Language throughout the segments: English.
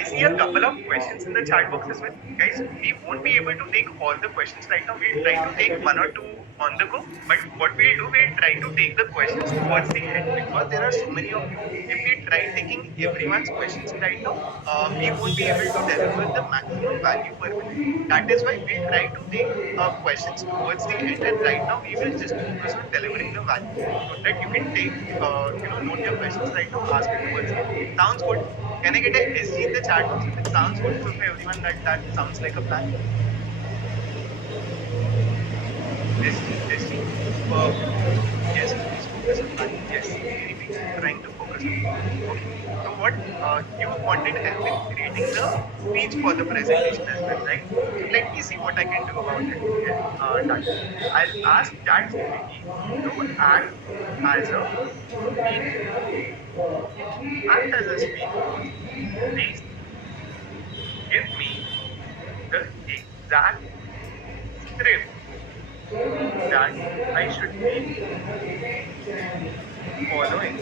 I see a couple of questions in the chat box as well. Guys, we won't be able to take all the questions right now. We'll try to take one or two on the go. But what we'll do, we'll try to take the questions towards the end because there are so many of you. If we try taking everyone's questions right now, we won't be able to deliver the maximum value per minute. That is why we'll try to take questions towards the end. And right now, we will just focus on delivering the value so that you can take, note your questions right now, ask it towards the end. Sounds good. Can I get a SG in the chat box if it sounds good for everyone? That sounds like a plan. SG. Perfect. Yes, please focus on that. Yes, we'll be trying to focus on that. Okay. So what you wanted help in creating the speech for the presentation as well, right? So let me see what I can do about it. Okay. That I'll ask ChatGPT to as a speech act as a speech host. Please give me the exact script that I should be following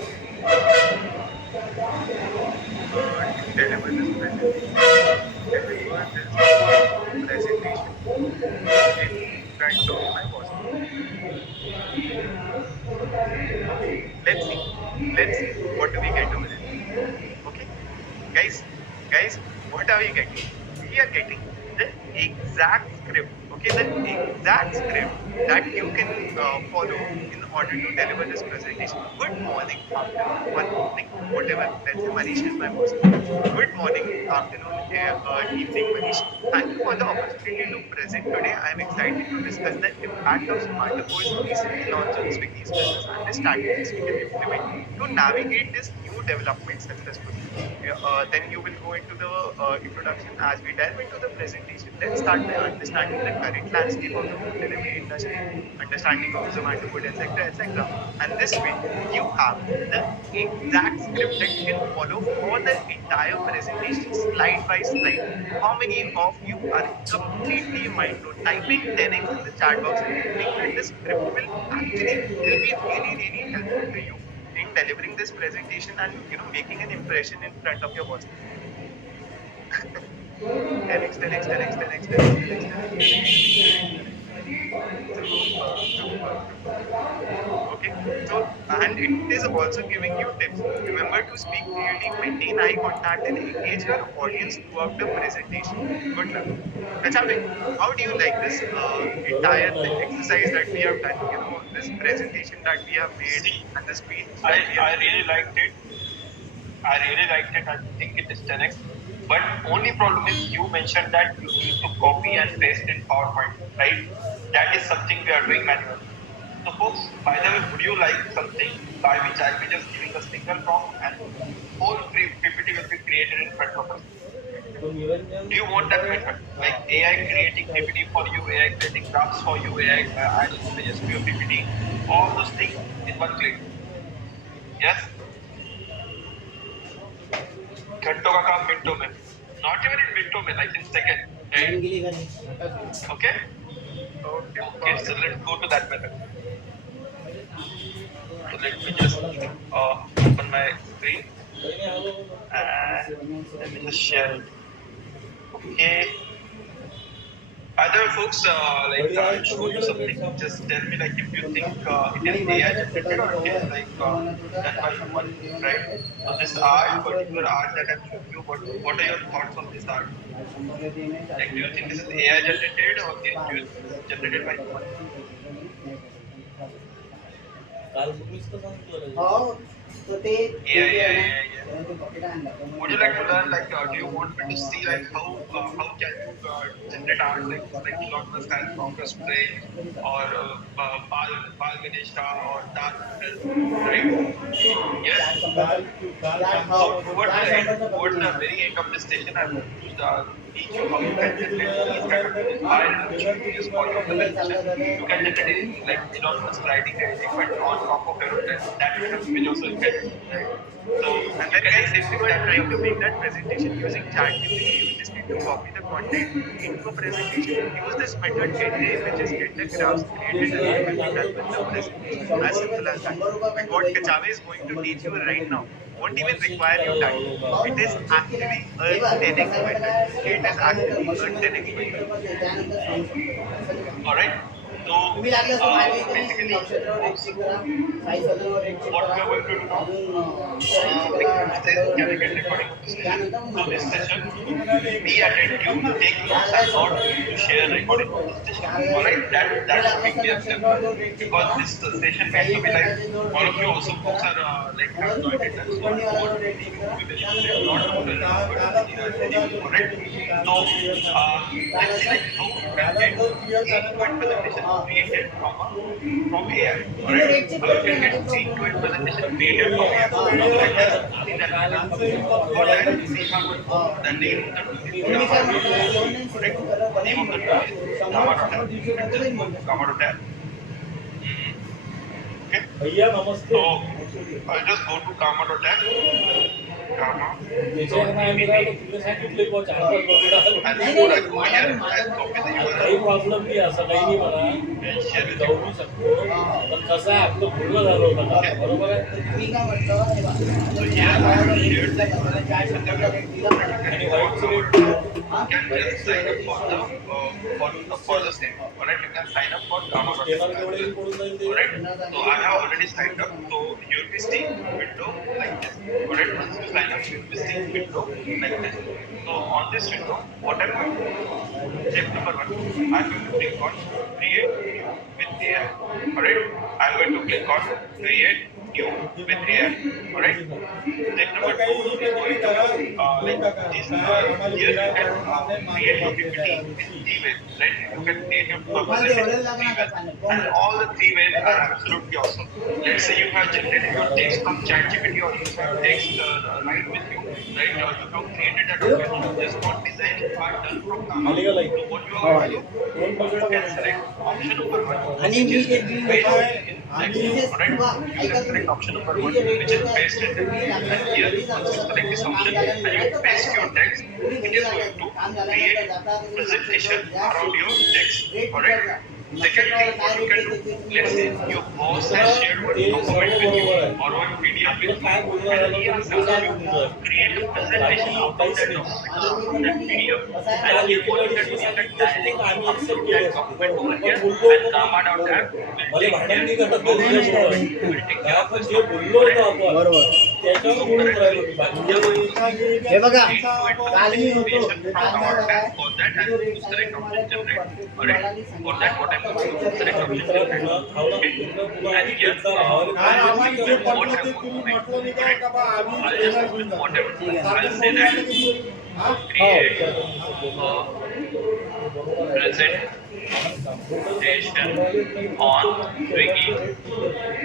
to deliver this presentation. Deliver this presentation in front of my boss. Okay, let's see. Let's see. What do we get over there? Okay, guys, what are we getting? We are getting the exact script. Okay, the exact script that you can follow in order to deliver this presentation. Good morning, afternoon, one evening, whatever. Let's say Manish is my boss. Good morning, afternoon, evening, Manish. Thank you for the opportunity to present today. I am excited to discuss the impact of smarter boards recently launched on Swiggy's business and the strategies we can implement to navigate this new development successfully. Then you will go into the introduction as we delve into the presentation. Let's start by understanding the current landscape of the food delivery industry, understanding of Zomato food, etc., etc. And this way, you have the exact script that you can follow for the entire presentation, slide by slide. How many of you are completely mind blown? Typing 10x in the chat box if you think that this script will be really, really helpful to you in delivering this presentation and making an impression in front of your boss. 10x, 10x, 10x, 10x, 10x, 10x, 10x, 10x, 10x, 10x. Super, super, super. Okay, so and it is also giving you tips. Remember to speak clearly, maintain eye contact, and engage your audience throughout the presentation. Good luck. Kachave, how do you like this entire exercise that we have done? This presentation that we have made See, and the speech I, that we have I made. really liked it. I really liked it. I think it is 10x. But only problem is you mentioned that you need to copy and paste in PowerPoint, right? That is something we are doing manually. So folks, by the way, would you like something by which I'll be just giving a single prompt and whole PPT will be created in front of us? Do you want that method? Like AI creating PPT for you, AI creating graphs for you, AI adding images to your PPT, all those things in one click. Yes? घंटों का काम मिनटों में. Not even in मिनटों में, like in second. Right? Okay? Okay, so let's go to that method. So let me just open my screen and let me just share it. Okay. Other folks, I'll show you something. Just tell me like if you think it is AI generated or it is like done by human, right? So this art, particular art that I'm showing you, what are your thoughts on this art? Like, do you think this is AI generated or do you think this is generated by human? Yeah. Would you like to learn like do you want me to see like how can you generate art like Elon Musk has Doctor Strange or Bal Ganesha or Dark Noodle, right? Yes. So towards the very end of this session, I want to teach you how you can generate these kind of images. My resolution is for your presentation. You can generate anything like Elon Musk riding an elephant on top of aeroplane. That kind of image also you can generate, right? So And you then, can guys, if use you are that trying tools. to make that presentation using ChatGPT, you just need to copy the content into a presentation. Use this method, get the images, get the graphs created, and you will be done with the presentation. As simple as that. But what Kachave is going to teach you right now won't even require you time. It is actually a 10x better. It is actually a 10x better. All right. So तुम्ही लागले असं मागे basically, नक्षत्रावर rate check करा, Sai सदनवर rate check what करा, we are going to do now, अजून this is calibrated recording of this session. So this session, be attentive, take notes, and not to share recording of this session. All right, that should be clear to them. Because this session meant to be like all of you also folks are like have joined it, and so I want to be very not all right. So let's see like how you can get a presentation created from AI. All right, how you can get end-to-end presentation created from AI. So let us see that. For that, we have the name of the tool is correct. Name of the tool is Gamma.app. Just go to Gamma.app. Okay. भैया नमस्ते. So I'll just go to Gamma.app. Gamma. त्याच्या नाही मिळालं तुला सांगितले बघ 4-5 bucket And go like go here and copy the URL. काही problem नाही असं काही नाही मला And share with जाऊ you. नाही शकतो पण कसं आहे आपलं पूर्ण झालं होतं ना बरोबर आहे मी काय म्हणतो हे बघा, So here I have shared the URL. आणि व्हाईटचं rate You can just sign up for the same. Alright, you can sign up for Gamma.app. Payment केवढे पडून जाईल ते Alright, so I have already signed up. So you will be seeing window like this. Alright, once you sign up, you will be seeing window like this. So on this window, what I'm going to do, step number 1, I'm going to click on create new with AI. Alright, I'm going to click on create new with AI. Alright, step number 2 is going to like this. Here you can create your PPT in 3 ways. Right, you can create your presentation in 3 ways, and all the 3 ways are absolutely awesome. Let's say you have generated your text from ChatGPT or you have text right with you, right? You have created a document. This not designing part done from Gamma. So what you are going to do, you can select option number 1. आणि मी जे Paste in text, alright? You can select option number 1, which is paste in text. And here, once you select this option and you paste your text, it is going to create presentation around your text. Alright? Second thing, what you can do, let's say your boss has shared one document with you or one PDF with you, and he has asked you to create a presentation out of that document, that PDF, and you want that you can directly upload that document over here, and Gamma.app will मला take भांडण नाही care करत of it. Will take care of आपण it. जे बोललो होतो आपण बरोबर. त्याच्यावर बोलून राहिलो मी बाकी हे बघा, काल मी होतो For that, I will select option generate. Alright, for that, what I'm going to do, select option Mitra generate. तुला खावला Okay. मित्र तुला And here, एकदा भावाला काय आम्हाला जे what पडलं I ते want to तुम्ही make. म्हटलं नाही काय का बा आम्ही I'll ट्रेनर just घेऊन do जातो. whatever. I'll सारखं say बोलून that राहिले की हा? create presentation on Swiggy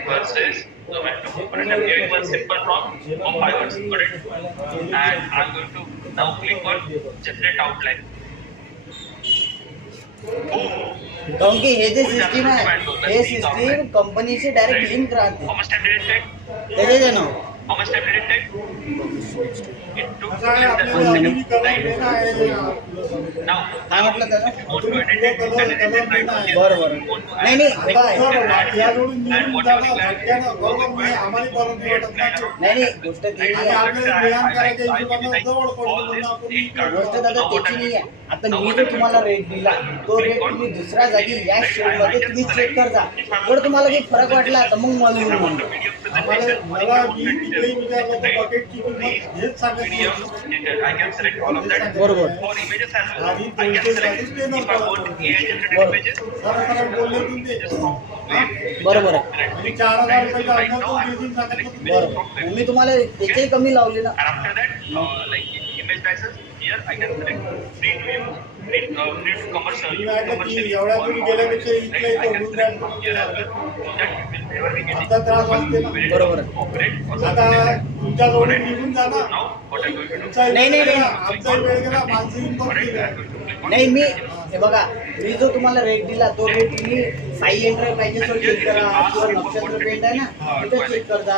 versus Zomato. Alright, I'm giving one simple prompt of 5 words, correct? And I'm going to now click on generate outline. Boom. काऊन की हे जे system आहे हे system कंपनीशी direct link राहते How much time did it take? त्याचे ना How much time did it take? It took कसं आहे less than 1 आपल्याला second. अमेरिकेला Right? देणं आहे Now, काय म्हटलं त्याला if you want to edit it, you can edit it right here. बरं बरं If you want to नाही add नाही something, बघा, you can add या here. जोडून And निघून whatever जाणार you add, झटक्यानं go बरोबर back, नाही आम्हाला बरोबर नाही create वाटत line ना. around नाही नाही that. गोष्ट ती Right? नाही आणि आहे आपल्याला ध्यान करायच्या I हिशोबानं like जवळ all पडतो this म्हणून आपण 8 cards. गोष्ट दादा Now what त्याची I'm नाही going आहे to do, आता now मी what जो I'm तुम्हाला going to रेट दिला तो रेट तुम्ही दुसऱ्या जागी या शेअरमध्ये तुम्ही चेक करता जर तुम्हाला काही फरक वाटला तर मग मला येऊन म्हणतो आम्हाला मला मी तिकडेही विचारलं तर बकेटची किंमत हेच सांगत PDF होती. detail. I can select all of that. बरोबर For images as well, आधी I can select if I want AI generated बरोबर. images. सरळ सरळ बोलले की ते Just from wave. बरोबर आहे आणि 4,000 रुपयाचा Right now, अंदाज I'm देतील going to सांगितलं select तर images बरोबर from wave. मी तुम्हाला त्याच्याही कमी लावले ना And after that, like image license, here I can select free to use, free to commercial, मी वाटलं की commercially. एवढ्या or दूर not. गेल्यापेक्षा Right? इथल्या I इथं can होऊन select जाईल. from here as well. So that you will never be getting आता त्रास असते ना. will it बरोबर आहे. operate or आता something like that. तुमच्या जवळ निघून जा ना. Now, what I'm going to do. तुमचाही नाही, वेळ नाही, गेला, नाही. आमचाही वेळ गेला, माणसंही पण Alright, गेले. I'm going to click on नाही मी continue. हे बघा मी जो तुम्हाला रेट दिला तो रेट तुम्ही साई एंटर पॅकेजवर चेक करा किंवा नक्षत्र पेंट आहे ना तिथे चेक करता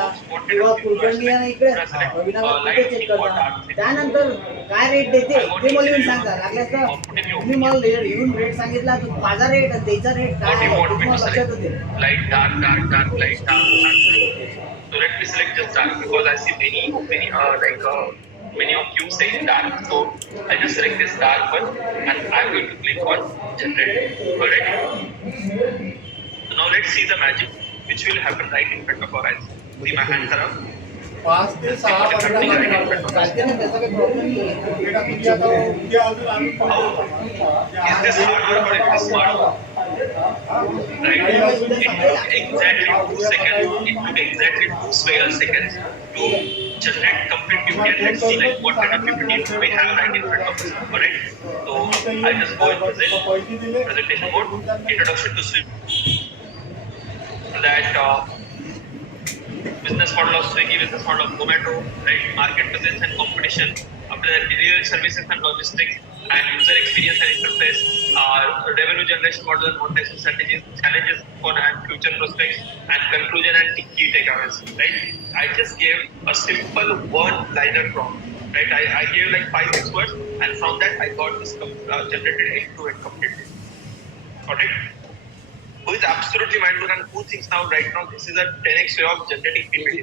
किंवा कुलकर्णी आहे ना इकडे रविनगर तिथे चेक करता त्यानंतर काय रेट देते ते मला येऊन सांगता लागल्यास तर तुम्ही मला येऊन रेट सांगितला तर माझा रेट त्याचा रेट काय What do आहे you want ते me to तुम्हाला लक्षात select? येते Light, dark, dark, dark, light, dark, dark. So So let me select just dark because I see many of you saying dark. So I'll just select this dark one and I'm going to click on generate. Alright. So now let's see the magic which will happen right in front of our eyes. See my hands are up. 5 ते 6 चालते ना त्याचा काही problem नाही आहे. उद्या अजून आम्ही Is this hard work or is this smart work? Right? It took exactly 2 seconds. It took exactly 2 square seconds to generate complete PPT. And let's see like what kind of PPT we have right in front of us. Alright? So I just go in presentation mode, introduction to Swiggy. That business model of Swiggy, business model of Zomato, right? Market presence and competition, after that delivery services and logistics, and user experience and interface, revenue generation model and monetization strategies, challenges for and future prospects, and conclusion and key takeaways, right? I just gave a simple one-liner prompt, right? I gave like 5-6 words, and from that I got this generated end-to-end completely. Got it? Who is absolutely mind blown and who thinks now right now this is a 10x way of generating PPT.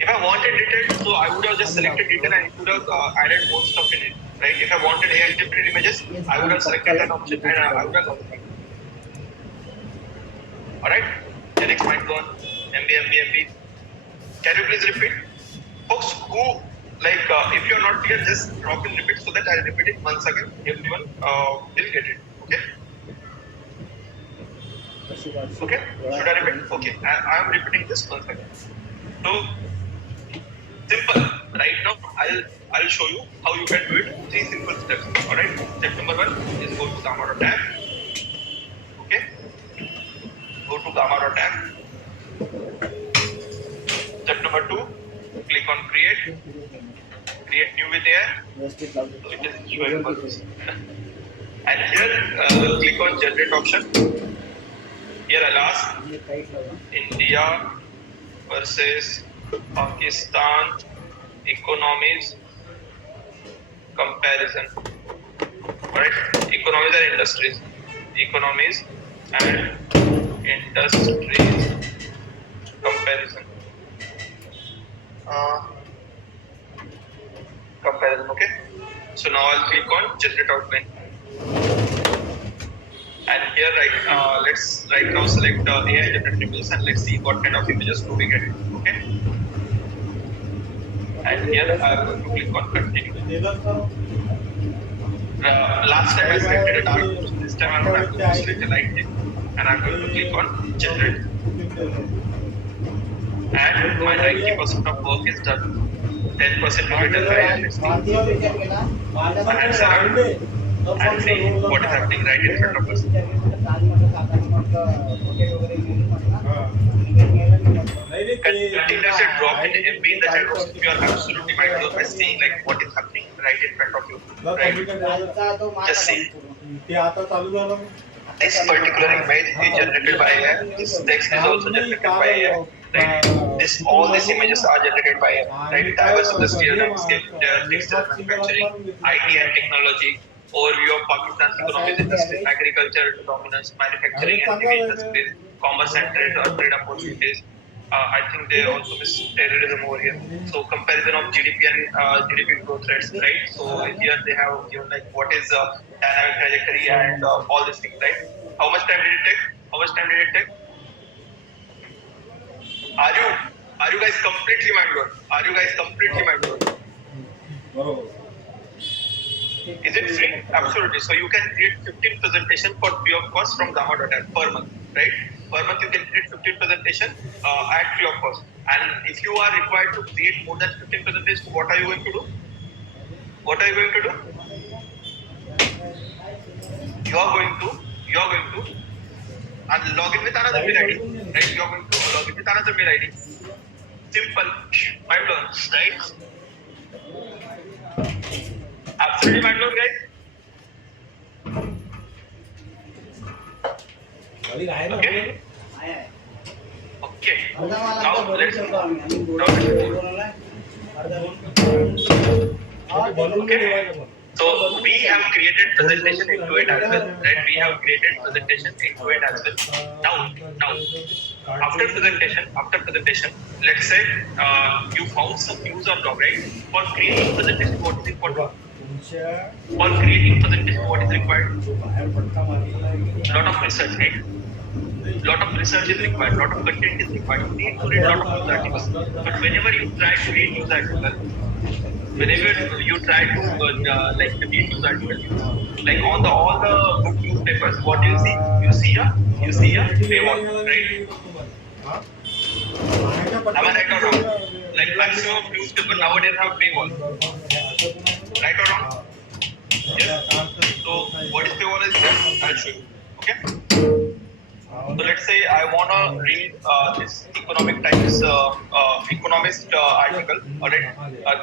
If I wanted detail, so I would have just selected detail and it would have added more stuff in it, right? If I wanted AI generated images, I would have selected that option and I would have got it. Alright, 10x mind blown, MB. Can you please repeat? Folks, who like if you are not clear, just drop in repeat so that I'll repeat it once again. Everyone will get it. Okay? Okay, should I repeat? Okay, I am repeating this once again. So simple. Right now, I'll show you how you can do it. 3 simple steps. All right. Step number 1 is go to Gamma tab. Okay. Go to Gamma tab. Step number 2, click on create. Create new with AI. So it is showing for this. And here click on generate option. Here I'll ask India versus Pakistan economies comparison. Alright, economies and industries. Economies and industries comparison. Comparison, okay. So now I'll click on generate outline. And here, let's right now select AI generated images and let's see what kind of images do we get. Okay. And here I'm going to click on continue. Last time I selected a dark blue, so this time I'm going to select a light blue, and I'm going to click on generate. And my 90% of work is done. 10% will be done by and see what is happening right in front of us. Continuously drop in MB in the chat box if you are absolutely mindful by seeing like what is happening right in front of you. Right? Just see. This particular image is generated by AI. This text is also generated by AI. Right? All these images are generated by AI. Right? Diverse industrial landscape, textile manufacturing, IT and technology, overview of Pakistan's economic industry, agriculture dominance, manufacturing and heavy industries, commerce and trade opportunities. I think they also miss terrorism over here. So comparison of GDP and GDP growth rates, right? So here they have given like what is dynamic trajectory and all these things, right? How much time did it take? How much time did it take? Are you guys completely mind blown? Are you guys completely mind blown? Is it free? Absolutely. So you can create 15 presentations for free of cost from Gamma.app per month, right? Per month you can create 15 presentations at free of cost. And if you are required to create more than 15 presentations, what are you going to do? What are you going to do? You are going to and log in with another mail ID, right? You are going to log in with another mail ID. Simple, mind blown, right? Absolutely mind blown, guys. Okay. Okay. Now let's okay. So we have created presentation into it as well, right? We have created presentation into it as well. Now, after presentation, let's say you found some news on blog, right? For creating presentation, what is important? तुमच्या For creating presentation, what is required? जो बाहेर पट्टा मारलेला आहे की नाही, Lot of research, right? Lot of research is required, lot of content is required. You need to read lot of news articles. But whenever you try to read news articles, whenever you try to like read news articles, like on the all the book newspapers, what do you see? You see a paywall, right? हा? बाहेरच्या Am I right or wrong? पट्ट्यावर Like maximum newspaper nowadays have paywall, right or wrong? Yes. So what is paywall is there? I'll show you. Okay. So let's say I wanna read this Economic Times economist article, alright?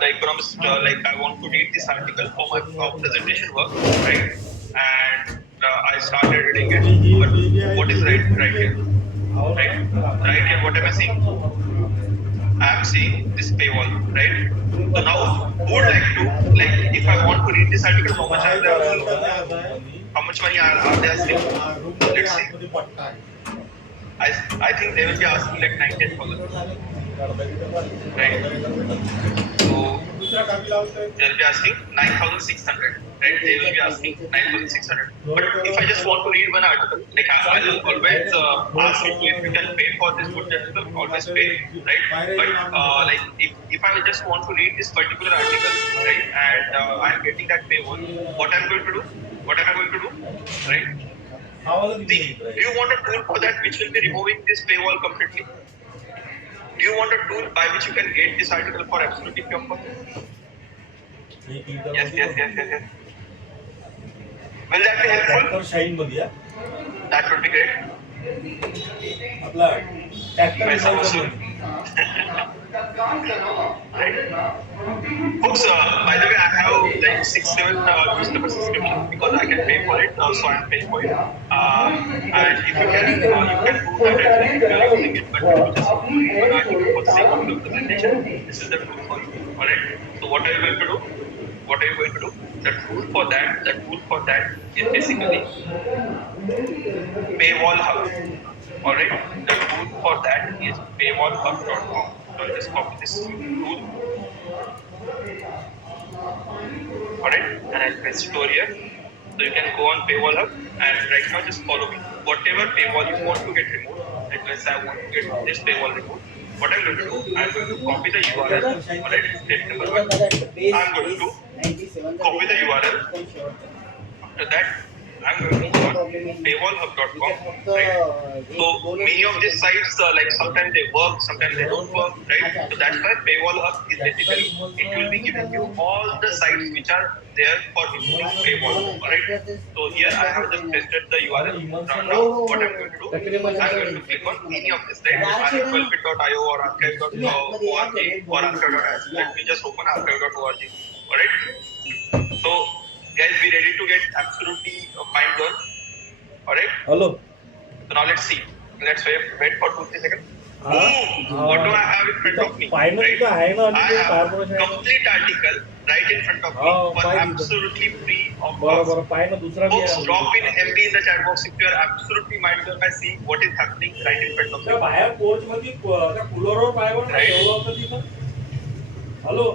The economist, like I want to read this article for my presentation work, right? And I started reading it. But what is right here? Right here, what am I seeing? I am seeing this paywall, right? So now, who would like to, like, if I want to read this article, how much are there? How much money are they asking? Let's see. आतमध्ये पट्टा आहे. I think they will be asking like 9,000, right? So दुसऱ्या कामी लावतोय. they will be asking 9,600, right? They will be asking 9,600. But if I just want to read one article, like I will always ask you if you can pay for this good article, always pay, right? But like if I just want to read this particular article, right, and I'm getting that paywall, what am I going to do, right? आम्हाला See, किती do you want a tool for that which will be removing this paywall completely? Do you want a tool by which you can get this article for absolutely free of cost? Yes. Will that be helpful? Tractor shine मध्ये हा. That would be great. आपला tractor पैसा वसूल. Books, by the way, I have like 6-7 newspaper subscriptions because I can pay for it, so I'm paying for it. And if you can do that if you are using it, but you just want to read one article for the sake of the presentation, this is the tool for you. Alright? So what are you going to do? The tool for that is basically Paywall Hub. Alright? The tool for that is paywallhub.com. So just copy this tool. Alright, and I'll paste it over here. So you can go on Paywall Hub and right now just follow me. Whatever paywall you want to get removed, like let's say I want to get this paywall removed. What I'm going to do, I'm going to copy the URL. Alright, step number 1. I'm going to copy the URL. After that, I'm going to go on paywallhub.com, right? So many of these sites, like sometimes they work, sometimes they don't work, right? So that's why Paywall Hub is basically, it will be giving you all the sites which are there for removing paywall, alright? So here I have just pasted the URL. Now what I'm going to do, I'm going to click on any of this, right? archive.io or archive.org or archive.is. Let me just open archive.org, alright? So guys, be ready to get absolutely mind blown. Alright? Hello. So now let's see. Let's wait for 2-3 seconds. हा? What do I have in front of me? पाहिलं Right? तिथं आहे ना I आणि have corporation आहे. complete article right in front of me Oh, for fine. absolutely free of बरं cost. बरं पाहिलं दुसरा बी Folks, आहे. drop in MB in the chat box if you are absolutely mind blown by seeing what is happening right in front of त्या you. बाहेर porch मध्ये त्या कूलरवर पायवर Right. ठेवलं होतं तिथं. हॅलो.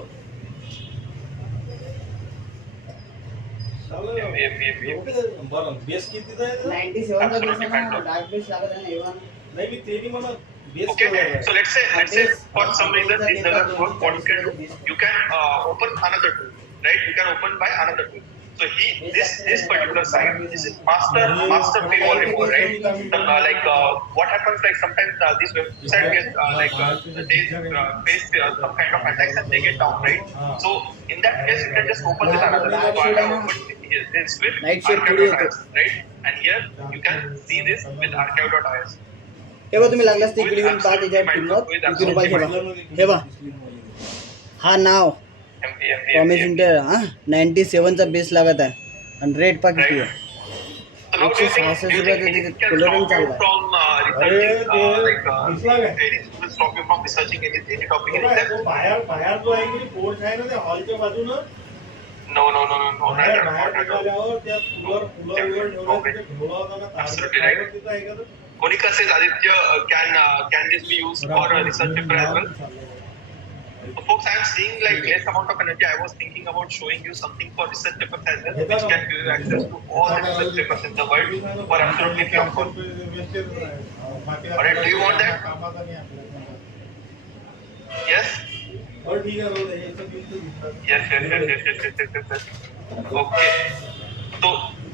बरं बेस कितीचा आहे तो? 97 चा बेस आहे ना, डार्क बेस लागत आहे ना एवढा. नाही मी ते नाही म्हणत. बेस Okay, केवढा आहे? so let's say for some reason this doesn't work, what you can do, you can open another tool, right? You can open by another tool. So this particular site, this is master paywall report, right? What happens like sometimes this website gets they face some kind of attacks and they get down, right? So in that case, you can just open this another. So I have opened this with archive.is, right? And here you can see this with archive.is. हे बघ तुम्ही लागलास ते इकडे येऊन पहा त्याच्यावर किंमत किती रुपये ठेवा. हे बघ हा नाव कॉमेज इंटर हा 97 चा बेस लागत आहे आणि रेट पा किती आहे. So now do you think it can stop you from stop you from researching any topic in तो depth? बाहेर जो आहे की पोर्च आहे ना त्या हॉलच्या बाजूनं No, बाहेर not at all. निघाल्यावर त्या कूलर ठेवला तिथे ठेवला होता ना Absolutely right. तिथं आहे का तो? Monica says Aditya can this be used for a research paper as well? So folks, I am seeing like less amount of energy. I was thinking about showing you something for research papers as well, which can give you access to all the research papers in the world for absolutely free of cost. Alright, do you want that? Yes? Yes. Okay. So,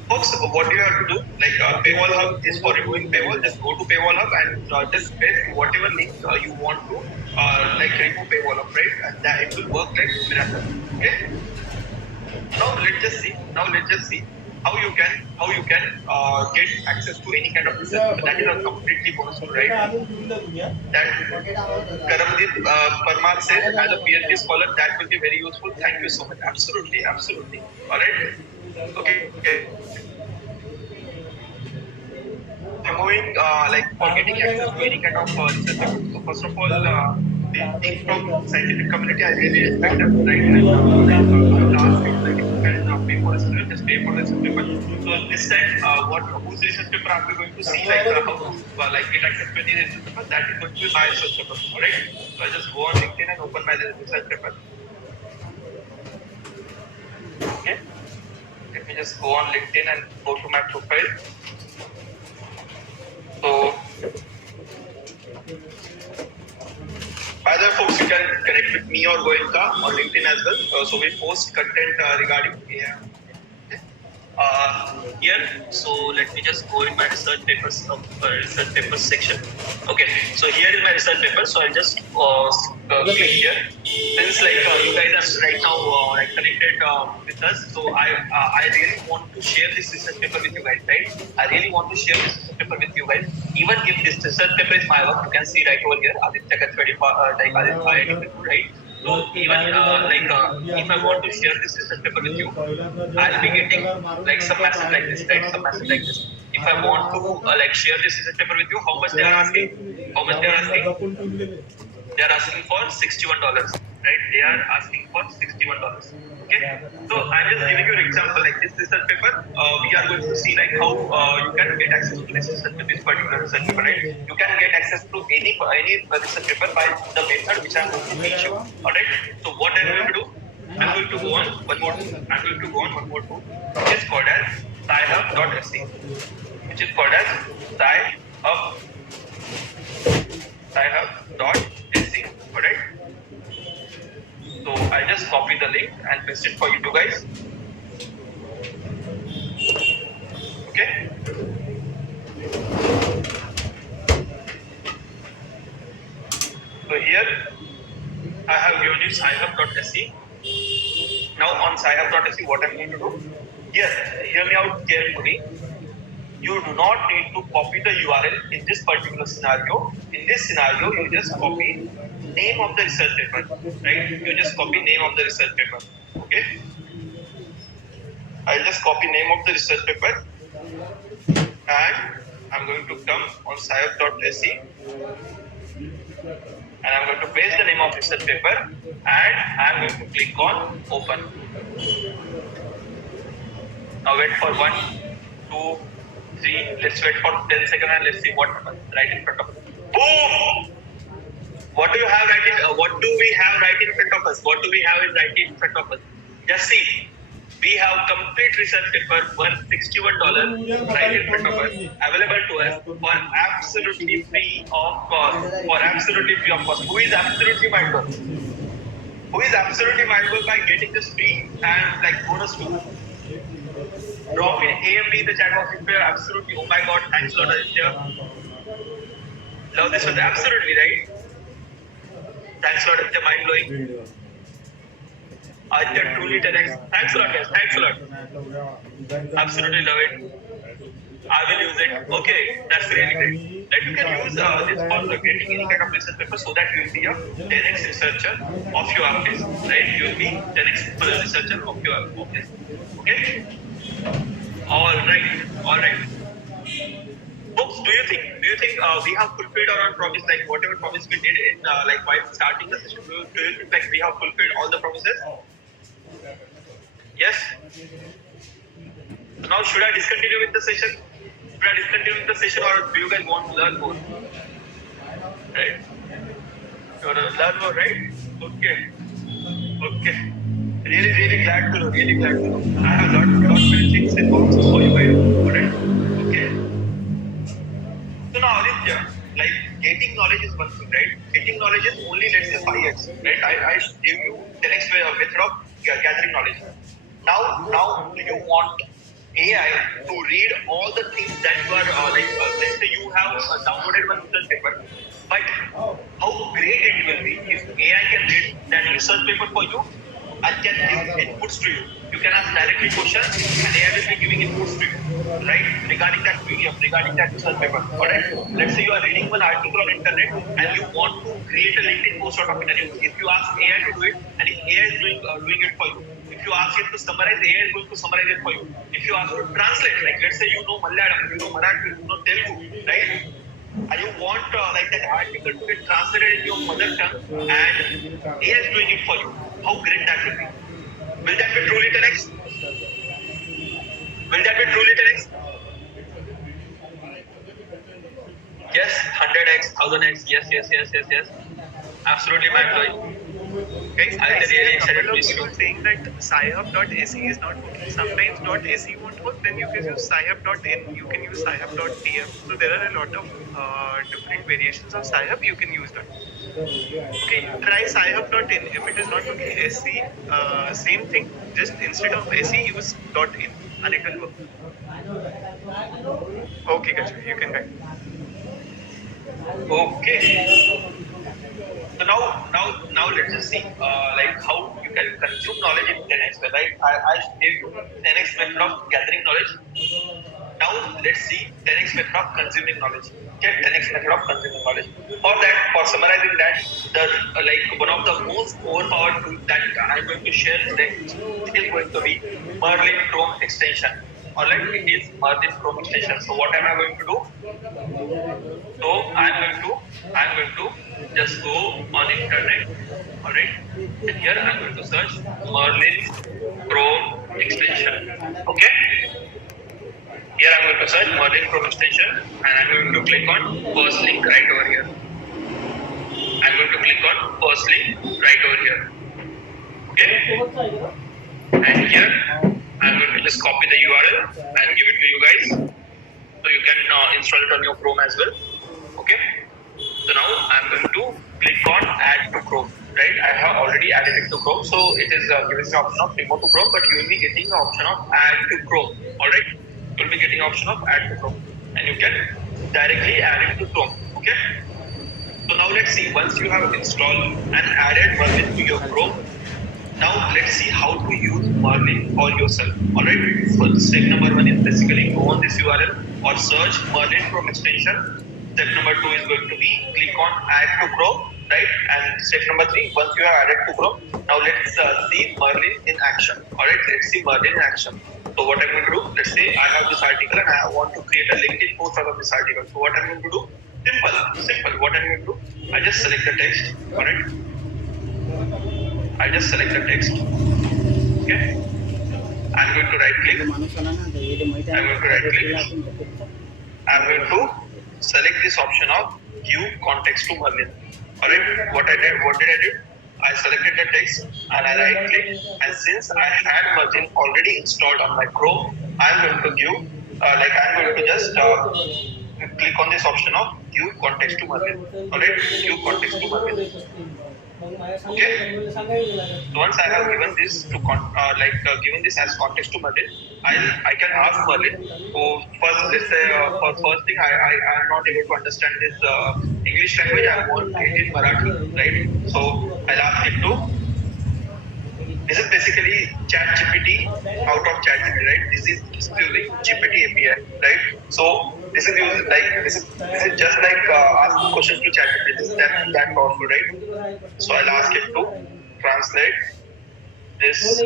folks, what you have to do, like Paywall Hub is for removing paywall. Just go to Paywall Hub and just paste whatever link you want to, like remove Paywall Hub, right? And that it will work like miracle. Okay. Now let's just see. How you can get access to any kind of research. That is a completely bonus tool, right? That Karamdeep Parmar says, as a PhD scholar, that will be very useful. Thank you so much. Absolutely. All right. Okay. Removing like for getting access to any kind of research. So first of all, the thing from scientific community, I really respect them. Right? I would ask you like if you can pay for a research, just pay for the research paper. So this time, whose research paper are we going to see? Like how to like get access to any research paper? That is going to be my research paper. Alright. So I just go on LinkedIn and open my research paper. Okay. Let me just go on LinkedIn and go to my profile. So, by the way, folks, you can connect with me or Goenka on LinkedIn as well. So we post content regarding here. So let me just go in my research papers section. Okay, so here is my research paper. So I'll just click here. Since like you guys are right now like connected with us, so I really want to share this research paper with you guys, right? I really want to share this research paper with you guys. Even if this research paper is my work, you can see right over here, Aditya Kachwadi, like Aditya, right? So even if I want to share this research paper with you, I'll be getting like some message like this, right? Some message like this. If I want to like share this research paper with you, how much they are asking? How much they are asking? They are asking for $61, right? They are asking for $61. Okay. So I'm just giving you an example like this research paper. We are going to see like how you can get access to this particular research paper, right? You can get access to any research paper by the method which I'm going to teach you. Alright. So what I'm going to do? I'm going to go on one more tool. Which is called as scihub.sc. Which is called as scihub.sc. Alright. So I'll just copy the link and paste it for you guys. Okay. So here I have given you scihub.sc. Now on scihub.sc, what I'm going to do? Yes, hear me out carefully. You do not need to copy the URL in this particular scenario. In this scenario, you just copy name of the research paper, right? You just copy name of the research paper. Okay. I'll just copy name of the research paper, and I'm going to come on scihub.sc, and I'm going to paste the name of research paper, and I'm going to click on open. Now wait for 1, 2, 3. Let's wait for 10 seconds and let's see what happens right in front of us. Boom! What do we have right in front of us? Just see. We have complete research paper worth $61 right in front of us, available to us for absolutely free of cost. Who is absolutely mindful? By getting this free and like bonus too? Drop in AMD the chat box if you are absolutely. Oh my god, thanks a lot, Aditya. Love this one, absolutely right. Thanks a lot, Aditya, mind blowing. Aditya, truly 10x. Thanks a lot, guys. Thanks a lot. Absolutely love it. I will use it. Okay, that's really great. Like you can use this for getting any kind of research paper so that you will be a 10x researcher of your office, right? You will be 10x researcher of your office. Okay. All right. Folks, do you think we have fulfilled our promise, like whatever promise we did in like while starting the session? Do you think like we have fulfilled all the promises? Yes. Now should I discontinue with the session? we are discontinuing the session, or do you guys want to learn more? Right? You want to learn more, right? Okay. Okay. Really glad to know. Really glad to know. I have lot many things in boxes for you guys. Alright? Okay. So now Aditya, like getting knowledge is one thing, right? Getting knowledge is only let's say 5x, right? I gave you 10x method of gathering knowledge. Now do you want AI to read all the things that you are let's say you have downloaded one research paper, but how great it will be if AI can read that research paper for you and can give inputs to you. You can ask directly questions and AI will be giving inputs to you, right? Regarding that PDF, regarding that research paper. Alright? Let's say you are reading one article on internet and you want to create a LinkedIn post out of it. And if you ask AI to do it, and if AI is doing it for you, if you ask it to summarize, AI is going to summarize it for you. If you ask it to translate, like let's say you know Malayalam, you know Marathi, you know Telugu, right? And you want like that article to get translated in your mother tongue and AI is doing it for you. How great that will be. Will that be truly 10x? Will that be truly 10x? Yes, 100x, 1000x, yes. Absolutely mind blowing. Guys, I I see really a excited couple to of see people you. saying that SciHub.se is not working. Sometimes .se won't work, then you can use SciHub.in, you can use SciHub.tm. So there are a lot of different variations of SciHub, you can use that. Okay, try SciHub.in. If it is not working, SC, same thing, just instead of SE, use .in and it will work. Okay, Gajra, you can guide. Okay. So now let's just see like how you can consume knowledge in 10x. Right? I gave you 10x method of gathering knowledge. Now let's see 10x method of consuming knowledge. Okay, 10x method of consuming knowledge. For summarizing that, the like one of the most overpowered tools that I'm going to share today is going to be Merlin Chrome extension. Alright, it is Merlin Chrome extension. So what am I going to do? So I'm going to just go on internet, alright, and here I'm going to search Merlin Chrome extension. Okay, here I'm going to search Merlin Chrome extension and I'm going to click on first link right over here. I'm going to click on first link right over here. Okay, and here I'm going to just copy the URL and give it to you guys so you can install it on your Chrome as well. Okay. So now I'm going to click on add to Chrome, right? I have already added it to Chrome, so it is giving the option of remote to Chrome, but you will be getting the option of add to Chrome, all right? You will be getting option of add to Chrome, and you can directly add it to Chrome, okay? So now let's see, once you have installed and added Merlin to your Chrome, now let's see how to use Merlin for yourself, all right? So step number 1 is basically go on this URL or search Merlin Chrome extension. Step number 2 is going to be click on add to Chrome, right? And step number 3, once you have added to Chrome, now let's see Merlin in action. All right, let's see Merlin in action. So what I'm going to do, let's say I have this article and I want to create a LinkedIn post out of this article. So what I'm going to do, simple. What I'm going to do, I just select the text. All right, I just select the text. Okay, I'm going to right click. I'm going to select this option of give context to Merlin. Alright, what did I do? I selected the text and I right click, and since I had Merlin already installed on my Chrome, I'm going to give I'm going to just click on this option of give context to Merlin. Alright, give context to Merlin. Okay. So once I have given this to given this as context to Merlin, I can ask Merlin. So first, let's say for first thing, I am not able to understand this English language. I want it in Marathi, right? So I'll ask it to. This is basically ChatGPT out of ChatGPT, right? This is using GPT API, right? So this is using this is just like asking questions to ChatGPT. This is that powerful, right? So I'll ask it to translate this to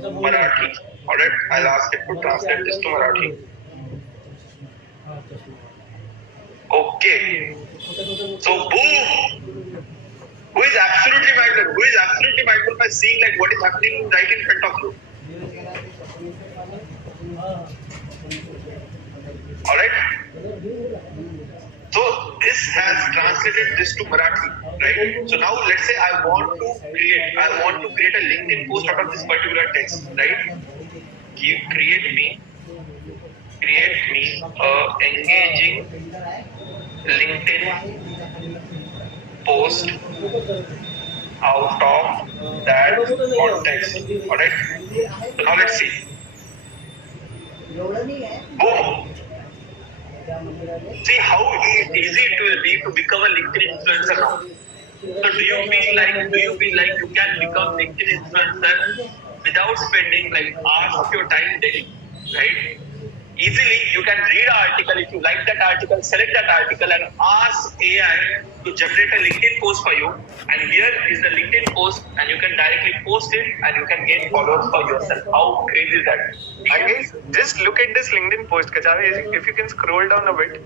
Marathi. Alright, I'll ask it to translate this to Marathi. Okay. So boom! Who is absolutely mindful? Who is absolutely mindful by seeing like what is happening right in front of you? All right. So this has translated this to Marathi, right? So now let's say I want to create a LinkedIn post out of this particular text, right? Create me a engaging LinkedIn post out of that context. All right. So now let's see. Boom. See how easy it will be to become a LinkedIn influencer now. So do you feel like you can become LinkedIn influencer without spending like hours of your time daily, right? Easily you can read an article. If you like that article, select that article and ask AI to generate a LinkedIn post for you. And here is the LinkedIn post, and you can directly post it and you can gain followers for yourself. How crazy is that? And guys, just look at this LinkedIn post, Kajave. If you can scroll down a bit,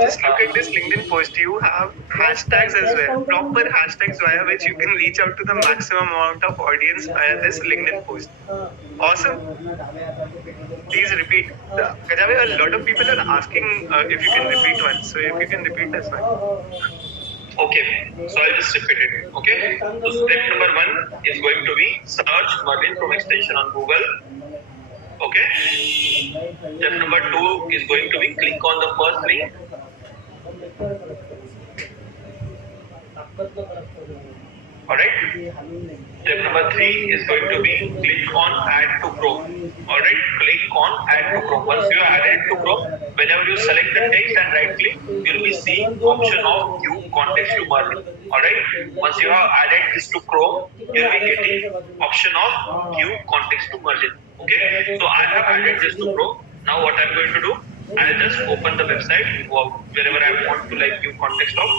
just look at this LinkedIn post. You have hashtags as well, proper hashtags via which you can reach out to the maximum amount of audience via this LinkedIn post. Awesome. Please repeat. Kajave, a lot of people are asking if you can repeat once. So if you can repeat this one. Okay, so I'll just repeat it. Okay, so step number 1 is going to be search Merlin Chrome extension on Google. Okay, step number 2 is going to be click on the first link. Alright, step number 3 is going to be click on add to Chrome. Alright, click on add to Chrome. Once you are added to Chrome, whenever you select the text and right click, you will be seeing option of View Context to Merlin. Alright, once you have added this to Chrome, you will be getting option of View Context to Merlin. Okay, so I have added this to Chrome. Now what I am going to do, I'll just open the website wherever I want to like view context of.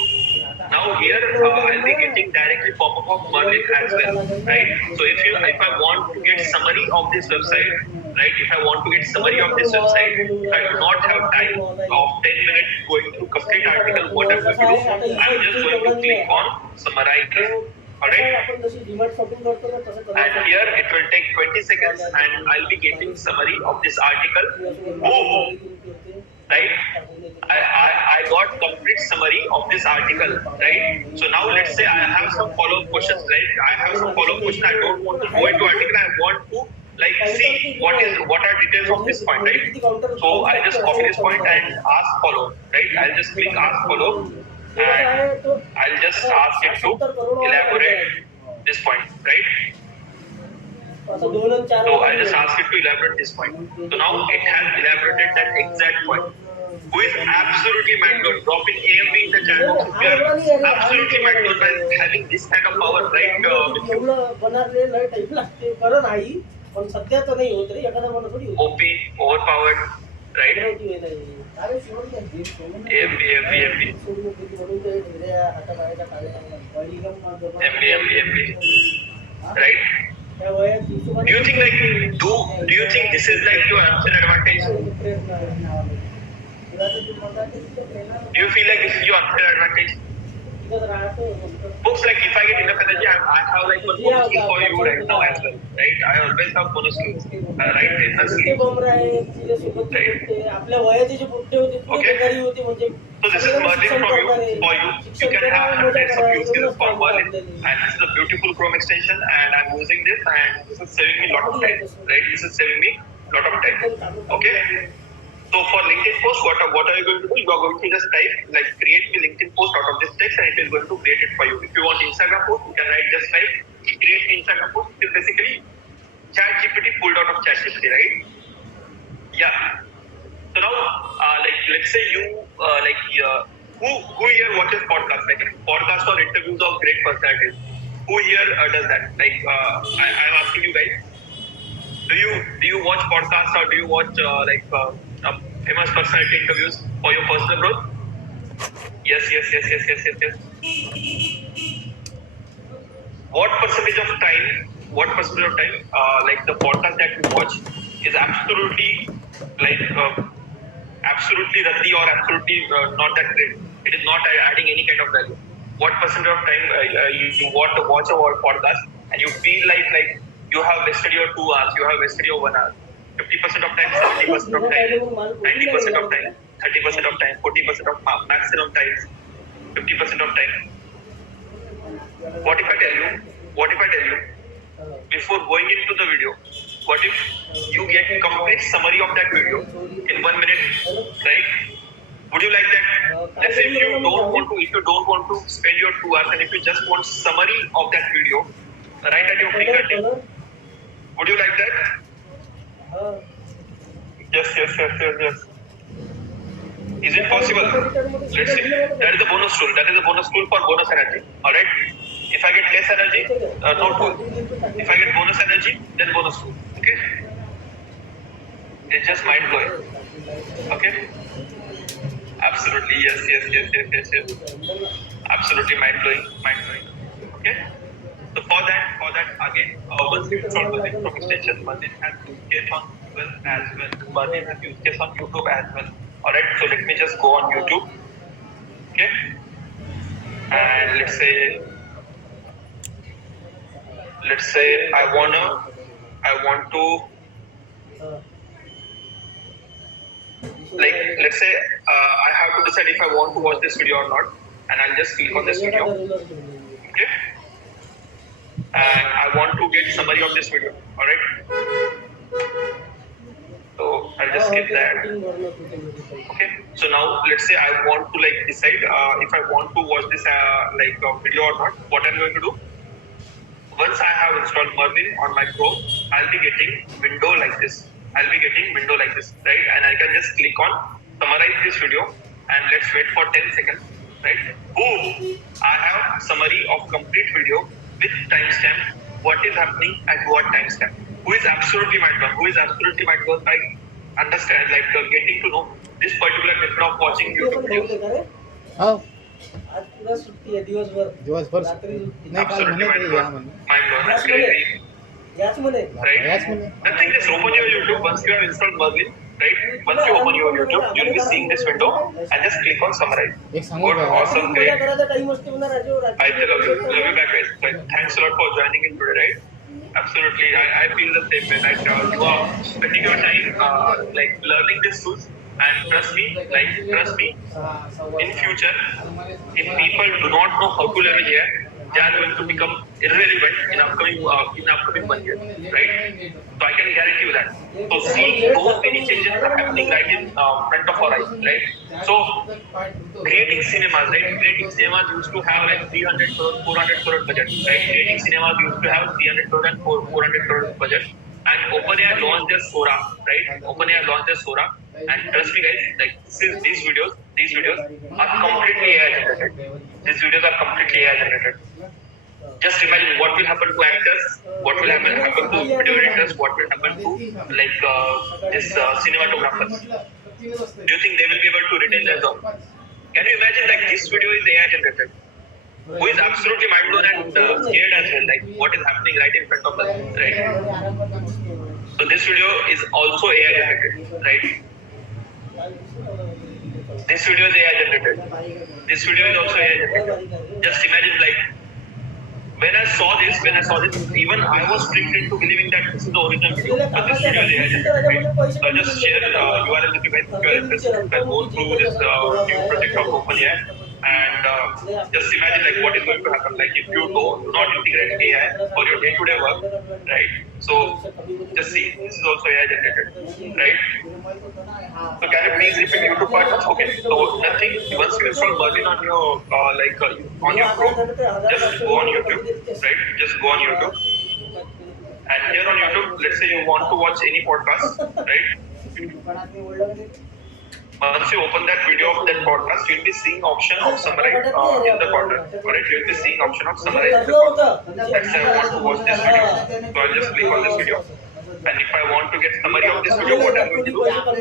Now here I'll be getting directly pop-up of Merlin as well, right? So if I want to get summary of this website, right? If I want to get summary of this website, if I do not have time of 10 minutes going through complete article, what I'm going to do, I'm just going to click on summarize. Alright, and here it will take 20 seconds and I'll be getting summary of this article. Boom! Right? I got complete summary of this article, right? So now let's say I have some follow-up questions, right? I have some follow-up questions. I don't want to go into article. I want to like see what are details of this point, right? So I just copy this point and ask follow, right? I'll just click ask follow. And I'll just ask it to elaborate this point, right? So I'll just ask it to elaborate this point. So now it has elaborated that exact point. Who is absolutely mind-blown, dropping AMV in the chat box. We are absolutely mind-blown by having this kind of power, right? OP, overpowered, right? AMV, right? Do you think like do you think this is like your unfair advantage? Do you feel like this is your unfair advantage? Books like if I get enough energy, I have like one bonus skill for you right now as well, right? I always have bonus skills, right? In the sleep, right? Okay. So this is Merlin from you for you. You can have hundreds of use cases for Merlin, and this is a beautiful Chrome extension, and I'm using this, and this is saving me a lot of time, right? This is saving me a lot of time. Okay. So for LinkedIn post, what are you going to do? You are going to just type like create me LinkedIn post out of this text and it is going to create it for you. If you want Instagram post, you can just type create me Instagram post. It is basically ChatGPT pulled out of ChatGPT, right? Yeah. So now, like let's say you who here watches podcasts, like podcasts or interviews of great personalities? Who here does that? Like I'm asking you guys. Do you watch podcasts or do you watch famous personality interviews for your personal growth? Yes. What percentage of time, like the podcast that you watch is absolutely absolutely ruddy or absolutely not that great? It is not adding any kind of value. What percentage of time you want to watch a podcast and you feel like you have wasted your 2 hours, you have wasted your 1 hour, 50% of time, 70% of time, 90% of time. 30% of time, 40% of maximum time, 50% of time. What if I tell you, before going into the video, what if you get complete summary of that video in 1 minute, right? Would you like that? Let's say if you don't want to spend your 2 hours and if you just want summary of that video right at your fingertip, would you like that? Yes. Is it possible? Let's see. That is a bonus tool. That is a bonus tool for bonus energy. Alright? If I get less energy, no tool. If I get bonus energy, then bonus tool. Okay? It's just mind blowing. Okay? Absolutely, yes. Absolutely mind blowing. Okay? So for that again, once you install Merlin from extension, Merlin has use case on Google as well. Merlin has use case on YouTube as well. Alright, so let me just go on YouTube. Okay? And let's say I want to like, let's say I have to decide if I want to watch this video or not, and I'll just click on this video. Okay? And I want to get summary of this video. Alright? So I'll just skip that. Okay. So now let's say I want to like decide if I want to watch this video or not. What I'm going to do? Once I have installed Merlin on my Chrome, I'll be getting window like this. Right? And I can just click on summarize this video and let's wait for 10 seconds. Right? Boom! I have summary of complete video with timestamp. What is happening at what timestamp? Who is absolutely mind blown? I understand, getting to know this particular method of watching YouTube videos. हो आज पूरा सुट्टी आहे दिवसभर Absolutely mind blown. That's crazy. Right? Nothing, just open your YouTube once you have installed Merlin. Right? Once you open your YouTube, you'll be seeing this window and just click on summarize. Good, awesome, great. I love you back, guys. Thanks a lot for joining in today, right? Absolutely, I feel the same way. You are spending your time learning these tools, and trust me, in future, if people do not know how to level here, they are going to become irrelevant in upcoming 1 year, right? So I can guarantee you that. So see, those many changes are happening right in front of our eyes, right? So creating cinemas used to have like 300 crore, 400 crore budget, right? Creating cinemas used to have 300 crore and 400 crore budget. And OpenAI launched their Sora, right? And trust me, guys, these videos are completely AI generated. Just imagine what will happen to actors, what will happen to video editors, what will happen to cinematographers. Do you think they will be able to retain their job? Can you imagine this video is AI generated? Who is absolutely mind blown and scared as well, what is happening right in front of us, right? So this video is also AI generated, right? This video is AI generated. This video is also AI generated. Just imagine, when I saw this, even I was tricked into believing that this is the original video, but this video is AI generated, right? So I'll just share URL with you guys if you are interested. I'll go through this new project of OpenAI. And just imagine what is going to happen if you do not integrate AI for your day-to-day work, right? So just see, this is also AI generated, right? So can you please repeat YouTube partners? Okay, so nothing. Once you install Merlin on your on your Chrome, just go on YouTube, right? Just go on YouTube, and here on YouTube, let's say you want to watch any podcast, right? Once you open that video of that podcast, you'll be seeing option of summarize in the corner. Alright, you'll be seeing option of summarize in the corner. Let's say I want to watch this video, so I'll just click on this video. And if I want to get summary of this video, what I'm going to do? I'm going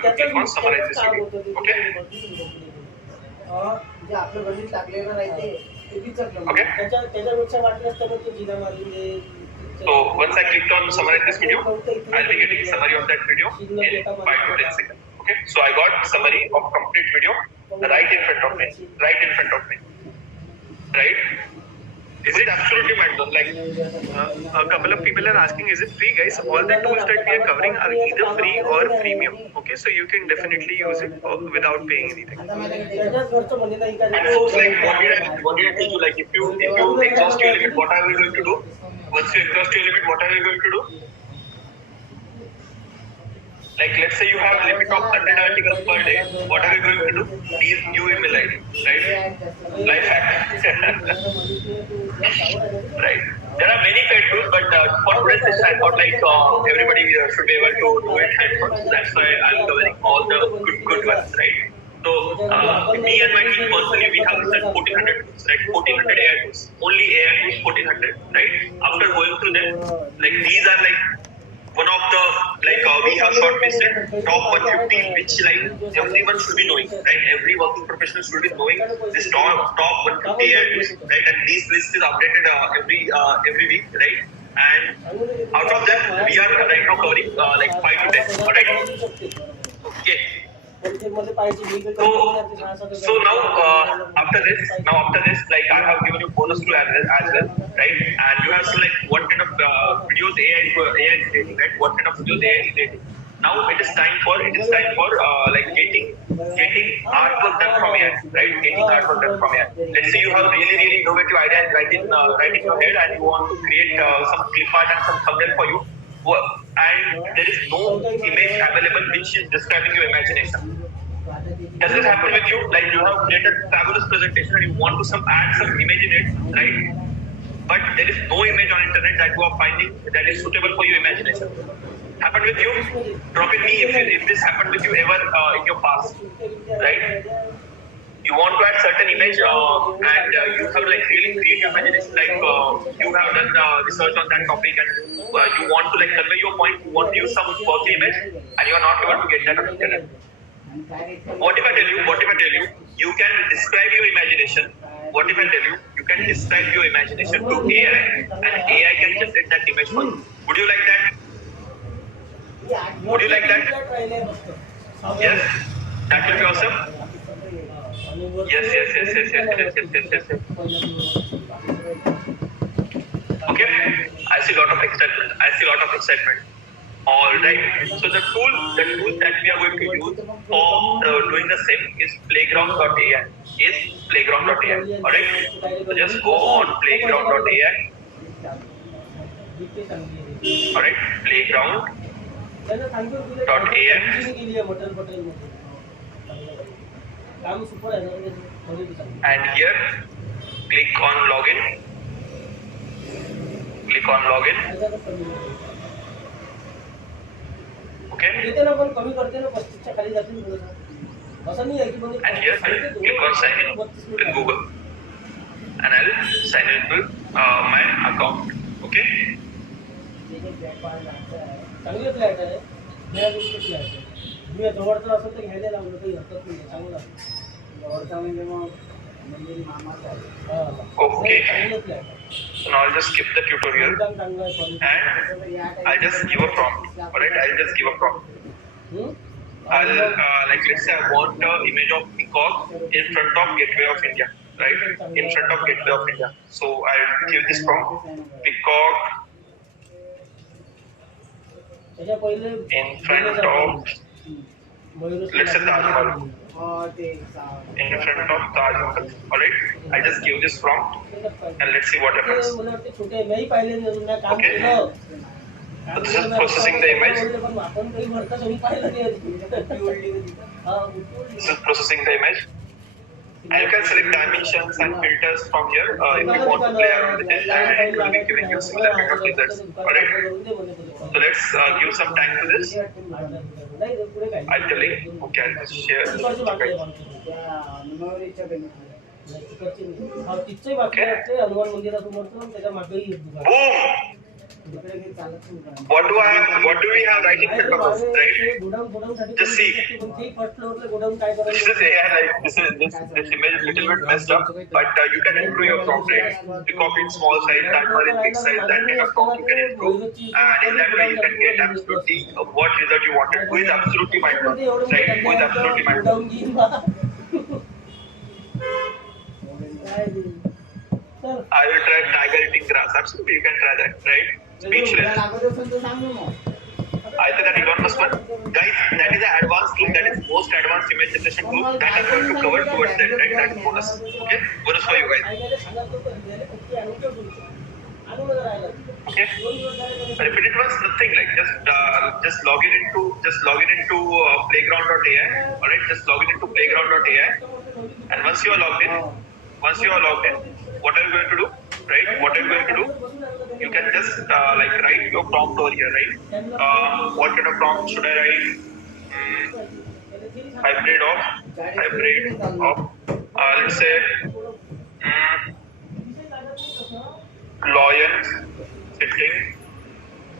to click on summarize this video. Okay? So once I clicked on summarize this video, I'll be getting summary of that video in 5 to 10 seconds. Okay, so I got summary of complete video right in front of me. Right? Is it absolutely matter? Like, a couple of people are asking, is it free, guys? All the tools that we are covering are either free or premium. Okay, so you can definitely use it without paying anything. and folks, like, what did I tell you? Like, if you exhaust your limit, what are we going to do? Once you exhaust your limit, what are you going to do? Like, let's say you have a limit of 100 articles per day. What are you going to do? These new email ID, right? Life hack. Right. There are many paid tools, but for today's session, I thought like everybody should be able to do it hands-on. So that's why I'm covering all the good ones, right? So me and my team personally, we have researched 1400 tools, right? 1400 AI tools. Only AI tools 1400, right? After going through them, like these are like one of the we have shortlisted top 150 which like everyone should be knowing, right? Every working professional should be knowing this top 150 areas, right? And these list is updated every week, right? And out of them we are right now covering like 5 to 10, all right? Okay. So now after this, like I have given you bonus to as well, right? And you have to like what kind of videos AI is creating, right? What kind of videos AI is creating. Now it is time for like getting artwork done from AI, right? Getting artwork done from AI. Let's say you have really innovative ideas right in your head, and you want to create some clip art and some thumbnail for you. And there is no image available which is describing your imagination. Does this happen with you? Like you have created a fabulous presentation and you want to add some image in it, right? But there is no image on internet that you are finding that is suitable for your imagination. Happened with you? Drop in me if this happened with you ever in your past, right? You want to add certain image and you have like really creative imagination, like you have done research on that topic and you want to like convey your point, you want to use some quirky image and you are not able to get that on internet. What if I tell you you can describe your imagination? What if I tell you you can describe your imagination to AI and AI can generate that image for you? Would you like that? Would you like that? Yes, that will be awesome. Yes. Okay, I see a lot of excitement. All right. So the tool that we are going to use for doing the same is playground.ai. All right. So just go on playground.ai. All right. Playground.ai. And here, click on login. Okay. And here, click on sign in with Google. And I'll sign in with my account. Okay. Okay. So now I'll just skip the tutorial and I'll just give a prompt. Alright, I'll just give a prompt. I'll like let's say I want an image of peacock in front of Gateway of India, right? In front of Gateway of India. So I'll give this prompt: peacock in front of, let's say, Taj Mahal. In front of Taj Mahal. Alright, I just give this prompt and let's see what happens. Okay. So this is processing the image. And you can select dimensions and filters from here if you want to play around with it, and it will be giving you similar kind of results. Alright. So let's give some time to this. I'll tell you. Okay, I'll just share this with you guys. Okay. Boom! What do we have right in front of us, right? Just see. This is AI, like this image is little bit messed up, but you can improve your prompt, right? Peacock in small size, Taj Mahal in big size, that kind of prompt you can improve, and in that way you can get absolutely what result you wanted. Who is absolutely mind blown, right? Who is absolutely mind blown? I will try tiger eating grass. Absolutely, you can try that, right? Speechless. लागत असेल तर सांग ना मग. I think that Elon Musk one, guys, that is an advanced tool, that is most advanced image generation tool that I'm going to cover towards that, right? That's bonus. Okay? Bonus for you guys. Okay? But if it was nothing like just log in into playground.ai, alright? Just log in into playground.ai, and once you are logged in, what are you going to do? Right? What are you going to do? You can just like write your prompt over here, right? What kind of prompt should I write? Hybrid of let's say lion sitting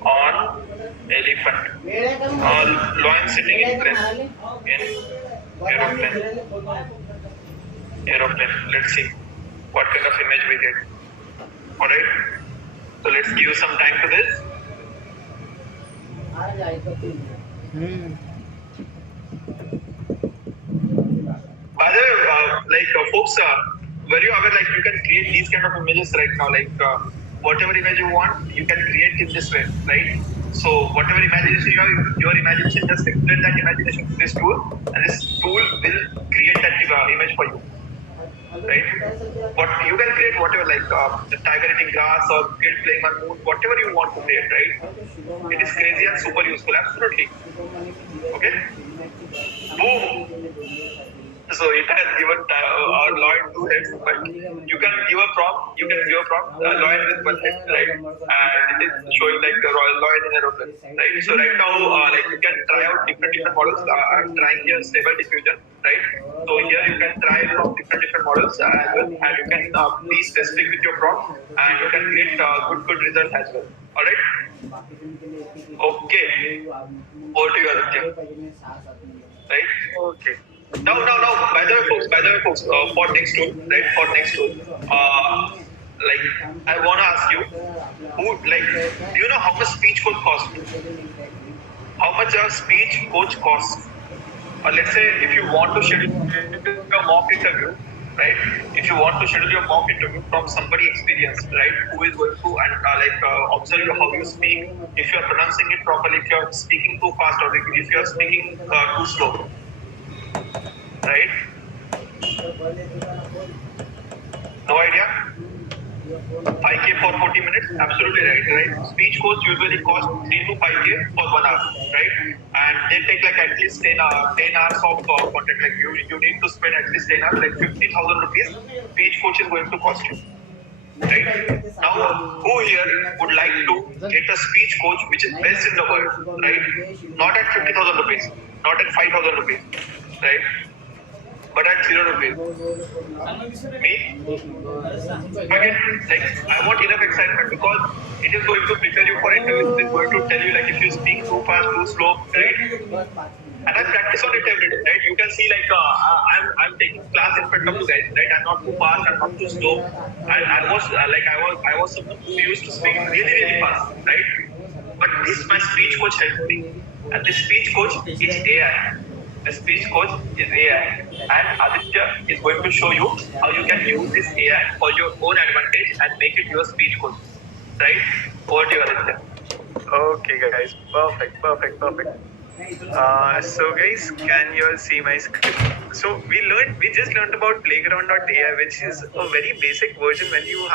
on elephant, वेळ आहे का मग? lion sitting in plane, aeroplane. Let's see what kind of image we get. Alright, so let's give some time to this. आज ऐकत नाही. By the way, folks, were you aware like you can create these kind of images right now? Like whatever image you want, you can create in this way, right? So whatever imagination you have, your imagination, just explain that imagination to this tool, and this tool will create that image for you, right? But you can create whatever, like the tiger eating grass or kid playing on moon, whatever you want to create, right? It is crazy and super useful, absolutely. Okay? Boom! So it has given our Lloyd 2 heads, but you can give a prompt. Lloyd with 1 head, right? And it is showing like the Royal Lloyd in aeroplane, right? So right now, like you can try out different models. I'm trying here Stable Diffusion, right? So here you can try from different models as well, and you can be specific with your prompt, and you can create good results as well. All right? Okay. Over to you, Aditya. Right? Okay. Now, by the way, folks, for next tool, like, I want to ask you, do you know how much speech coach costs? How much a speech coach costs? Let's say if you want to schedule a mock interview, right? If you want to schedule your mock interview from somebody experienced, right? Who is going to and observe how you speak, if you are pronouncing it properly, if you are speaking too fast, or if you are speaking too slow. Right? No idea? 5K for 40 minutes? Absolutely right? Speech coach usually cost 3 to 5K for 1 hour, right? And they take like at least 10 hours of content. Like you need to spend at least 10 hours, like 50,000 rupees. Speech coach is going to cost you. Right? Now, who here would like to get a speech coach which is best in the world, right? Not at 50,000 rupees, not at 5,000 rupees, right? But at 0 rupees. Me? Again, like I want enough excitement because it is going to prepare you for interviews. It is going to tell you like if you speak too fast, too slow, right? And I practice on it every day, right? You can see like I'm taking class in front of you guys, right? I'm not too fast, I'm not too slow. I was someone who used to speak really fast, right? But this my speech coach helped me, and this speech coach is AI. The speech coach is AI, and Aditya is going to show you how you can use this AI for your own advantage and make it your speech coach. Right? Over to you, Aditya. Okay, guys. Perfect. So guys, can you all see my script? So we just learned about playground.ai, which is a very basic version when you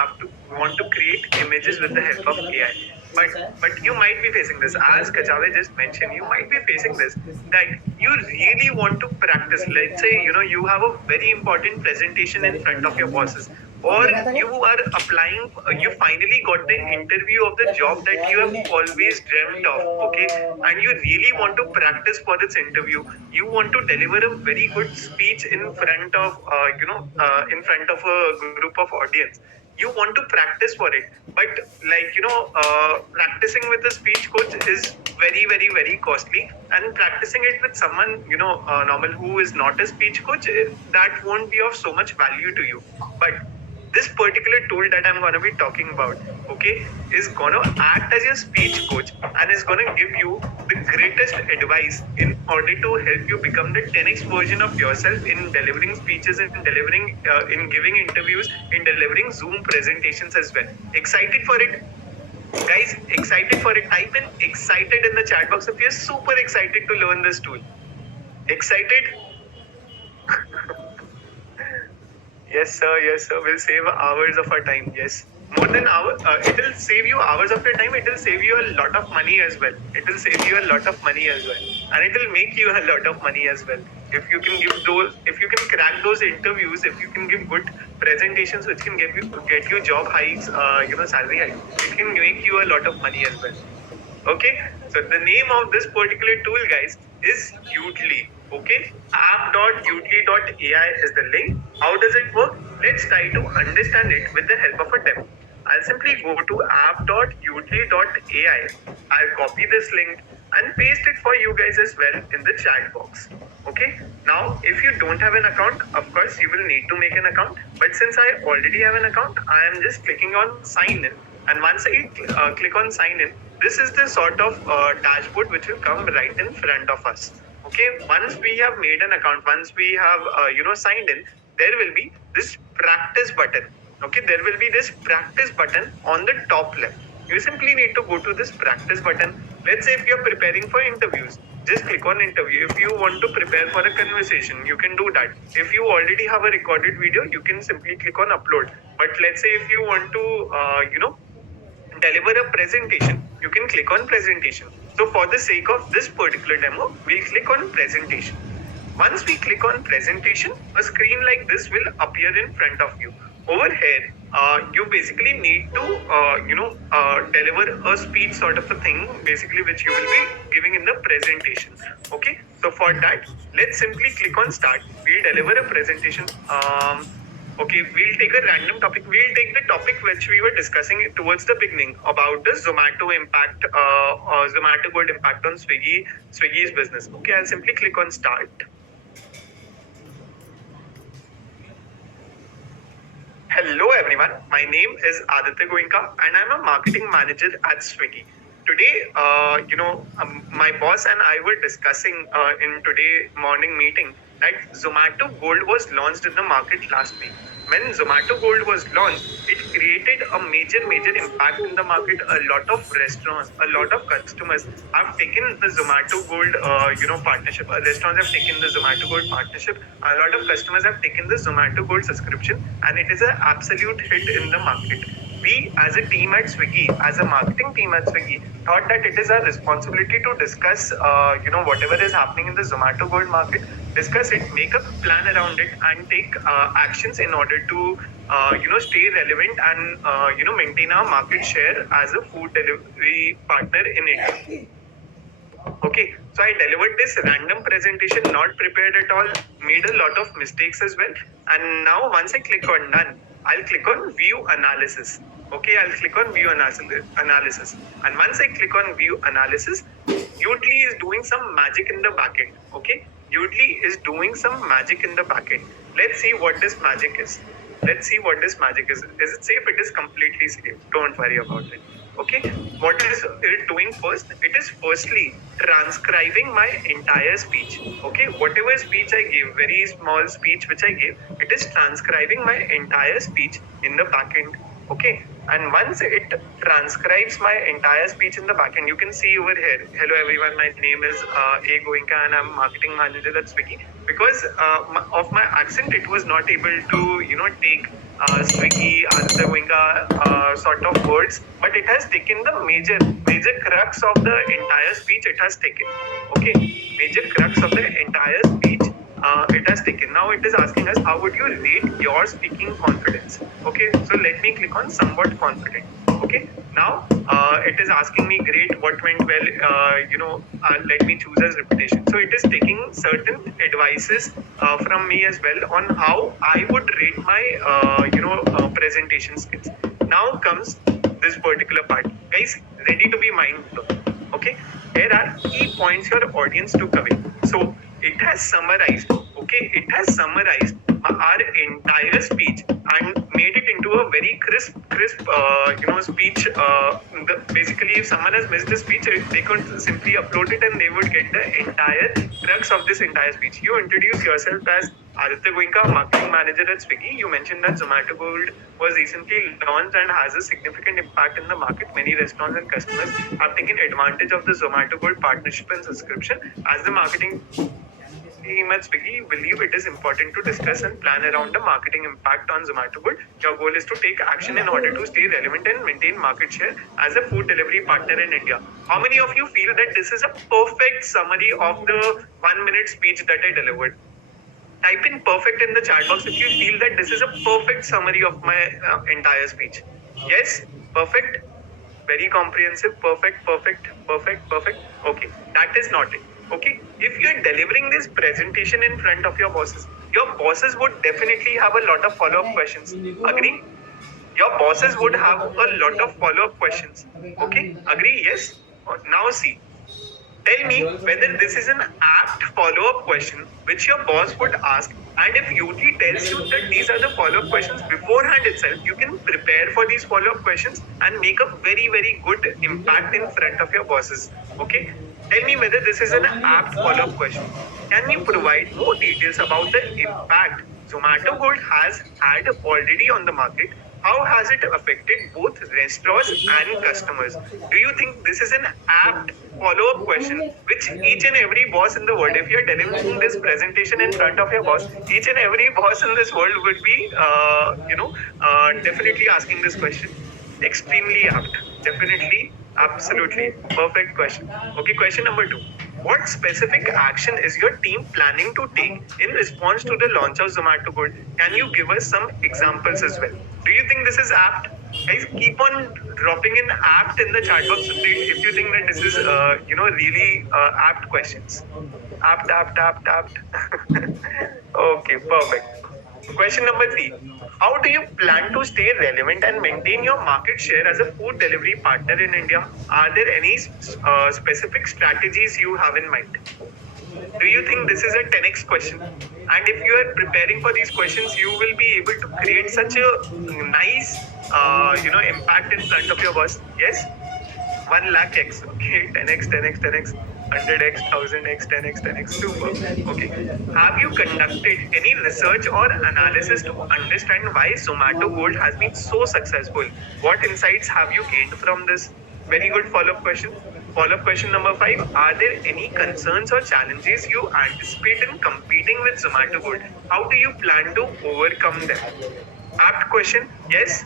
want to create images with the help of AI. But you might be facing this, as Kachave just mentioned, you might be facing this, that you really want to practice. Let's say, you have a very important presentation in front of your bosses, or you are applying, you finally got the interview of the job that you have always dreamt of, okay? And you really want to practice for this interview. You want to deliver a very good speech in front of, in front of a group of audience. You want to practice for it, but practicing with a speech coach is very costly, and practicing it with someone normal who is not a speech coach, that won't be of so much value to you. But this particular tool that I'm gonna be talking about, okay, is gonna act as your speech coach and is gonna give you the greatest advice in order to help you become the 10x version of yourself in delivering speeches, in delivering, in giving interviews, in delivering Zoom presentations as well. Excited for it? Guys, excited for it? Type in excited in the chat box if you're super excited to learn this tool. Excited? Yes, sir. Yes, sir. We'll save hours of our time. Yes. More than hours. It will save you hours of your time. It will save you a lot of money as well. It will save you a lot of money as well. And it will make you a lot of money as well. If you can give those, if you can crack those interviews, if you can give good presentations which can get you job hikes, salary hikes, it can make you a lot of money as well. Okay, so the name of this particular tool, guys, is Udly. Okay, app.udly.ai is the link. How does it work? Let's try to understand it with the help of a demo. I'll simply go to app.udly.ai. I'll copy this link and paste it for you guys as well in the chat box. Okay, now if you don't have an account, of course you will need to make an account. But since I already have an account, I am just clicking on sign in. And once I click on sign in, this is the sort of dashboard which will come right in front of us. Okay, once we have made an account, once we have signed in, there will be this practice button. Okay, there will be this practice button on the top left. You simply need to go to this practice button. Let's say if you're preparing for interviews, just click on interview. If you want to prepare for a conversation, you can do that. If you already have a recorded video, you can simply click on upload. But let's say if you want to deliver a presentation, you can click on presentation. So for the sake of this particular demo, we'll click on presentation. Once we click on presentation, a screen like this will appear in front of you. Over here, you basically need to deliver a speech sort of a thing, basically, which you will be giving in the presentation. Okay, so for that, let's simply click on start. We'll deliver a presentation. Okay, we'll take a random topic. We'll take the topic which we were discussing towards the beginning about the Zomato impact, Zomato Gold impact on Swiggy's business. Okay, I'll simply click on start. Hello everyone, my name is Aditya Goenka and I'm a marketing manager at Swiggy. Today, my boss and I were discussing in today morning meeting that Zomato Gold was launched in the market last week. When Zomato Gold was launched, it created a major impact in the market. A lot of restaurants, a lot of customers have taken the Zomato Gold, partnership. Restaurants have taken the Zomato Gold partnership. A lot of customers have taken the Zomato Gold subscription, and it is an absolute hit in the market. We, as a team at Swiggy, as a marketing team at Swiggy, thought that it is our responsibility to discuss, whatever is happening in the Zomato Gold market, discuss it, make a plan around it, and take actions in order to, stay relevant and, maintain our market share as a food delivery partner in India. Okay, so I delivered this random presentation, not prepared at all, made a lot of mistakes as well. And now once I click on done, I'll click on view analysis. Okay, I'll click on view analysis. And once I click on view analysis, Udly is doing some magic in the backend. Okay, Udly is doing some magic in the backend. Let's see what this magic is. Let's see what this magic is. Is it safe? It is completely safe. Don't worry about it. Okay, what is it doing first? It is firstly transcribing my entire speech. Okay, whatever speech I gave, very small speech which I gave, it is transcribing my entire speech in the backend. Okay, and once it transcribes my entire speech in the backend, you can see over here. Hello everyone, my name is A. Goenka and I'm marketing manager at Swiggy. Because of my accent, it was not able to, take Swiggy, Aditya Goenka sort of words, but it has taken the major crux of the entire speech. It has taken, okay, major crux of the entire speech. It has taken. Now it is asking us, how would you rate your speaking confidence? Okay, so let me click on somewhat confident. Okay, now it is asking me, great, what went well, let me choose as repetition. So it is taking certain advices from me as well on how I would rate my presentation skills. Now comes this particular part. Guys, ready to be mind blown. Okay, here are key points your audience took away. So it has summarized, okay, it has summarized our entire speech and made it into a very crisp, speech. Basically, if someone has missed the speech, they could simply upload it and they would get the entire crux of this entire speech. You introduce yourself as Aditya Goenka, marketing manager at Swiggy. You mentioned that Zomato Gold was recently launched and has a significant impact in the market. Many restaurants and customers have taken advantage of the Zomato Gold partnership and subscription. As the marketing team at Swiggy believe it is important to discuss and plan around the marketing impact on Zomato Gold. Your goal is to take action in order to stay relevant and maintain market share as a food delivery partner in India. How many of you feel that this is a perfect summary of the 1 minute speech that I delivered? Type in perfect in the chat box if you feel that this is a perfect summary of my entire speech. Yes? Perfect? Very comprehensive? Perfect, perfect, perfect, perfect? Okay. That is not it. Okay? If you are delivering this presentation in front of your bosses would definitely have a lot of follow-up questions. Agree? Your bosses would have a lot of follow-up questions. Okay? Agree? Yes? Now see. Tell me whether this is an apt follow-up question which your boss would ask, and if UT tells you that these are the follow-up questions beforehand itself, you can prepare for these follow-up questions and make a very, very good impact in front of your bosses. Okay? Tell me whether this is an apt follow-up question. Can you provide more details about the impact Zomato Gold has had already on the market? How has it affected both restaurants and customers? Do you think this is an apt follow-up question which each and every boss in the world, if you're delivering this presentation in front of your boss, each and every boss in this world would be, definitely asking this question? Extremely apt. Definitely, absolutely. Perfect question. Okay, question number 2. What specific action is your team planning to take in response to the launch of Zomato Gold? Can you give us some examples as well? Do you think this is apt? Guys, keep on dropping in apt in the chat box if you think that this is, really apt questions. Apt. Okay, perfect. Question number 3. How do you plan to stay relevant and maintain your market share as a food delivery partner in India? Are there any specific strategies you have in mind? Do you think this is a 10x question? And if you are preparing for these questions, you will be able to create such a nice, impact in front of your boss. Yes? 1 lakh x. Okay, 10x, 100x, 1000x, 10x. Super. Okay. Have you conducted any research or analysis to understand why Zomato Gold has been so successful? What insights have you gained from this? Very good follow-up question. Follow-up question number 5. Are there any concerns or challenges you anticipate in competing with Zomato Gold? How do you plan to overcome them? Apt question. Yes?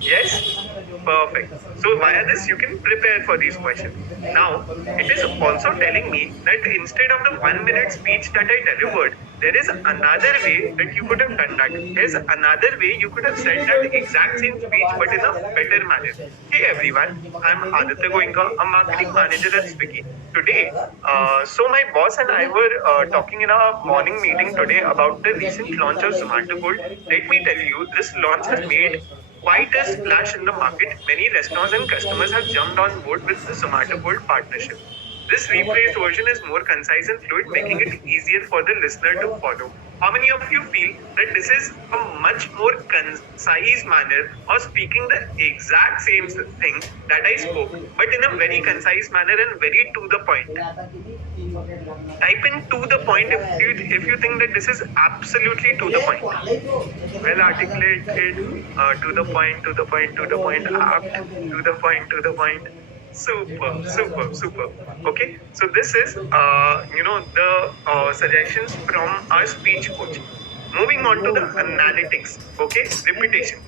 Yes? Perfect. So via this, you can prepare for these questions. Now, it is also telling me that instead of the 1 minute speech that I delivered, there is another way that you could have done that. There's another way you could have said that exact same speech but in a better manner. Hey everyone, I'm Aditya Goenka, a marketing manager at Swiggy. Today, so my boss and I were talking in our morning meeting today about the recent launch of Zomato Gold. Let me tell you, this launch has made quite a splash in the market. Many restaurants and customers have jumped on board with the Zomato Gold partnership. This rephrased version is more concise and fluid, making it easier for the listener to follow. How many of you feel that this is a much more concise manner of speaking the exact same thing that I spoke, but in a very concise manner and very to the point? Type in to the point if you think that this is absolutely to the point. Well articulated, to the point, apt, to the point. Super. Okay, so this is the suggestions from our speech coach. Moving on to the analytics. Okay, repetition.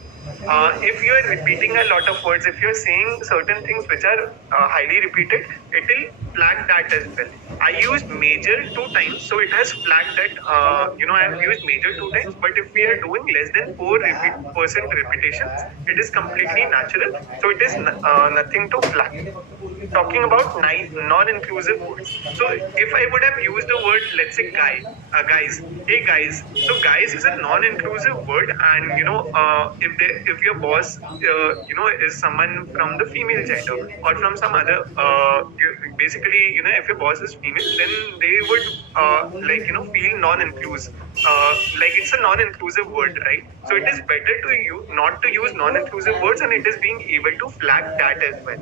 If you are repeating a lot of words, if you are saying certain things which are highly repeated, it will flag that as well. I used major 2 times, so it has flagged that, I have used major 2 times, but if we are doing less than 4% repetitions, it is completely natural, so it is nothing to flag. Talking about non-inclusive words. So if I would have used the word, let's say guys, hey guys. So guys is a non-inclusive word, and if if your boss, is someone from the female gender or from some other, basically, if your boss is female, then they would, feel non-inclusive. Like it's a non-inclusive word, right? So it is better to you not to use non-inclusive words, and it is being able to flag that as well.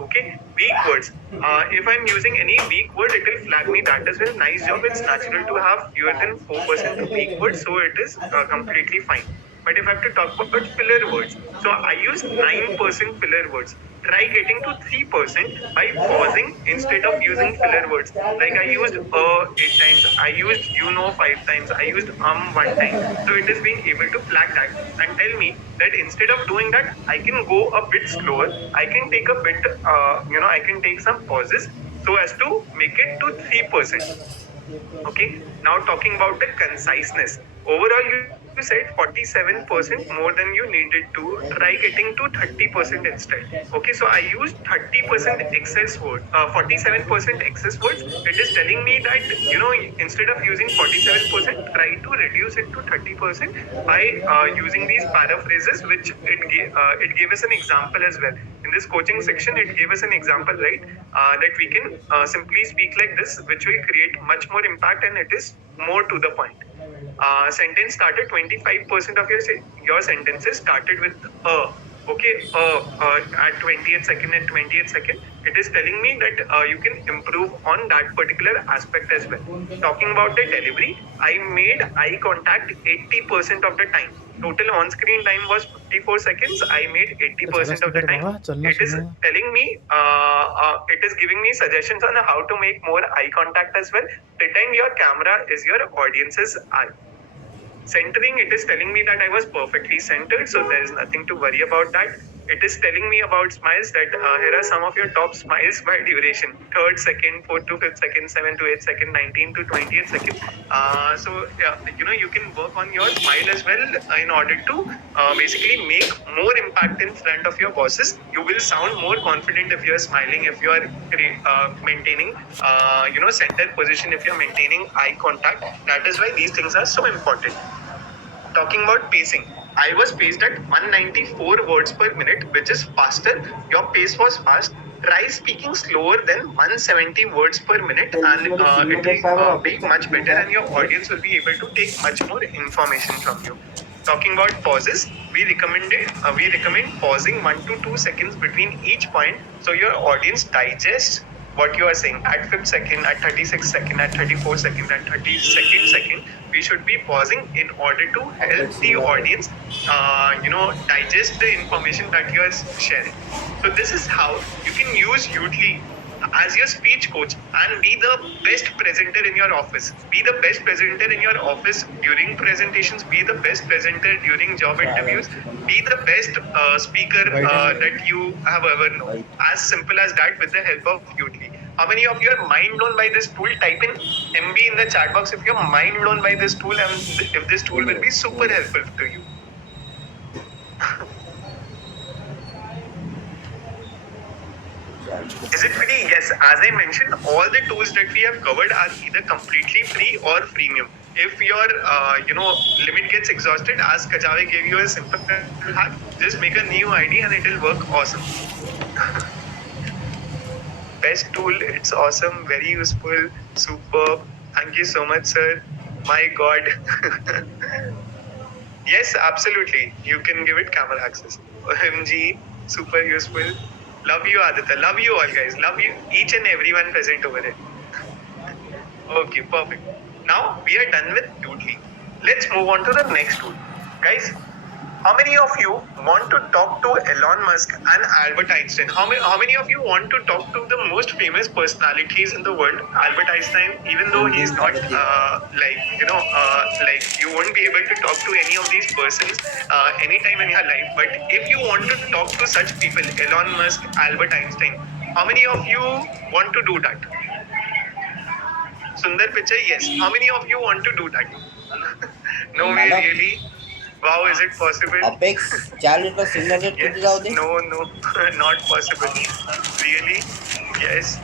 Okay, weak words. If I'm using any weak word, it will flag me that as well. Nice job. It's natural to have fewer than 4% weak words, so it is completely fine. But if I have to talk about filler words, so I use 9% filler words. Try getting to 3% by pausing instead of using filler words. Like I used 8 times, I used 5 times, I used 1 time. So it is being able to flag that and tell me that instead of doing that, I can go a bit slower. I can take a bit, I can take some pauses so as to make it to 3%. Okay, now talking about the conciseness. Overall, you said 47% more than you needed to. Try getting to 30% instead. Okay, so I used 30% excess word, 47% excess words. It is telling me that, instead of using 47%, try to reduce it to 30% by using these paraphrases, which it gave us an example as well. In this coaching section, it gave us an example, right? That we can simply speak like this, which will create much more impact, and it is more to the point. Sentence started, 25% of your sentences started with a. Okay, at 20th second and 20th second, it is telling me that you can improve on that particular aspect as well. Talking about the delivery, I made eye contact 80% of the time. Total on-screen time was 54 seconds. I made 80% of the time. It is telling me, it is giving me suggestions on how to make more eye contact as well. Pretend your camera is your audience's eye. Centering, it is telling me that I was perfectly centered, so there is nothing to worry about that. It is telling me about smiles, that here are some of your top smiles by duration: 3rd second, 4th to 5th second, 7th to 8th second, 19th to 20th second. So you can work on your smile as well in order to basically make more impact in front of your bosses. You will sound more confident if you are smiling, if you are maintaining center position, if you are maintaining eye contact. That is why these things are so important. Talking about pacing, I was paced at 194 words per minute, which is faster. Your pace was fast. Try speaking slower than 170 words per minute, and it will be much better, and your audience will be able to take much more information from you. Talking about pauses, we recommend pausing 1 to 2 seconds between each point, so your audience digests what you are saying. At 5th second, at 36th second, at 34th second, at 32nd second, we should be pausing in order to help the audience, digest the information that you are sharing. So this is how you can use Udly as your speech coach and be the best presenter in your office. Be the best presenter in your office during presentations. Be the best presenter during job interviews. Be the best speaker that you have ever known. As simple as that, with the help of Udly. How many of you are mind blown by this tool? Type in MB in the chat box if you're mind blown by this tool, and if this tool will be super helpful to you. Is it free? Yes. As I mentioned, all the tools that we have covered are either completely free or freemium. If your limit gets exhausted, as Kajave gave you a simple hack, just make a new ID and it will work awesome. Best tool, it's awesome, very useful, superb. Thank you so much, sir. My God. Yes, absolutely. You can give it camera access. OMG, super useful. Love you, Aditya. Love you all, guys. Love you, each and everyone present over there. Okay, perfect. Now we are done with Udly. Let's move on to the next tool. Guys, how many of you want to talk to Elon Musk and Albert Einstein? How many of you want to talk to the most famous personalities in the world? Albert Einstein, even though he's not you won't be able to talk to any of these persons anytime in your life. But if you want to talk to such people, Elon Musk, Albert Einstein, how many of you want to do that? Sundar Pichai, yes. How many of you want to do that? No way, really? Wow, is it possible? Apex 4 litre single rate किती जाऊ दे? No, not possible. Really? Yes.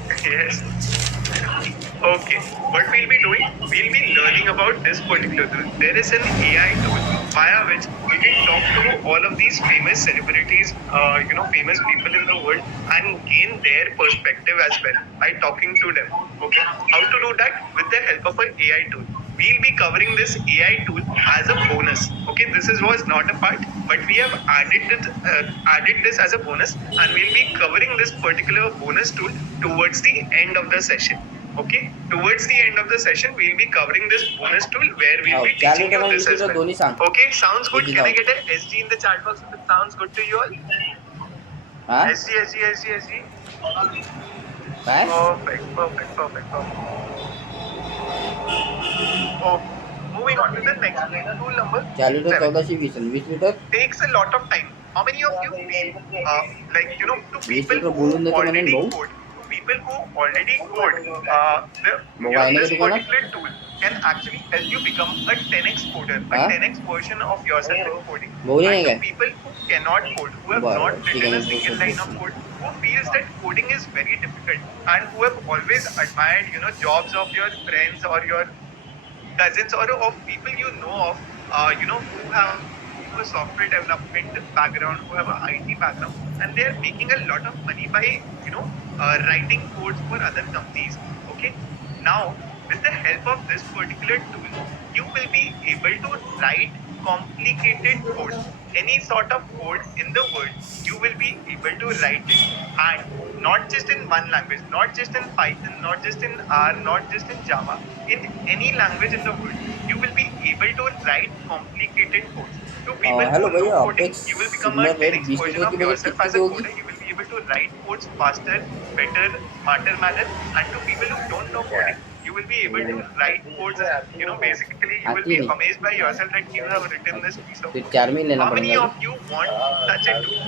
Okay, what we'll be doing, we'll be learning about this particular tool. There is an AI tool via which you we can talk to all of these famous celebrities, famous people in the world, and gain their perspective as well by talking to them. Okay, how to do that? With the help of an AI tool. We'll be covering this AI tool as a bonus. Okay, this was not a part, but we have added this as a bonus, and we'll be covering this particular bonus tool towards the end of the session. Okay, towards the end of the session, we'll be covering this bonus tool where we'll be चालू teaching you ठेवा this as विषय well. दोन्ही सांग Okay, sounds good. किती Can I जाऊ? get a SG in the chat box if it sounds good to you all? हा SG. काय Perfect. Oh, moving on to the next tool number चालू litre 7. 1420 आणि 20 litre Takes a lot of time. How many of you feel, to 20 people litre who बोलून देतो म्हणेन already भाऊ code, people who already code, भाऊ आहे ना का this तुम्हाला particular tool can actually help you become a 10x coder, a Huh? 10x version of yourself in coding. भाऊ नाही And to काय people who cannot code, who have बरं, not ठीक written आहे, a मी single बोलतो. line of code, who feels that coding is very difficult, and who have always admired, jobs of your friends or your cousins or of people you know of, who have a software development background, who have an IT background, and they are making a lot of money by, writing codes for other companies. Okay, now with the help of this particular tool, you will be able to write complicated code. Any sort of code in the world, you will be able to write it, and not just in one language, not just in Python, not just in R, not just in Java, in any language in the world, you will be able to write complicated codes. To people hello who know भैया, coding, Apex you will become a signal rate 10x 20 version litre of की budget yourself कितनी as की a होगी coder. You will be able to write codes faster, better, smarter manner. And to people who don't know coding, you will be able to write codes. Basically, you will be आती नहीं amazed by yourself that you have written this piece of फिर code. 4 में लेना How many पड़ेगा of you want such a tool?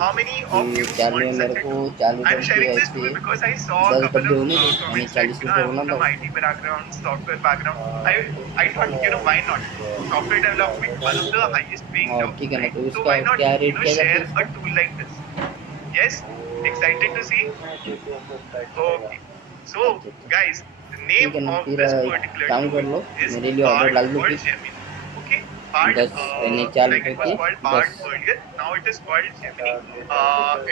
How many of you फिर 4 में want मेरे such a को tool? 4 I'm लीटर की sharing this ऐसे tool because I saw a 10 couple डब्बे of होने आणि comments that 40 लीटर I'm होणार from भाऊ IT background, software background. I thought why not? Software development, one of the highest paying हाँ jobs, ठीक है ना right? तो So इसका why not क्या रेट क्या share करते a हैं tool like this? Yes, excited to see. Okay, so guys, the name ठीक है ना of फिर this particular काम कर लो tool is मेरे लिए ऑर्डर Bard डाल दो for please Gemini. Okay, Bard, 10 यानी 4 like लीटर it was के called Bard 10 earlier. Now it is called Gemini.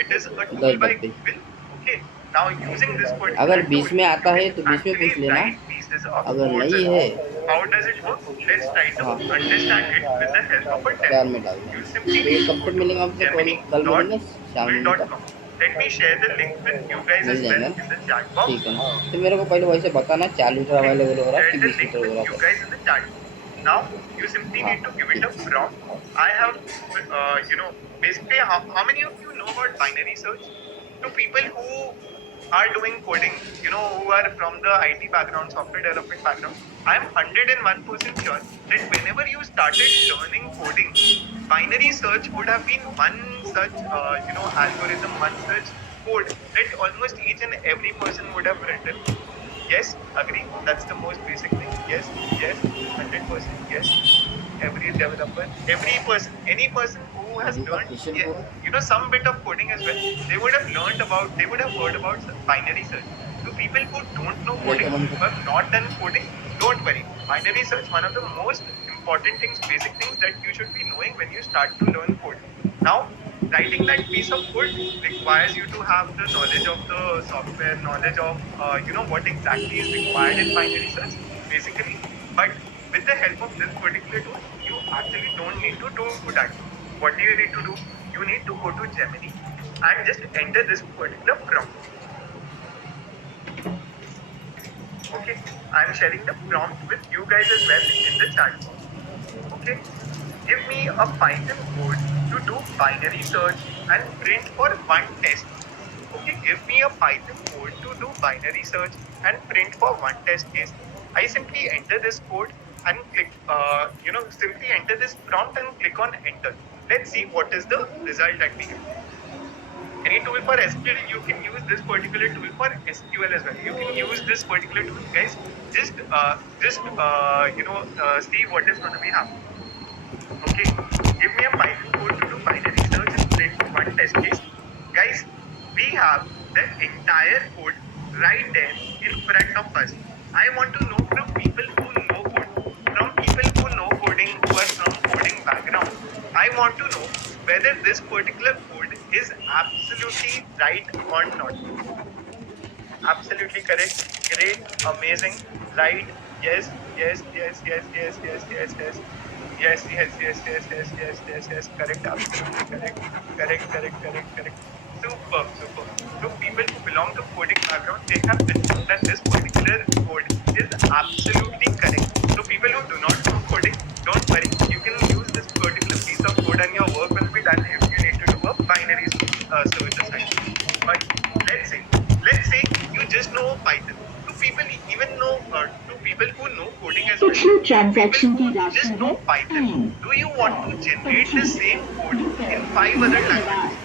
It is a 10 tool by डब्बे Google. Okay, now using this particular अगर tool, 20 में आता you है can तो 20 में actually पूछ लेना write pieces of अगर codes नहीं as है well. How does it work? Let's try to हाँ understand it with the help of a 4 demo. में डाल You देना simply तो ये need to कब go तक मिलेगा to हमसे कल मिलेंगे शाम में तक gemini.google.com. Let me share the link with you guys mill as well जाएंगे in the chat box. ठीक है ना तो मेरे को पहले वैसे बताना 4 लीटर अवेलेबल हो रहा है Share कि the 20 link लीटर with हो you रहा guys in the chat. Now you simply हाँ need to give it a ठीक prompt. I have, basically, how many of you know about binary search? To people who are doing coding, who are from the IT background, software development background, I am 101% sure that whenever you started learning coding, binary search would have been one such, algorithm, one such code that almost each and every person would have written. Yes, agree. That's the most basic thing. Yes, 100%. Yes, every developer, every person, any person who has Deepak learned, Kishan yeah, को some bit of coding as well, they would have they would have heard about binary search. To people who don't know coding, recommend who have not done coding, don't worry. Binary search, one of the most important things, basic things that you should be knowing when you start to learn code. Now, writing that piece of code requires you to have the knowledge of the software, knowledge of what exactly is required in binary search, basically. But with the help of this particular tool, you actually don't need to do that. What do you need to do? You need to go to Gemini and just enter this particular prompt. Okay, I'm sharing the prompt with you guys as well in the chat box. Okay, give me a Python code to do binary search and print for one test. Okay, give me a Python code to do binary search and print for one test case. I simply enter this code and click, simply enter this prompt and click on enter. Let's see what is the result that we get. Any tool for SQL, you can use this particular tool for SQL as well. You can use this particular tool, guys. Just see what is going to be happening. Okay, give me a Python code to do binary search and print one test case. Guys, we have the entire code right there in front of us. I want to know from people who know code, from people who know coding, who are from coding background, I want to know whether this particular code is absolutely right or not. Absolutely correct. Great. Amazing. Right. Yes. Yes. Yes. Yes. Yes. Yes. Yes. Yes. Yes. Yes. Yes. Yes. Yes. Yes. Yes. Yes. Correct. Absolutely correct. Correct. Correct. Correct. Correct. Superb. Superb. So people who belong to coding background, they have assumed that this particular code is absolutely correct. So people who do not know coding, don't worry. You can use this particular piece of code and your work will be done if you need to do a binary search assignment. But let's say you just know Python. Do people even know, do people who know coding as well? पिछली transaction की People who राशि just है know Python. Do you want to generate the same code in 5 other languages?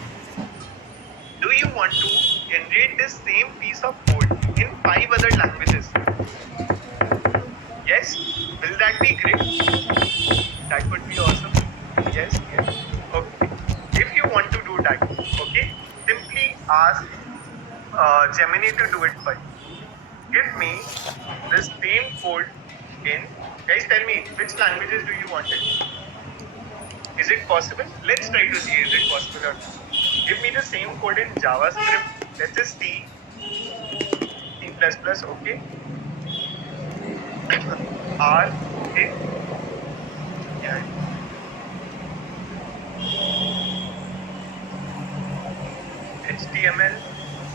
Do you want to generate the same piece of code in 5 other languages? Yes? Will that be great? That would be awesome. Yes, yes. Okay. If you want to do that, okay, simply ask Gemini to do it for you. Give me the same code in. Guys, tell me which languages do you want it? Is it possible? Let's try to see is it possible or not. Give me the same code in JavaScript. Let's say C, C++, okay. R, okay. Yeah. HTML,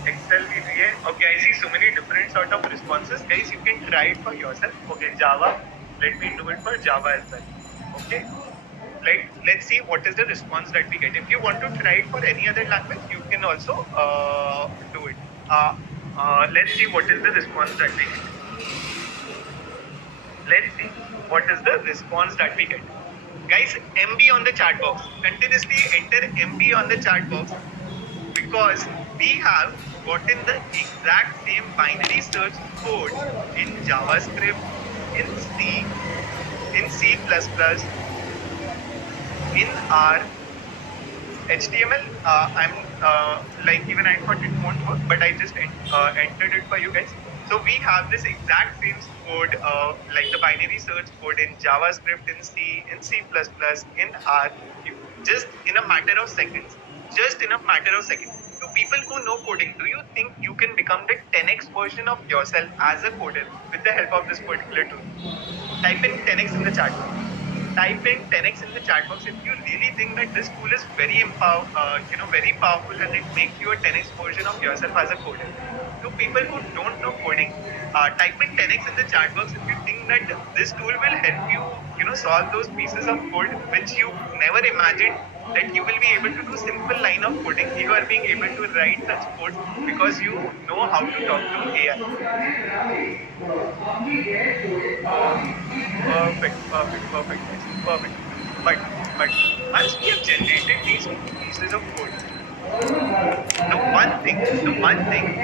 Excel, VBA. Okay, I see so many different sort of responses. Guys, you can try it for yourself. Okay, Java. Let me do it for Java as well. Okay. Let's see what is the response that we get. If you want to try it for any other language, you can also do it. Let's see what is the response that we get. Let's see what is the response that we get. Guys, MB on the chat box. Continuously enter MB on the chat box because we have gotten the exact same binary search code in JavaScript, in C, in C++, in R, HTML. I'm like even I thought it won't work, but I just entered it for you guys. So we have this exact same code, like the binary search code in JavaScript, in C, in C++, in R, just in a matter of seconds. Just in a matter of seconds. To people who know coding, do you think you can become the 10x version of yourself as a coder with the help of this particular tool? Type in 10x in the chat box. Type in 10x in the chat box if you really think that this tool is very very powerful and it makes you a 10x version of yourself as a coder. To people who don't know coding, type in 10x in the chat box if you think that this tool will help you, solve those pieces of code which you never imagined that you will be able to do simple line of coding. You are being able to write such code because you know how to talk to AI. Perfect. But once we have generated these pieces of code, the one thing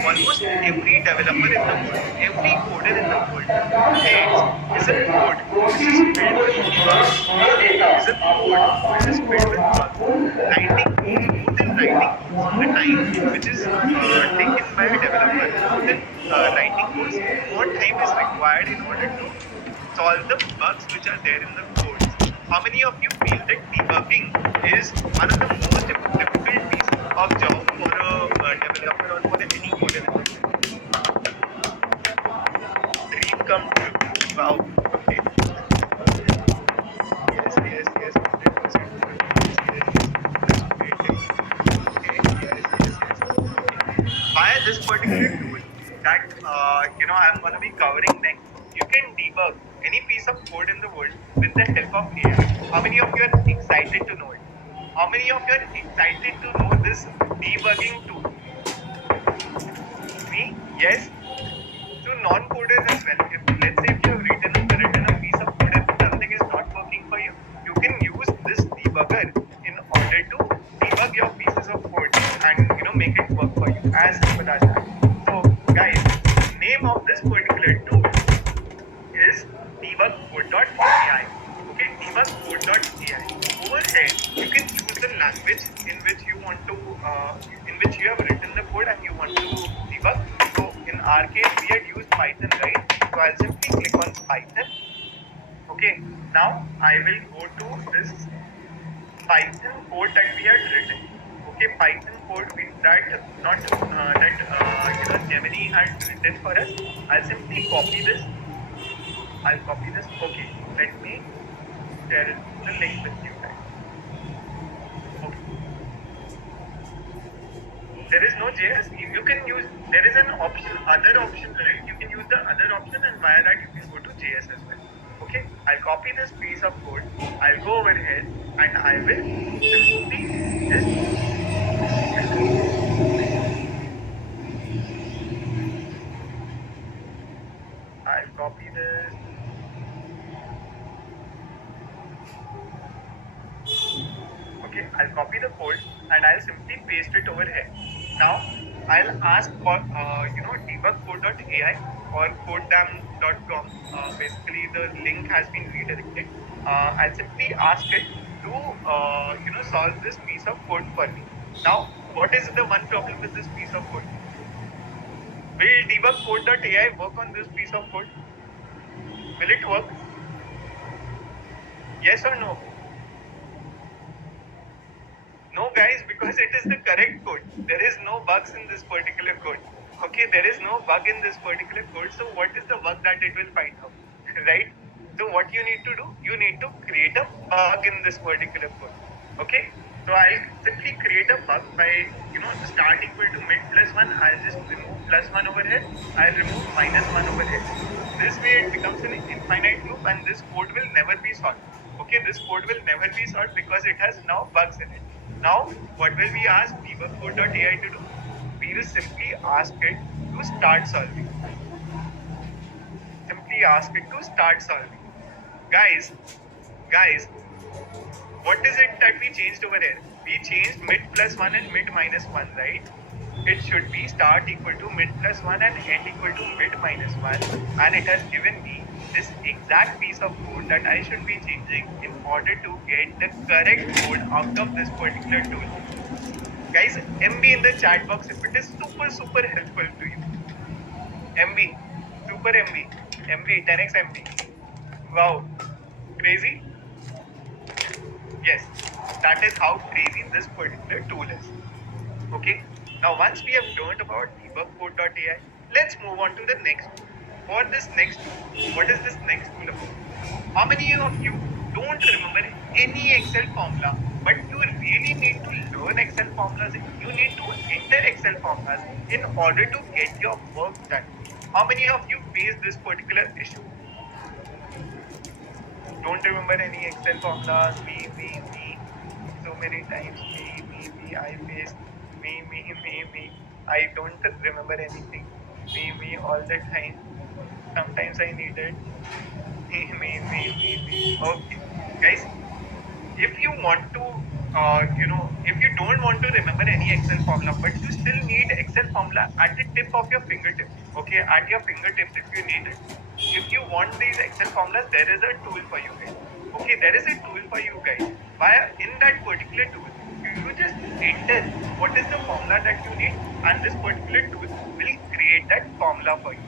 almost every developer in the world, every coder in the world hates is a code which is filled with bugs. Is a code which is filled with bugs. Writing codes, more than writing codes, the time which is taken by a developer, more than writing codes, more time is required in order to solve the bugs which are there in the codes. How many of you feel that debugging is one of the most difficult pieces of job for a developer or for any coder in the world? Dream come true. Wow. Okay. Yes. 100%. Yes. Okay. Via this particular tool that I'm gonna be covering next, you can debug any piece of code in the world with the help of AI. How many of you are excited to know it? How many of you are excited to know this debugging tool? Me? Yes. To non-coders as well. Let's say if you have written a piece of code and something is not working for you, you can use this debugger in order to debug your pieces of code and make it work for you. As simple as that. So guys, the name of this particular tool is debugcode.ai. Okay, debugcode.ai. Over here, you can choose the language in which you want to, in which you have written the code and you want to debug. So in our case, we had used Python, right? So I'll simply click on Python. Okay, now I will go to this Python code that we had written. Okay, Python code that not that Gemini had written for us. I'll simply copy this. I'll copy this. Okay, let me share the link with you guys. Okay. There is no JS. You can use. There is an option, other option, right? You can use the other option, and via that you can go to JS as well. Okay. I'll copy this piece of code. I'll go over here, and I will simply I'll copy this. Okay, I'll copy the code and I'll simply paste it over here. Now I'll ask for debugcode.ai or codedam.com. Basically, the link has been redirected. I'll simply ask it to solve this piece of code for me. Now, what is the one problem with this piece of code? Will debugcode.ai work on this piece of code? Will it work? Yes or no? No, guys, because it is the correct code. There is no bugs in this particular code. Okay, there is no bug in this particular code. So what is the bug that it will find out? Right? So what you need to do? You need to create a bug in this particular code. Okay? So I'll simply create a bug by, start equal to mid plus 1. I'll just remove plus 1 over here. I'll remove minus 1 over here. This way it becomes an infinite loop and this code will never be solved. Okay, this code will never be solved because it has now bugs in it. Now, what will we ask debugcode.ai to do? We will simply ask it to start solving. Simply ask it to start solving. Guys, what is it that we changed over here? We changed mid plus 1 and mid minus 1, right? It should be start equal to mid plus 1 and end equal to mid minus 1. And it has given me this exact piece of code that I should be changing in order to get the correct code out of this particular tool. Guys, MB in the chat box if it is super helpful to you. MB, super MB, MB, 10x MB. Wow, crazy? Yes, that is how crazy this particular tool is. Okay, now once we have learned about debugcode.ai, let's move on to the next. For this next tool, what is this next tool about? How many of you don't remember any Excel formula, but you really need to learn Excel formulas? You need to enter Excel formulas in order to get your work done. How many of you face this particular issue? Don't remember any Excel formulas? Me. So many times, me. I faced me. I don't remember anything. Me all the time. Sometimes I need it. Me. Okay, guys. If you want to, if you don't want to remember any Excel formula, but you still need Excel formula at the tip of your fingertips. Okay, at your fingertips if you need it. If you want these Excel formulas, there is a tool for you guys. Okay, there is a tool for you guys. In that particular tool, you just enter what is the formula that you need, and this particular tool will create that formula for you.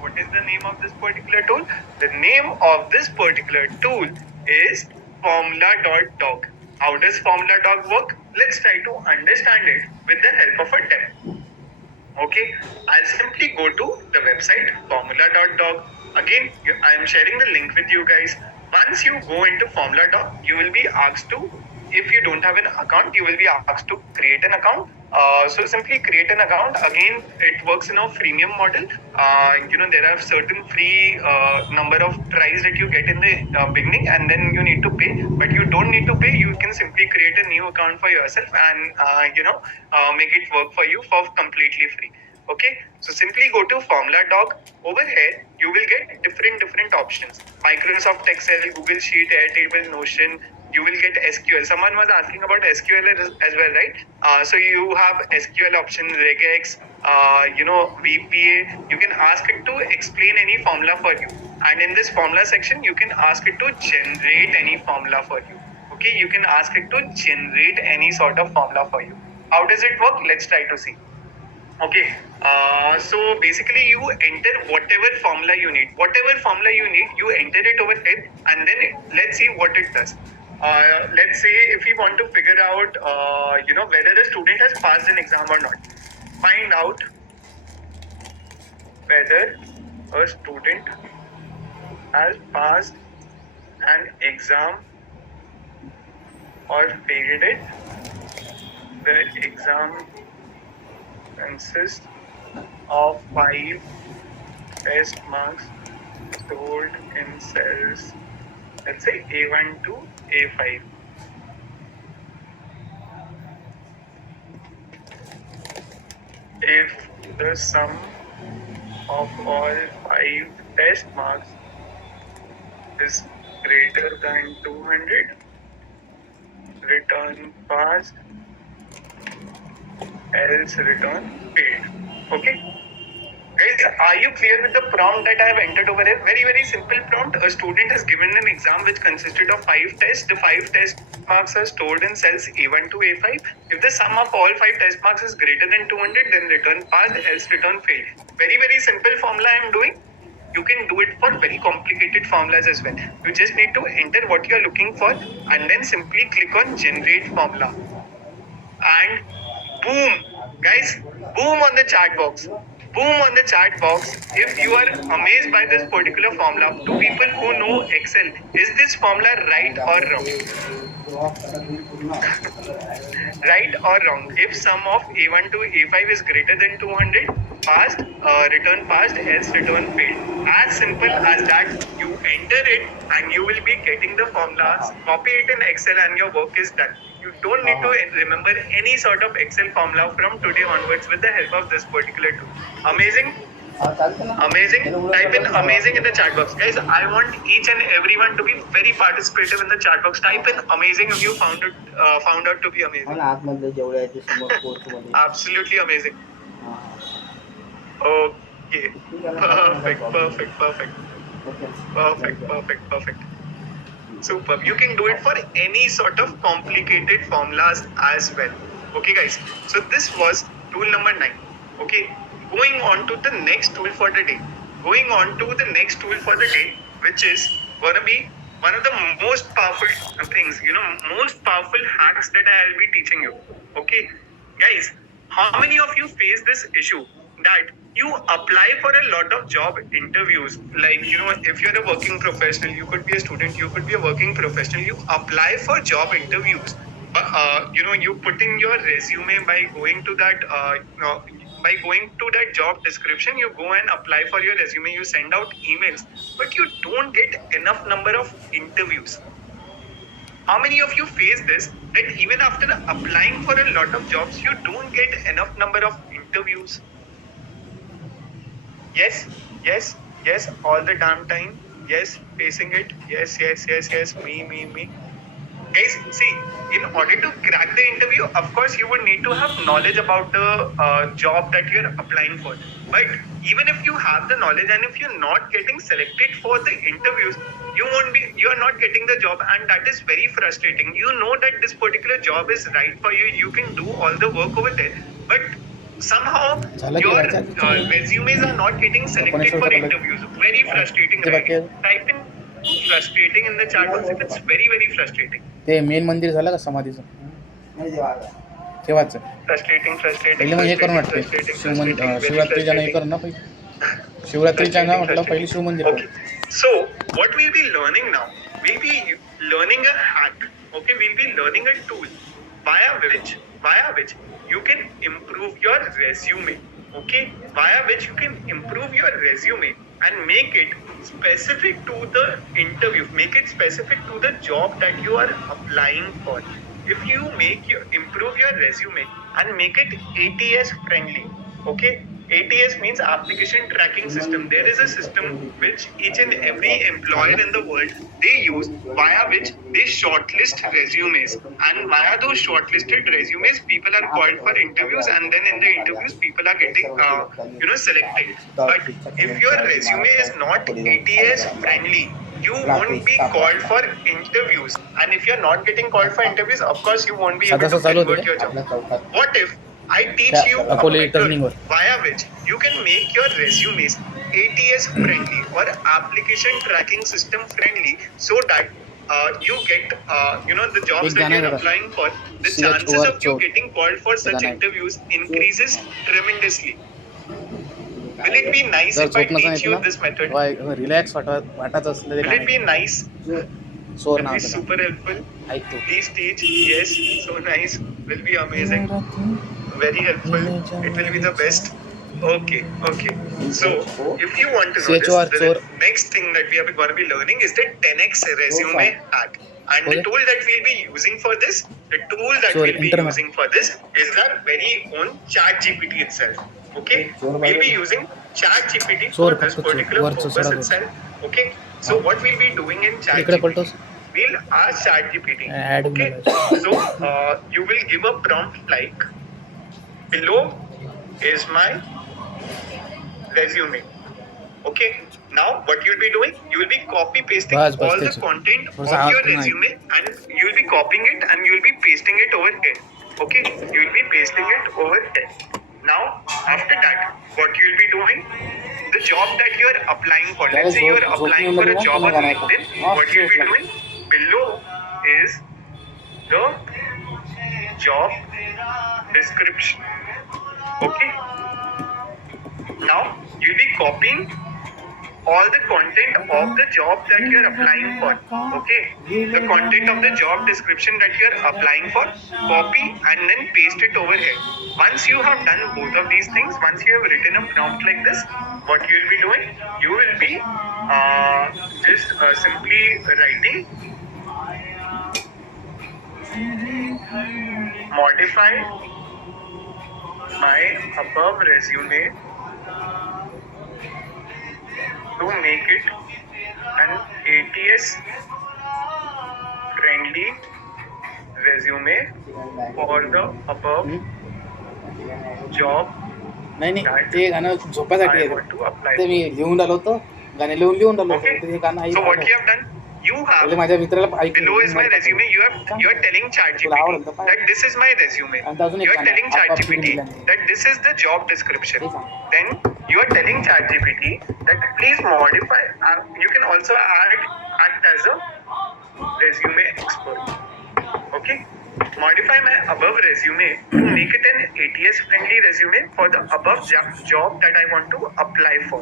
What is the name of this particular tool? The name of this particular tool is formula.doc. How does formula.doc work? Let's try to understand it with the help of a demo. Okay, I'll simply go to the website formula.doc. Again, I am sharing the link with you guys. Once you go into formula.doc, you will be asked to, if you don't have an account, you will be asked to create an account. So simply create an account. Again, it works in a freemium model. There are certain free number of tries that you get in the beginning, and then you need to pay. But you don't need to pay. You can simply create a new account for yourself and make it work for you for completely free. Okay, so simply go to formula.doc. Over here, you will get different options: Microsoft Excel, Google Sheet, Airtable, Notion. You will get SQL. Someone was asking about SQL as well, right? So you have SQL option, regex, VBA. You can ask it to explain any formula for you. And in this formula section, you can ask it to generate any formula for you. Okay, you can ask it to generate any sort of formula for you. How does it work? Let's try to see. Okay. So basically, you enter whatever formula you need. Whatever formula you need, you enter it over here, and then let's see what it does. Let's say if we want to figure out, whether the student has passed an exam or not. Find out whether a student has passed an exam or failed it. The exam consists of 5 test marks stored in cells, let's say A1 to A5. If the sum of all 5 test marks is greater than 200, return passed, else return failed. Okay? Guys, are you clear with the prompt that I have entered over here? Very, very simple prompt. A student has given an exam which consisted of 5 tests. The 5 test marks are stored in cells A1 to A5. If the sum of all 5 test marks is greater than 200, then return passed, else return failed. Very, very simple formula I am doing. You can do it for very complicated formulas as well. You just need to enter what you are looking for and then simply click on generate formula. And boom, guys, boom on the chat box. Boom on the chat box. If you are amazed by this particular formula, to people who know Excel, is this formula right or wrong? Right or wrong? If sum of A1 to A5 is greater than 200, passed, return passed, else return failed. As simple as that, you enter it and you will be getting the formulas, copy it in Excel and your work is done. You don't need to remember any sort of Excel formula from today onwards with the help of this particular tool. Amazing? Amazing. Type in amazing in the chat box. Guys, I want each and everyone to be very participative in the chat box. Type in amazing if you found out to be amazing. आतमध्ये जेवढे आहे ते समोर कोर्समध्ये Absolutely amazing. Okay. Perfect. Superb. You can do it for any sort of complicated formulas as well. Okay, guys. So this was tool number 9. Okay. Going on to the next tool for the day. Which is gonna be one of the most powerful things, most powerful hacks that I'll be teaching you. Okay, guys, how many of you face this issue that you apply for a lot of job interviews? Like, if you're a working professional, you could be a student, you could be a working professional, you apply for job interviews. You put in your resume by going to that job description, you go and apply for your resume, you send out emails, but you don't get enough number of interviews. How many of you face this, that even after applying for a lot of jobs, you don't get enough number of interviews? Yes, all the damn time. Yes, facing it. Yes, me. Guys, see, in order to crack the interview, of course, you would need to have knowledge about the job that you're applying for. But even if you have the knowledge and if you're not getting selected for the interviews, you are not getting the job, and that is very frustrating. You know that this particular job is right for you. You can do all the work over there, but somehow your resumes are not getting selected for interviews. Very frustrating, right? Type in frustrating in the chat box if it's very, very frustrating. ते main मंदिर झालं का समाधीचं तेव्हाच Frustrating. पहिले मग हे करून वाटते शिवरात्रीच्या हे करून ना पहिले शिवरात्रीच्या ना म्हटलं पहिले शिव मंदिर Okay. So what we'll be learning now, we'll be learning a hack. Okay, we'll be learning a tool via which you can improve your resume. Okay, via which you can improve your resume and make it specific to the interview, make it specific to the job that you are applying for. If you improve your resume and make it ATS friendly, okay? ATS means application tracking system. There is a system which each and every employer in the world they use, via which they shortlist resumes, and via those shortlisted resumes people are called for interviews, and then in the interviews people are getting selected. But if your resume is not ATS friendly, you won't be called for interviews, and if you're not getting called for interviews, of course you won't be able to convert your job. What if I teach त्या you a Akole method टर्निंगवर. via which you can make your resumes ATS friendly or application tracking system friendly, so that you get the jobs एक that गाणं you're आहे बघा. applying for. The CH chances over of you चोर. getting called for such गाणं आहे. interviews increases tremendously. Will it be nice जर if I झोप नसा teach येत you ना this method? तेव्हा रिलॅक्स वाटत असलं ते Will it be गाणं nice? चोर Will be नावाचं super helpful. गाणं. ऐक तू. Please teach. Yes, so nice. Will be amazing. Very helpful. It will be the best. Okay. So, if you want to know CHOR, this, chor. the next thing that we are going to be learning is the 10x resume fine. hack. And the Okay. tool that we'll be using for this, Chor, we'll be internet. using for this is our very own ChatGPT itself. Okay? We'll be using ChatGPT for चोर this फक्त चोर. particular वरचं purpose सडा itself. Okay? So, what we'll be doing in इकडे ChatGPT, पलटोस. we'll ask ChatGPT. Add Okay? मला. So, you will give a prompt like, below is my resume. Okay? Now, what you'll be doing, you will be copy pasting बस all the त्याची. content थोडंसं of your आत नाही. resume, and you'll be copying it and you'll be pasting it over here. Okay? You'll be pasting it over here. Now, after that, what you'll be doing, the job that you are applying for. Let's say you are applying for a job on LinkedIn. What you'll be doing, below is the job description. Okay? Now, you'll be copying all the content of the job that you are applying for. Okay? The content of the job description that you are applying for, copy and then paste it over here. Once you have done both of these things, once you have written a prompt like this, what you will be doing, you will be just simply writing modify my above resume to make it an ATS friendly resume for the above job नाही ते गाणं झोपासाठी I आहे. want to apply. ते मी लिहून आलो होतो गाणे लिहून आलो Okay. होतो ते गाणं So what ऐक you have done, you have पहिले माझ्या मित्राला ऐक. below is my resume. You are telling ChatGPT that this is my resume. And अजून एक You are गाणं telling आपाप ChatGPT लिहिलं. that this is the job description. ते सांग. Then you are telling ChatGPT that please modify. You can also act as a resume expert. Okay. Modify my above resume to make it an ATS friendly resume for the above job that I want to apply for.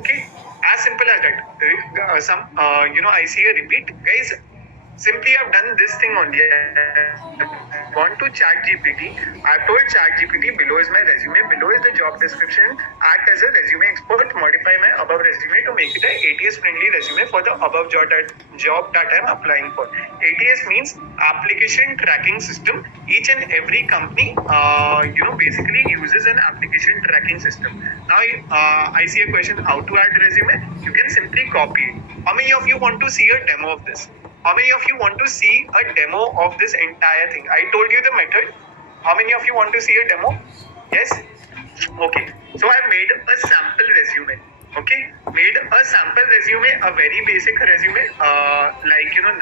Okay. As simple as that. I see a repeat. Guys, simply I've done this thing only. I've gone to ChatGPT. I've told ChatGPT below is my resume, below is the job description. Act as a resume expert. Modify my above resume to make it an ATS friendly resume for the above job that I'm applying for. ATS means application tracking system. Each and every company, basically uses an application tracking system. Now, I see a question: how to add resume? You can simply copy it. How many of you want to see a demo of this? How many of you want to see a demo of this entire thing? I told you the method. How many of you want to see a demo? Yes? Okay. So I made a sample resume. Okay? Made a sample resume, a very basic resume,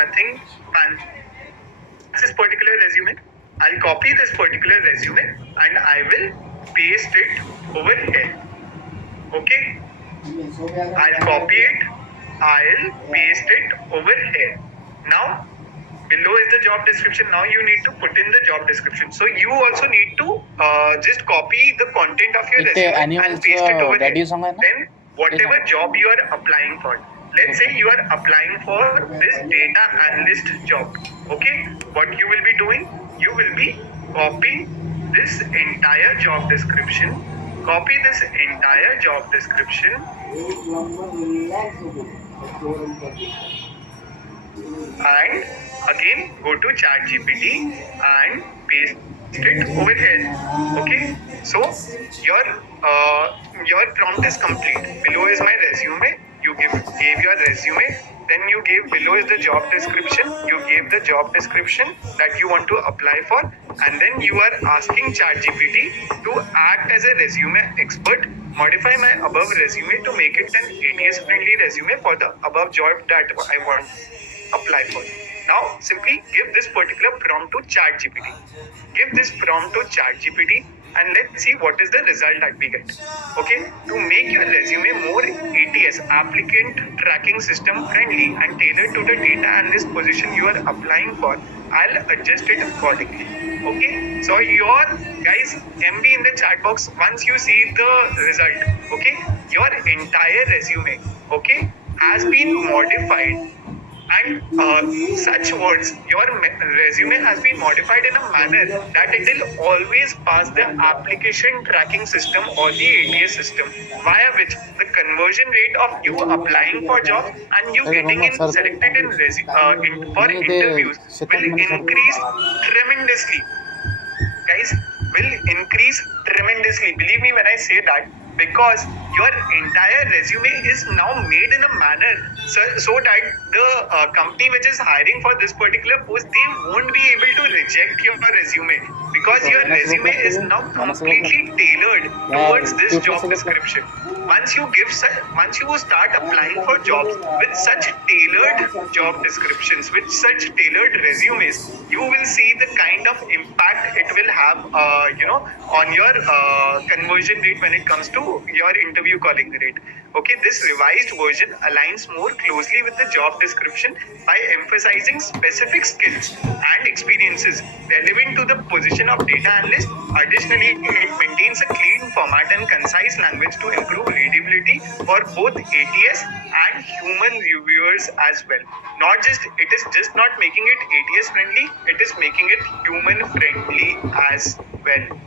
nothing fancy. This particular resume. I'll copy this particular resume and I will paste it over here. Okay? I'll copy it. I'll paste it over here. Now, below is the job description. Now you need to put in the job description. So you also need to just copy the content of your एक ते resume and paste it over daddy here. Song आहे ना Then whatever job you are applying for. Let's say you are applying for this data analyst job. Okay? What you will be doing? You will be copying this entire job description. Copy this entire job description. And again go to ChatGPT and paste it over here. Okay, so your prompt is complete. Below is my resume. You gave your resume. Then you gave below is the job description. You gave the job description that you want to apply for, and then you are asking ChatGPT to act as a resume expert. Modify my above resume to make it an ATS friendly resume for the above job that I want to apply for. Now simply give this particular prompt to ChatGPT. Give this prompt to ChatGPT. and let's see what is the result that we get. Okay, to make your resume more ATS, applicant tracking system friendly and tailored to the data analyst position you are applying for, I'll adjust it accordingly. Okay, so your guys, MB in the chat box, once you see the result, okay, your entire resume, okay, has been modified, and such words, your resume has been modified in a manner that it will always pass the application tracking system or the ATS system, via which the conversion rate of you applying for job and you getting in selected for interviews will increase tremendously. Guys, will increase tremendously. Believe me when I say that, because your entire resume is now made in a manner so that the company which is hiring for this particular post, they won't be able to reject your resume, because your resume is now completely tailored towards this job description. Once you start applying for jobs with such tailored job descriptions, with such tailored resumes, you will see the kind of impact it will have, on your conversion rate when it comes to your interview calling rate. Okay, this revised version aligns more closely with the job description by emphasizing specific skills and experiences relevant to the position of data analyst. Additionally, it maintains a clean format and concise language to improve readability for both ATS and human reviewers as well. It is just not making it ATS friendly, it is making it human friendly as well.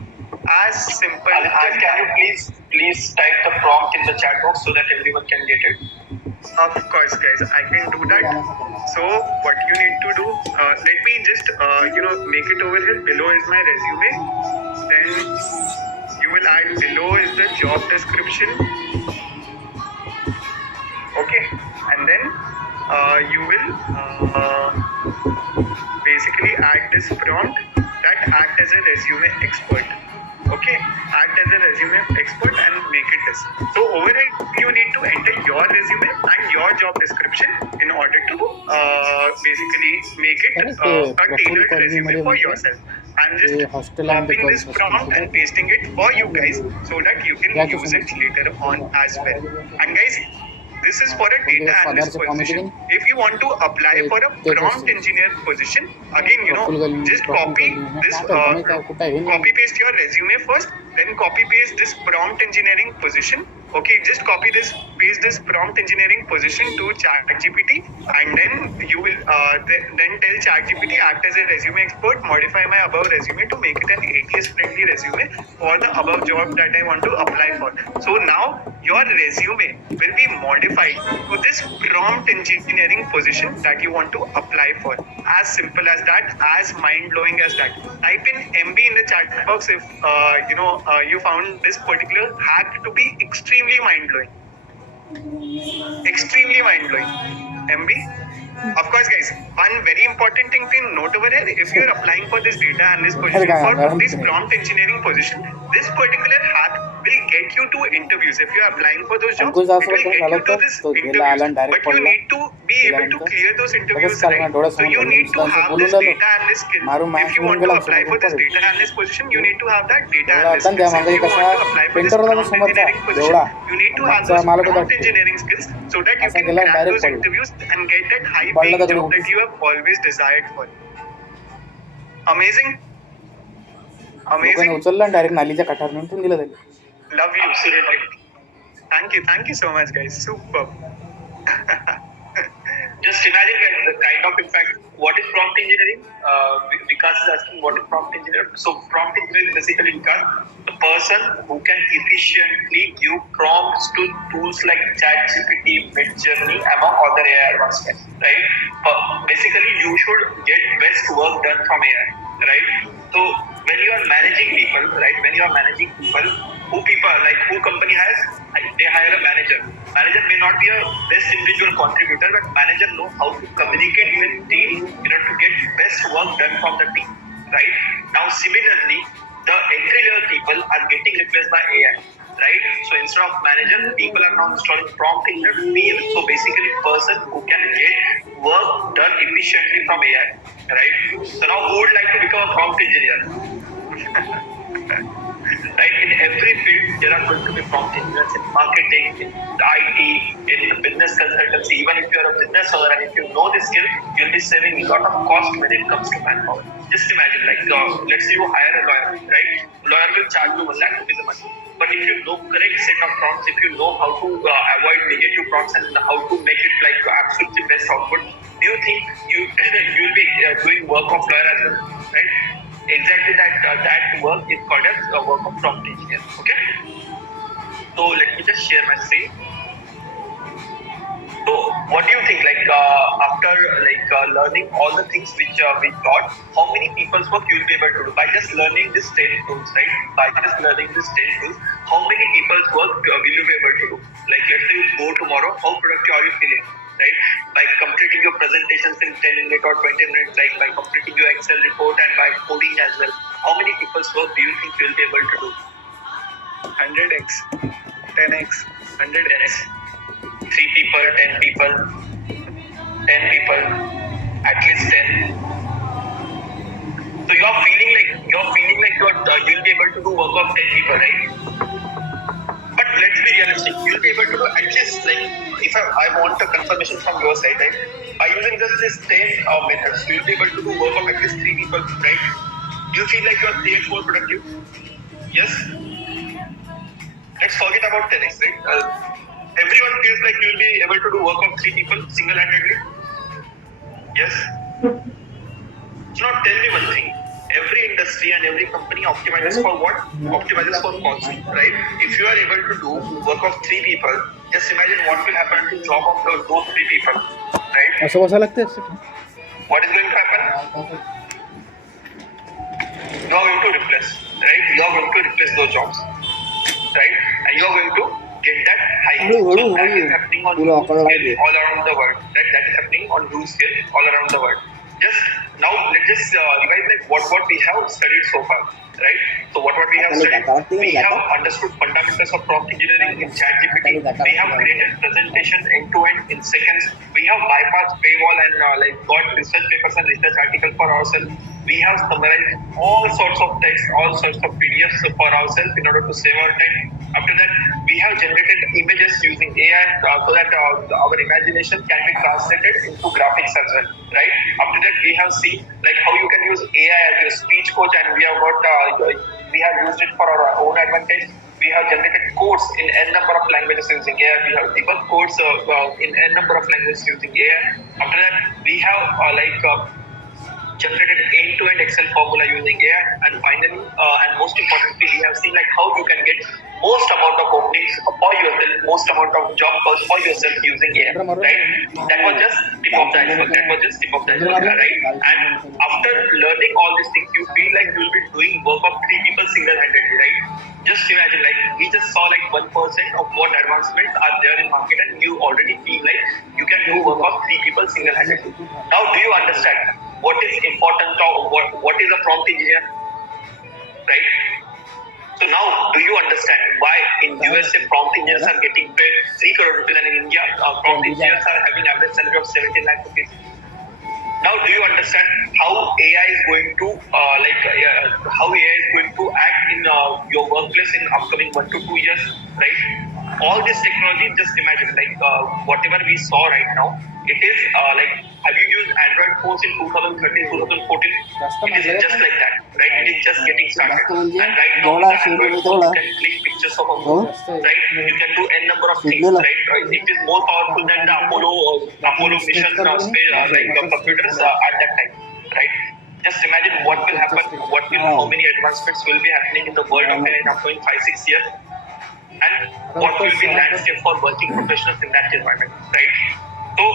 As simple as Can you please type the prompt in the chat box so that everyone can get it? Of course, guys, I can do that. So what you need to do, let me just make it over here. Below is my resume. Then you will add below is the job description. Okay, and then you will basically add this prompt that act as a resume expert. Okay, act as a resume expert and make it this. So over here you need to enter your resume and your job description in order to basically make it a tailored resume for yourself. I'm just copying this prompt and pasting it for you guys so that you can use it later on as well. And guys, this is for a data analyst position. If you want to apply for a prompt engineer position, again, just copy this, copy paste your resume first, then copy paste this prompt engineering position. Okay, just copy this, paste this prompt engineering position to ChatGPT, and then you will then tell ChatGPT act as a resume expert, modify my above resume to make it an ATS friendly resume for the above job that I want to apply for. So now your resume will be modified to this prompt engineering position that you want to apply for. As simple as that, as mind blowing as that. Type in MB in the chat box if you found this particular hack to be extremely mind blowing. Extremely mind blowing. MB. Of course, guys, one very important thing to note over here, if you are applying for this data analyst position, for this prompt engineering position, this particular hack will get you to interviews. If you are applying for those jobs, it will get you to this interviews. But you need to be able to clear those interviews, right? So you need to have this data analyst skill. If you want to apply for this data analyst position, you need to have that data analyst skills. If you want to apply for this prompt engineering position, you need to have those prompt engineering skills so that you can crack those interviews and get that high paying job that you have always desired for. Amazing. Amazing. उचलला direct नालीच्या काठावर नेऊन दिलं त्याला. Love you. Absolutely. Thank you so much, guys. Superb. Just imagine the kind of impact. What is prompt engineering? Vikas is asking what is prompt engineering. So prompt engineering is basically the person who can efficiently give prompts to tools like ChatGPT, Midjourney, among other AI advancements. Right? Basically, you should get best work done from AI. Right? So when you are managing people, right? When you are managing people, who company hires? They hire a manager. Manager may not be a best individual contributor, but manager know how to communicate with team in order to get best work done from the team, right? Now, similarly, the entry-level people are getting replaced by AI, right? So instead of manager, people are now installing prompt engineer. So basically, person who can get work done efficiently from AI, right? So now, who would like to become a prompt engineer? right? In every field, there are going to be prompt engineers in marketing, in IT, in business consultancy. Even if you are a business owner and if you know this skill, you'll be saving a lot of cost when it comes to manpower. Just imagine, like, let's say you hire a lawyer, right? Lawyer will charge you 1 lakh rupees a month. But if you know correct set of prompts, if you know how to avoid negative prompts and how to make it like absolutely best output, do you think you'll be doing work of lawyer as well, right? Exactly that work is called as work of prompt engineer. Okay. So let me just share my screen. So what do you think? Like after learning all the things which we taught, how many people's work you will be able to do by just learning these 10 tools, right? By just learning these 10 tools, how many people's work will you be able to do? Like let's say you go tomorrow, how productive are you feeling? Right? By completing your presentations in 10 minutes or 20 minutes, like by completing your Excel report and by coding as well, how many people's work do you think you will be able to do? 100x, 10x, 100x, 3 people, 10 people, 10 people, at least 10. So you're feeling like you'll be able to do work of 10 people, right? But let's be realistic. You'll be able to do at least if I want a confirmation from your side, right? By using just this 10 methods, you'll be able to do work of at least 3 people, right? Do you feel like you're 3x more productive? Yes. Let's forget about 10x, right? Everyone feels like you'll be able to do work of 3 people single-handedly. Yes. So now tell me one thing. Every industry and every company optimizes for what? Optimizes for cost, right? If you are able to do work of 3 people, just imagine what will happen to job of those 3 people, right? असं बसायला लागते असं. What is going to happen? You are going to replace, right? You are going to replace those jobs, right? And you are going to get that high. So that is happening on huge scale all around the world. That is happening on huge scale all around the world. Just now, let's just revise like what we have studied so far, right? So what we have studied, we have understood fundamentals of prompt engineering in ChatGPT. We have created presentations end to end in seconds. We have bypassed paywall and got research papers and research articles for ourselves. We have summarized all sorts of text, all sorts of PDFs for ourselves in order to save our time. After that, we have generated images using AI so that our imagination can be translated into graphics as well, right? After that, we have seen like how you can use AI as your speech coach, and we have used it for our own advantage. We have generated codes in n number of languages using AI. We have debugged codes in n number of languages using AI. After that, we have generated end-to-end Excel formula using AI, and finally, and most importantly, we have seen like how you can get most amount of openings for yourself, most amount of job calls for yourself using AI, right? That was just tip of the iceberg. Right? And after learning all these things, you feel like you will be doing work of 3 people single-handedly, right? Just imagine, like we just saw like 1% of what advancements are there in market, and you already feel like you can do work of 3 people single-handedly. Now, do you understand what is important or what is a prompt engineer, right? So now, do you understand why in USA prompt engineers are getting paid 3 crore rupees and in India prompt engineers are having average salary of 17 lakh rupees? Now, do you understand how AI is going to act in your workplace in upcoming 1 to 2 years, right? All this technology, just imagine, whatever we saw right now, it is have you used Android phones in 2013, 2014? It is just like that, right? It is just getting started. And right now, with the Android phone, you can click pictures of a moon, right? You can do n number of things, right? It is more powerful than the Apollo mission computers at that time, right? Just imagine what will happen, how many advancements will be happening in the world of AI in upcoming 5-6 years, and what will be landscape for working professionals in that environment, right? So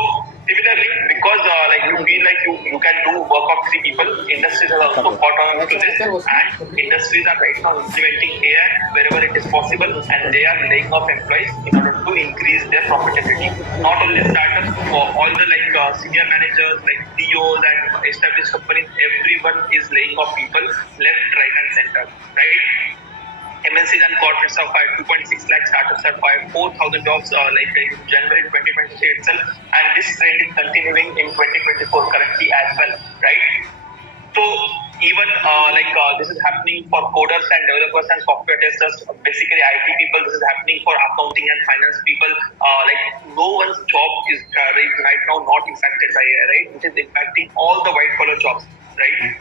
similarly, because you feel like you can do work of 3 people, industries are also caught on to this, and industries are right now implementing AI wherever it is possible, and they are laying off employees in order to increase their profitability. Not only startups, all the senior managers, like CEOs and established companies, everyone is laying off people left, right, and center, right? MNCs and corporates have fired 2.6 lakh, startups have fired 4,000 jobs in January 2023 itself, and this trend is continuing in 2024 currently as well, right? So even this is happening for coders and developers and software testers, basically IT people. This is happening for accounting and finance people. No one's job is right now not impacted by AI, right? It is impacting all the white collar jobs, right?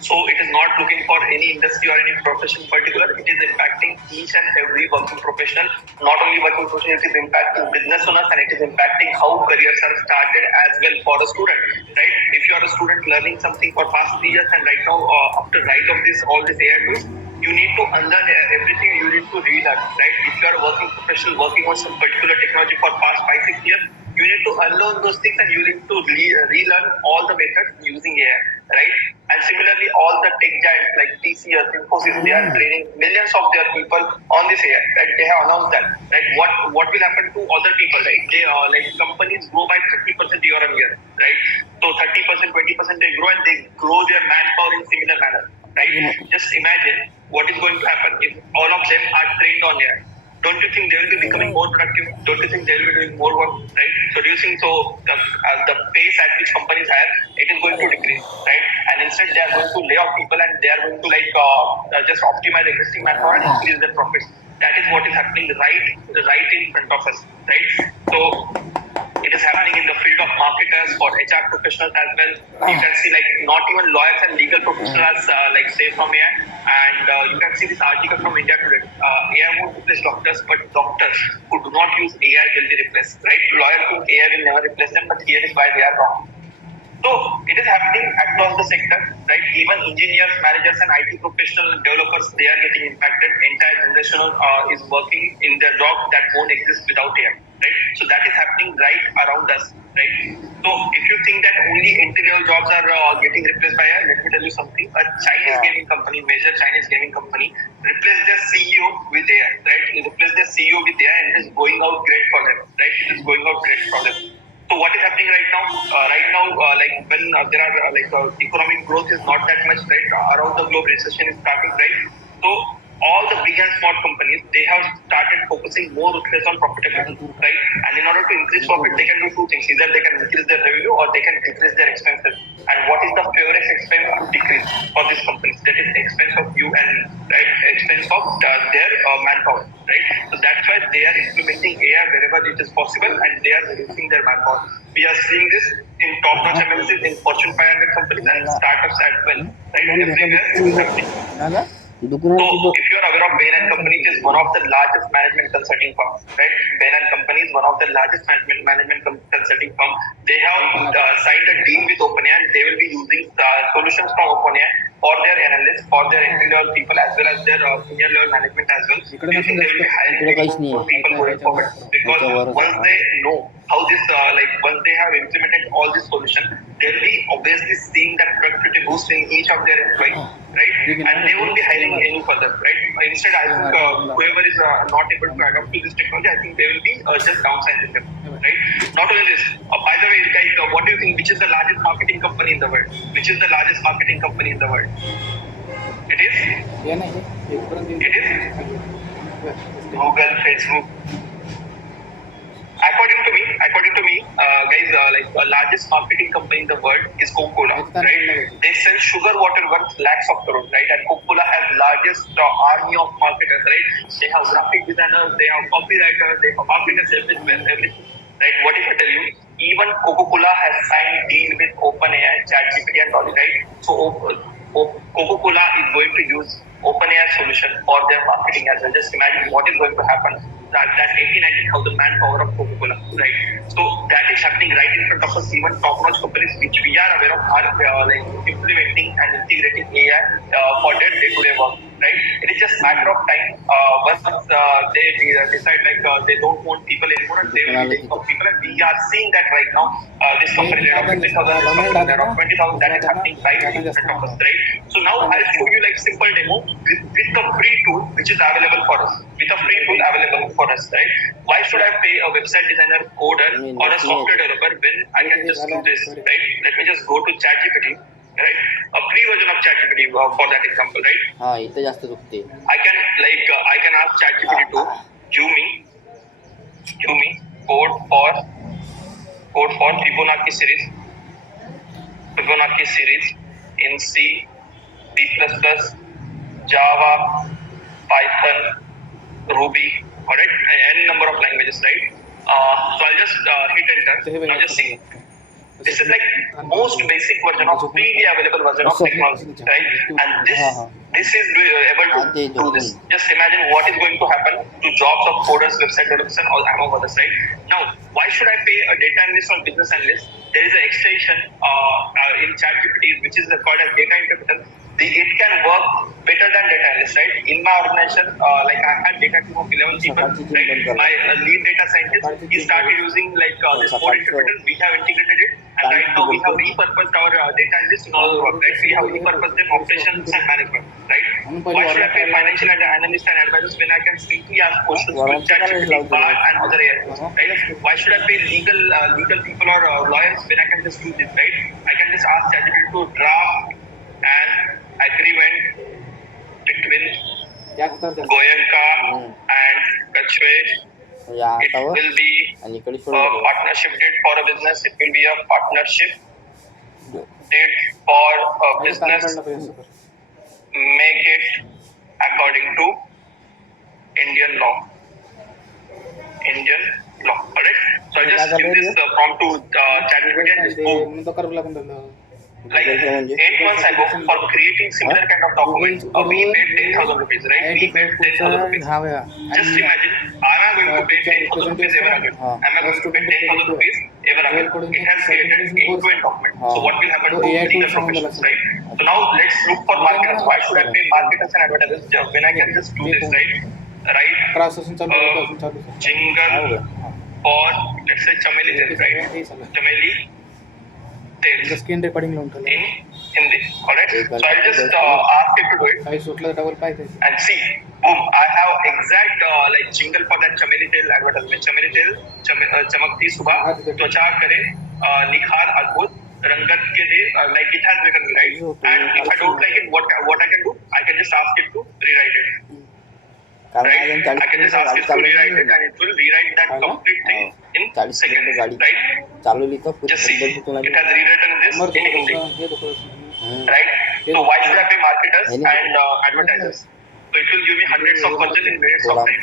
So it is not looking for any industry or any profession in particular. It is impacting each and every working professional. Not only working professional, it is impacting business owners, and it is impacting how careers are started as well for a student. Right? If you are a student learning something for past 3 years, and right now after right of this all this AI tools, you need to unlearn everything. You need to relearn. Right? If you are a working professional working on some particular technology for past 5-6 years, you need to unlearn those things, and you need to relearn all the methods using AI, right? And similarly, all the tech giants like TCS, Infosys, they are training millions of their people on this AI, right? They have announced that, right? What will happen to other people, right? They companies grow by 30% year on year, right? So 30%, 20% they grow, and they grow their manpower in similar manner, right? Just imagine what is going to happen if all of them are trained on AI. Don't you think they will be becoming more productive? Don't you think they will be doing more work, right? So do you think so the pace at which companies hire, it is going to decrease, right? And instead they are going to lay off people, and they are going to just optimize existing manpower and increase their profits. That is what is happening right in front of us, right? So it is happening in the field of marketers, for HR professionals as well. You can see not even lawyers and legal professionals say from AI. And you can see this article from India Today. AI won't replace doctors, but doctors who do not use AI will be replaced. Right? Lawyers think AI will never replace them, but here is why they are wrong. So it is happening across the sector, right? Even engineers, managers, and IT professional developers, they are getting impacted. Entire generation is working in their job that won't exist without AI, right? So that is happening right around us, right? So if you think that only entry-level jobs are getting replaced by AI, let me tell you something. A Chinese gaming company, major Chinese gaming company, replaced their CEO with AI, right? It replaced their CEO with AI, and it is going out great for them, right? It is going out great for them. So what is happening right now? When there are economic growth is not that much, right? Around the globe, recession is starting, right? So all the big and small companies, they have started focusing more ruthless on profitability, right? And in order to increase profit, they can do two things: either they can increase their revenue, or they can decrease their expenses. And what is the favorite expense to decrease for these companies? That is the expense of you and me, right? Expense of their manpower, right? So that's why they are implementing AI wherever it is possible, and they are reducing their manpower. We are seeing this in top-notch MNCs, in Fortune 500 companies, and startups as well, right? Everywhere it is happening. So, if you are aware of Bain & Company, it is one of the largest management consulting firms, right? Bain & Company is one of the largest management consulting firm. They have signed a deal with OpenAI, and they will be using solutions from OpenAI for their analysts, for their entry-level people, as well as their senior-level management as well. Do you think they will be hiring more people going forward? Because once they know how this, once they have implemented all these solutions, they will be obviously seeing that productivity boost in each of their employees, right? And they won't be hiring any further, right? Instead, I think whoever is not able to adapt to this technology, I think they will be just downsizing them, right? Not only this, by the way, guys, what do you think? Which is the largest marketing company in the world? Which is the largest marketing company in the world? It is? It is? Google, Facebook. According to me, guys, the largest marketing company in the world is Coca-Cola, right? They sell sugar water worth lakhs of crores, right? And Coca-Cola has largest army of marketers, right? They have graphic designers, they have copywriters, they have marketers everywhere, everything, right? What if I tell you? Even Coca-Cola has signed deal with OpenAI, ChatGPT, and all, right? So Coca-Cola is going to use OpenAI solution for their marketing as well. Just imagine what is going to happen. That's 80,000 manpower of Coca-Cola, right? So that is happening right in front of us. Even top-notch companies, which we are aware of, are implementing and integrating AI for their day-to-day work, right? It is just a matter of time. Once they decide they don't want people anymore, and they will be taking off people, and we are seeing that right now. This company laid off 50,000, this company laid off 20,000. That is happening right in front of us, right? So now I'll show you simple demo with a free tool which is available for us. With a free tool available for us, right? Why should I pay a website designer, coder, or a software developer when I can just do this, right? Let me just go to ChatGPT, right? A free version of ChatGPT for that example, right? हा इथं जास्त दुखते. I can ask ChatGPT to give me code for Fibonacci series in C C++, Java, Python, Ruby, alright, any number of languages, right? So I'll just hit enter. Now just see. This is like most basic version of freely available version of technology, right? And this is able to do this. Just imagine what is going to happen to jobs of coders, website developers, and all among others, right? Now, why should I pay a data analyst or business analyst? There is an extension in ChatGPT which is called as data interpreter. It can work better than data analyst, right? In my organization, like I had data team of 11 people, right? My lead data scientist, he started using like this code interpreter. We have integrated it, and right now we have repurposed our data analyst in all work, right? We have repurposed them operations and management, right? Why should I pay financial analyst and advisors when I can simply ask questions to ChatGPT, Bard, and other AI tools, right? Why should I pay legal people or lawyers when I can just do this, right? I can just ask ChatGPT to draft an agreement between Goenka and Kachwe. It will be आणि इकडे a partnership date for a business. It will be a partnership date for a business. Make it according to Indian law. Indian law. Alright. So I just give this prompt to ChatGPT and just boom. Like 8 months ago, for creating similar kind of document, we paid 10,000 rupees, right? We paid 10,000 rupees. Just imagine, am I going to pay 10,000 rupees ever again? Am I going to pay 10,000 rupees ever again? It has created end-to-end document. So what will happen to legal professionals, right? So now let's look for marketers. Why should I pay marketers and advertisers when I can just do this, right? Jingle for, let's say, Chameli Tel, right? Chameli Tel. Screen recording लावून ठेवलं In Hindi. Alright? So I'll just ask it to do it काही सुटलं double पाहिजे and see. Boom. I have exact like jingle for that Chameli Tel advertisement. Chameli Tel, चमकती सुबह, त्वचा करे, निखार अद्भुत, रंगत के लिए, like it has written me, right? And if I don't like it, what I can do? I can just ask it to rewrite it. Right? I can just ask it to rewrite it and it will rewrite that complete thing in seconds, right? चालवली तर Just see, it has rewritten this in Hindi, right? So why should I pay marketers and advertisers? So it will give me hundreds of versions in minutes of time.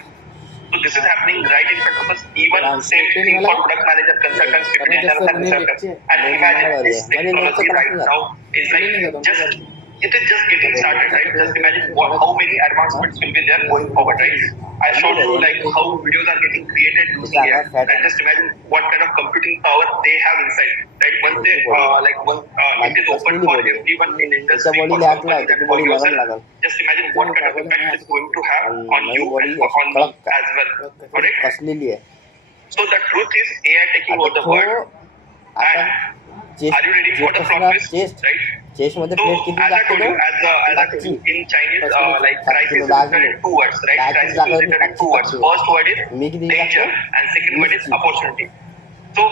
So this is happening right in front of us. Even same thing for product manager, consultants, people, consultants. And imagine this technology right now is like it is just getting started, right? Just imagine how many advancements will be there going forward, right? I showed you like how videos are getting created using AI, and just imagine what kind of computing power they have inside, right? Once they it is open for everyone in industry for company that for user, just imagine what kind of impact it's going to have on you and on me as well, correct? कसलेली आहे So the truth is AI taking over the world. And are you ready for the plot twist, right? Chess मध्ये So, plate किती as I told you, as I told you, in Chinese, like crisis is written in 2 words, right? Crisis is written in 2 words. First word is danger, and second word is opportunity. So,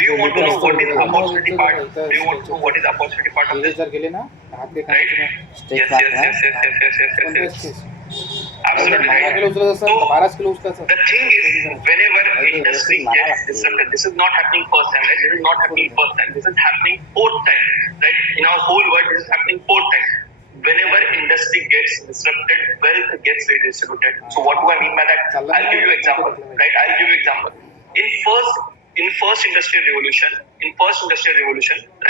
do you want to know what is opportunity part? Do you want to know what is opportunity part of this? जर गेले ना हात ते Right? Yes. Absolutely right. Kilo उचलत असेल तर 12 kilo उचलायचं The thing is, whenever industry gets disrupted, this is not happening first time, right? This is not happening first time. This is happening fourth time, right? In our whole world, this is happening fourth time. Whenever industry gets disrupted, wealth gets redistributed. So what do I mean by that? I'll give you example, right? I'll give you example. In first industrial revolution,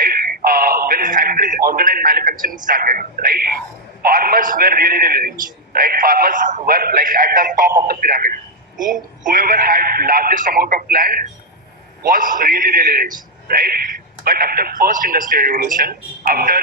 right? When factories organized manufacturing started, right? Farmers were really rich, right? Farmers were like at the top of the pyramid. Whoever had largest amount of land was really rich, right? But after first industrial revolution, after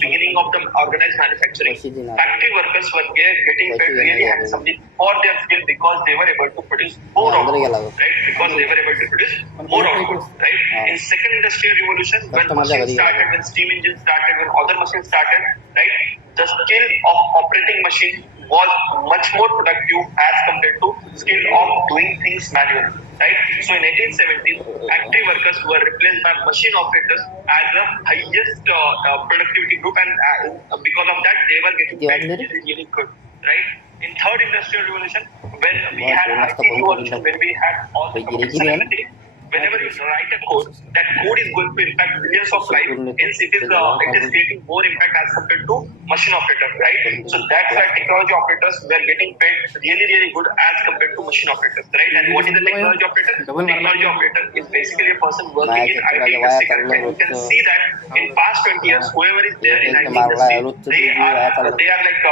beginning of the organized manufacturing, factory workers were getting paid really handsomely for their skill because they were able to produce more output, right? Because they were able to produce more output, right? In second industrial revolution, when machines started, when steam engines started, when other machines started, right? The skill of operating machine was much more productive as compared to skill of doing things manually, right? So in 1870s, factory workers were replaced by machine operators as the highest productivity group, and because of that, they were getting paid really good, right? In third industrial revolution, when we had IT revolution, when we had all the computers and everything, whenever you write a code, that code is going to impact millions of lives. Hence, it is creating more impact as compared to machine operators, right? So that's why technology operators were getting paid really good as compared to machine operators, right? And what is a technology operator? Technology operator is basically a person working in IT industry, correct? And you can see that in past 20 years, whoever is there in IT industry, they are like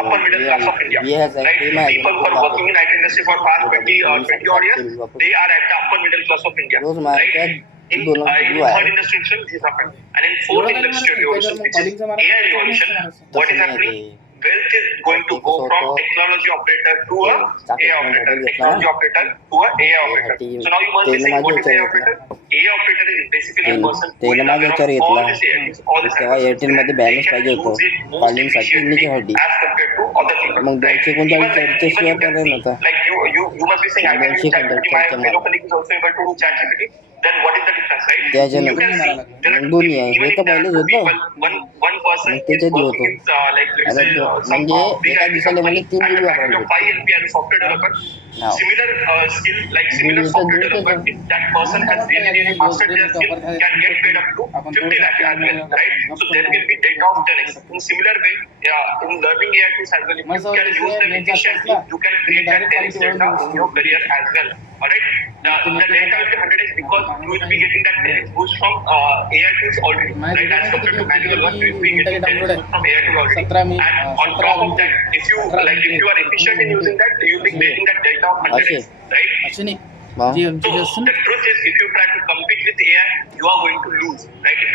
upper middle class of India, right? People who are working in IT industry for past 20 odd years, they are at the upper middle class of India, right? In third industrial revolution, this happened. And in fourth industrial revolution, which is AI revolution, what is happening? Wealth is going to go from technology operator to a AI operator, technology operator to a AI operator. So now you must be saying, what is AI operator? AI operator is basically a person who is aware of all this AIs, all this तेव्हा एअरटेल मध्ये balance पाहिजे होतं calling साठी initial as compared to other people. मग 239 शिवाय पर्याय नव्हता Like you must be saying, I can use ChatGPT. My fellow colleague is also able to do ChatGPT. Then what is the difference, right? त्याच्यानं You can see there are दोन्ही आहे even hey if तर there are पहिलेच two होतं people, one person mug is त्याच्यात working होतं in like let's आता say some म्हणजे big एका IT दिवसाला company मला 3 and GB the fact वापरायला of 5 LP as a software developer. No. Similar skill, like similar Google software तर developer, देतच if that person has really mastered their skill, can get paid up to 50 lakh as well, right? So there will be data of 10x. In similar way, in learning AI tools as well, if you can use them efficiently, you can create that 10x data in your career as well. Alright? The data will be 100x because you will be getting that 10x boost from AI tools already, right? As compared to manual work, you will be getting 10x boost from AI tool already. And on top of that, if you are efficient in using that, you will be getting that data of 100x, right? Ashwini मग जी आमची So असते the truth is, if you try to compete with AI, you are going to lose, right? If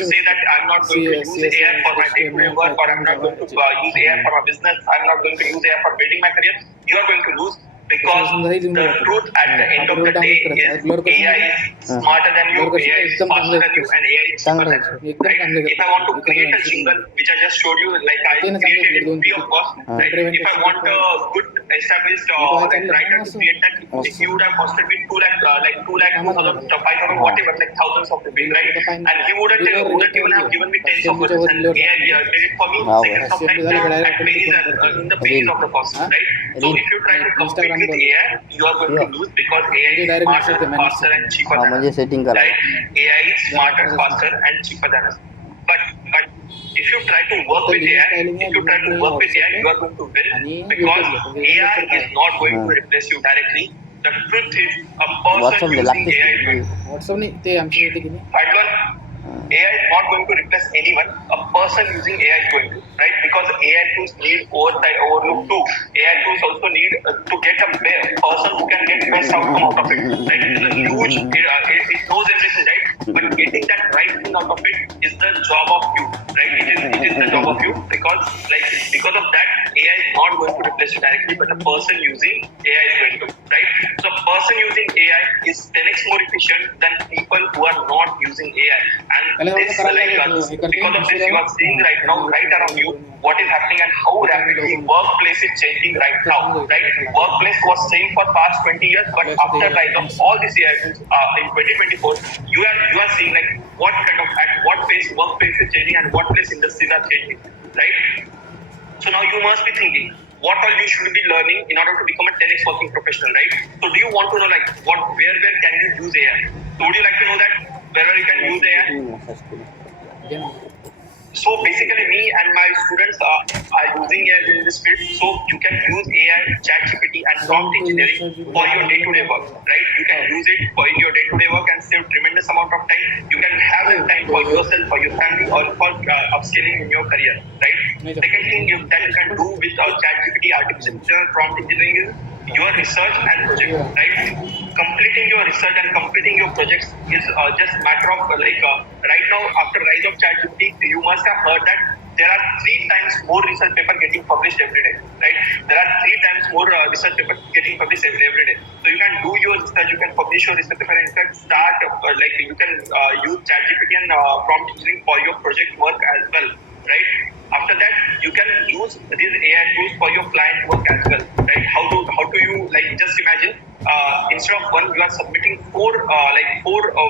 you say that I'm not going to use AI for my day-to-day work, or I'm not going to use AI for my business, I'm not going to use AI for building my career, you are going to lose because the truth at the end of the day is AI is smarter than you, AI is faster than you, and AI is cheaper than you, right? If I want to create a jingle, which I just showed you, like I created it free of cost, right? If I want a good established like writer to create that, he would have costed me 2 lakh, like 2 lakh, 2,000, 5,000, whatever, like thousands of rupees, right? And he wouldn't even have given me tens of words, and AI did it for me seconds of time at pennies in the pennies of the cost, right? So if you try to compete with AI, you are going to lose because AI is smarter, faster, and cheaper हा than us. म्हणजे setting करा Right? AI is smarter, faster, and cheaper than us. But if you try to work with AI, if you try to work with AI, you are going to win because AI is not going to replace you directly. The truth is, a person व्हॉट्सअपला using लागतेच AI is going to. WhatsApp नाही ते आमची येते की नाही Third one, AI is not going to replace anyone. A person using AI is going to, right? Because AI tools need overlook too. AI tools also need to get a person who can get best outcome out of it. Right? It is a huge. It knows everything, right? But getting that right thing out of it is the job of you, right? It is the job of you because of that, AI is not going to replace you directly, but the person using AI is going to, right? So, a person using AI is 10x more efficient than people who are not using AI. And this, because of this, you are seeing right now, right around you, what is happening and how rapidly workplace is changing right now, right? Workplace was same for past 20 years, but after rise of all these AI tools in 2024, you are seeing like what kind of at what pace workplace is changing and what pace industries are changing, right? So now you must be thinking, what all you should be learning in order to become a 10x working professional, right? So do you want to know like where can you use AI? So would you like to know that where you can use AI? So basically, me and my students are using AI in this field. So you can use AI, ChatGPT, and prompt engineering for your day-to-day work, right? You can use it for in your day-to-day work and save tremendous amount of time. You can have that time for yourself, for your family, or for upskilling in your career, right? Second thing that you can do with ChatGPT, artificial intelligence, prompt engineering is your research and project, right? Completing your research and completing your projects is just matter of right now after rise of ChatGPT, you must have heard that there are 3 times more research paper getting published every day, right? There are 3 times more research paper getting published every day. So you can do your research, you can publish your research paper, and in fact start you can use ChatGPT and prompt engineering for your project work as well, right? After that, you can use these AI tools for your client work as well, right? How do you like just imagine instead of one, you are submitting four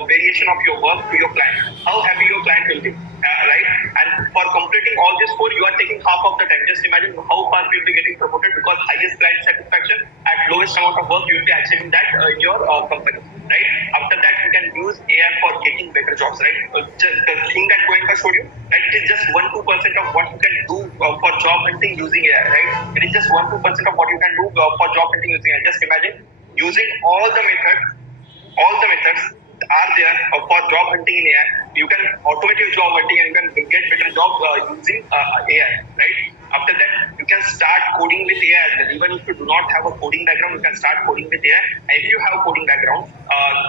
variation of your work to your client. How happy your client will be, right? And for completing all these 4, you are taking half of the time. Just imagine how fast you will be getting promoted because highest client satisfaction at lowest amount of work you will be achieving that in your company. right? After that, you can use AI for getting better jobs, right? Just the thing that Goenka showed you, right? It is just 1-2% of what you can do for job hunting using AI, right? It is just 1-2% of what you can do for job hunting using AI. Just imagine using all the methods are there for job hunting in AI. You can automate your job hunting and you can get better job using AI, right? After that, you can start coding with AI as well. Even if you do not have a coding background, you can start coding with AI. And if you have a coding background,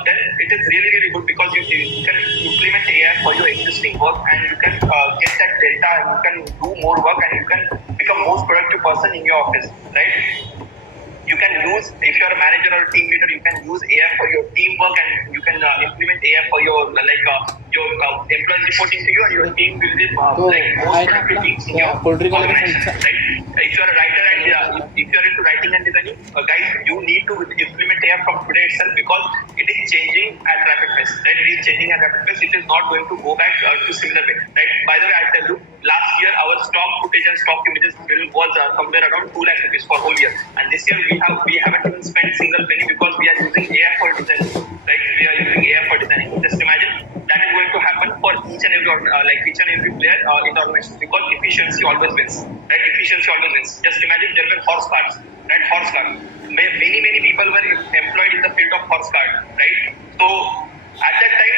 then it is really, really good because you can implement AI for your existing work and you can get that data and you can do more work and you can become most productive person in your office, right? You can use, if you're a manager or a team leader, you can use AI for your teamwork and you can implement AI for your your employees reporting to you and your team will be तो most आहे ना productive आपला teams in त्या your poultry वाले organization, इच्छा right? If you're a writer and if you're into writing and designing, guys, you need to implement AI from today itself because it is changing at rapid pace, right? It is changing at rapid pace. It is not going to go back to similar way, right? By the way, I'll tell you, last year our stock footage and stock images bill was somewhere around 2 lakh rupees for whole year, and this year we haven't even spent single penny because we are using AI for designing, right? We are using AI for designing. Just imagine that is going to happen for each and every each and every player in the organization because efficiency always wins, right? Efficiency always wins. Just imagine there were horse cards, right? Horse card. Many people were employed in the field of horse card, right? So at that time,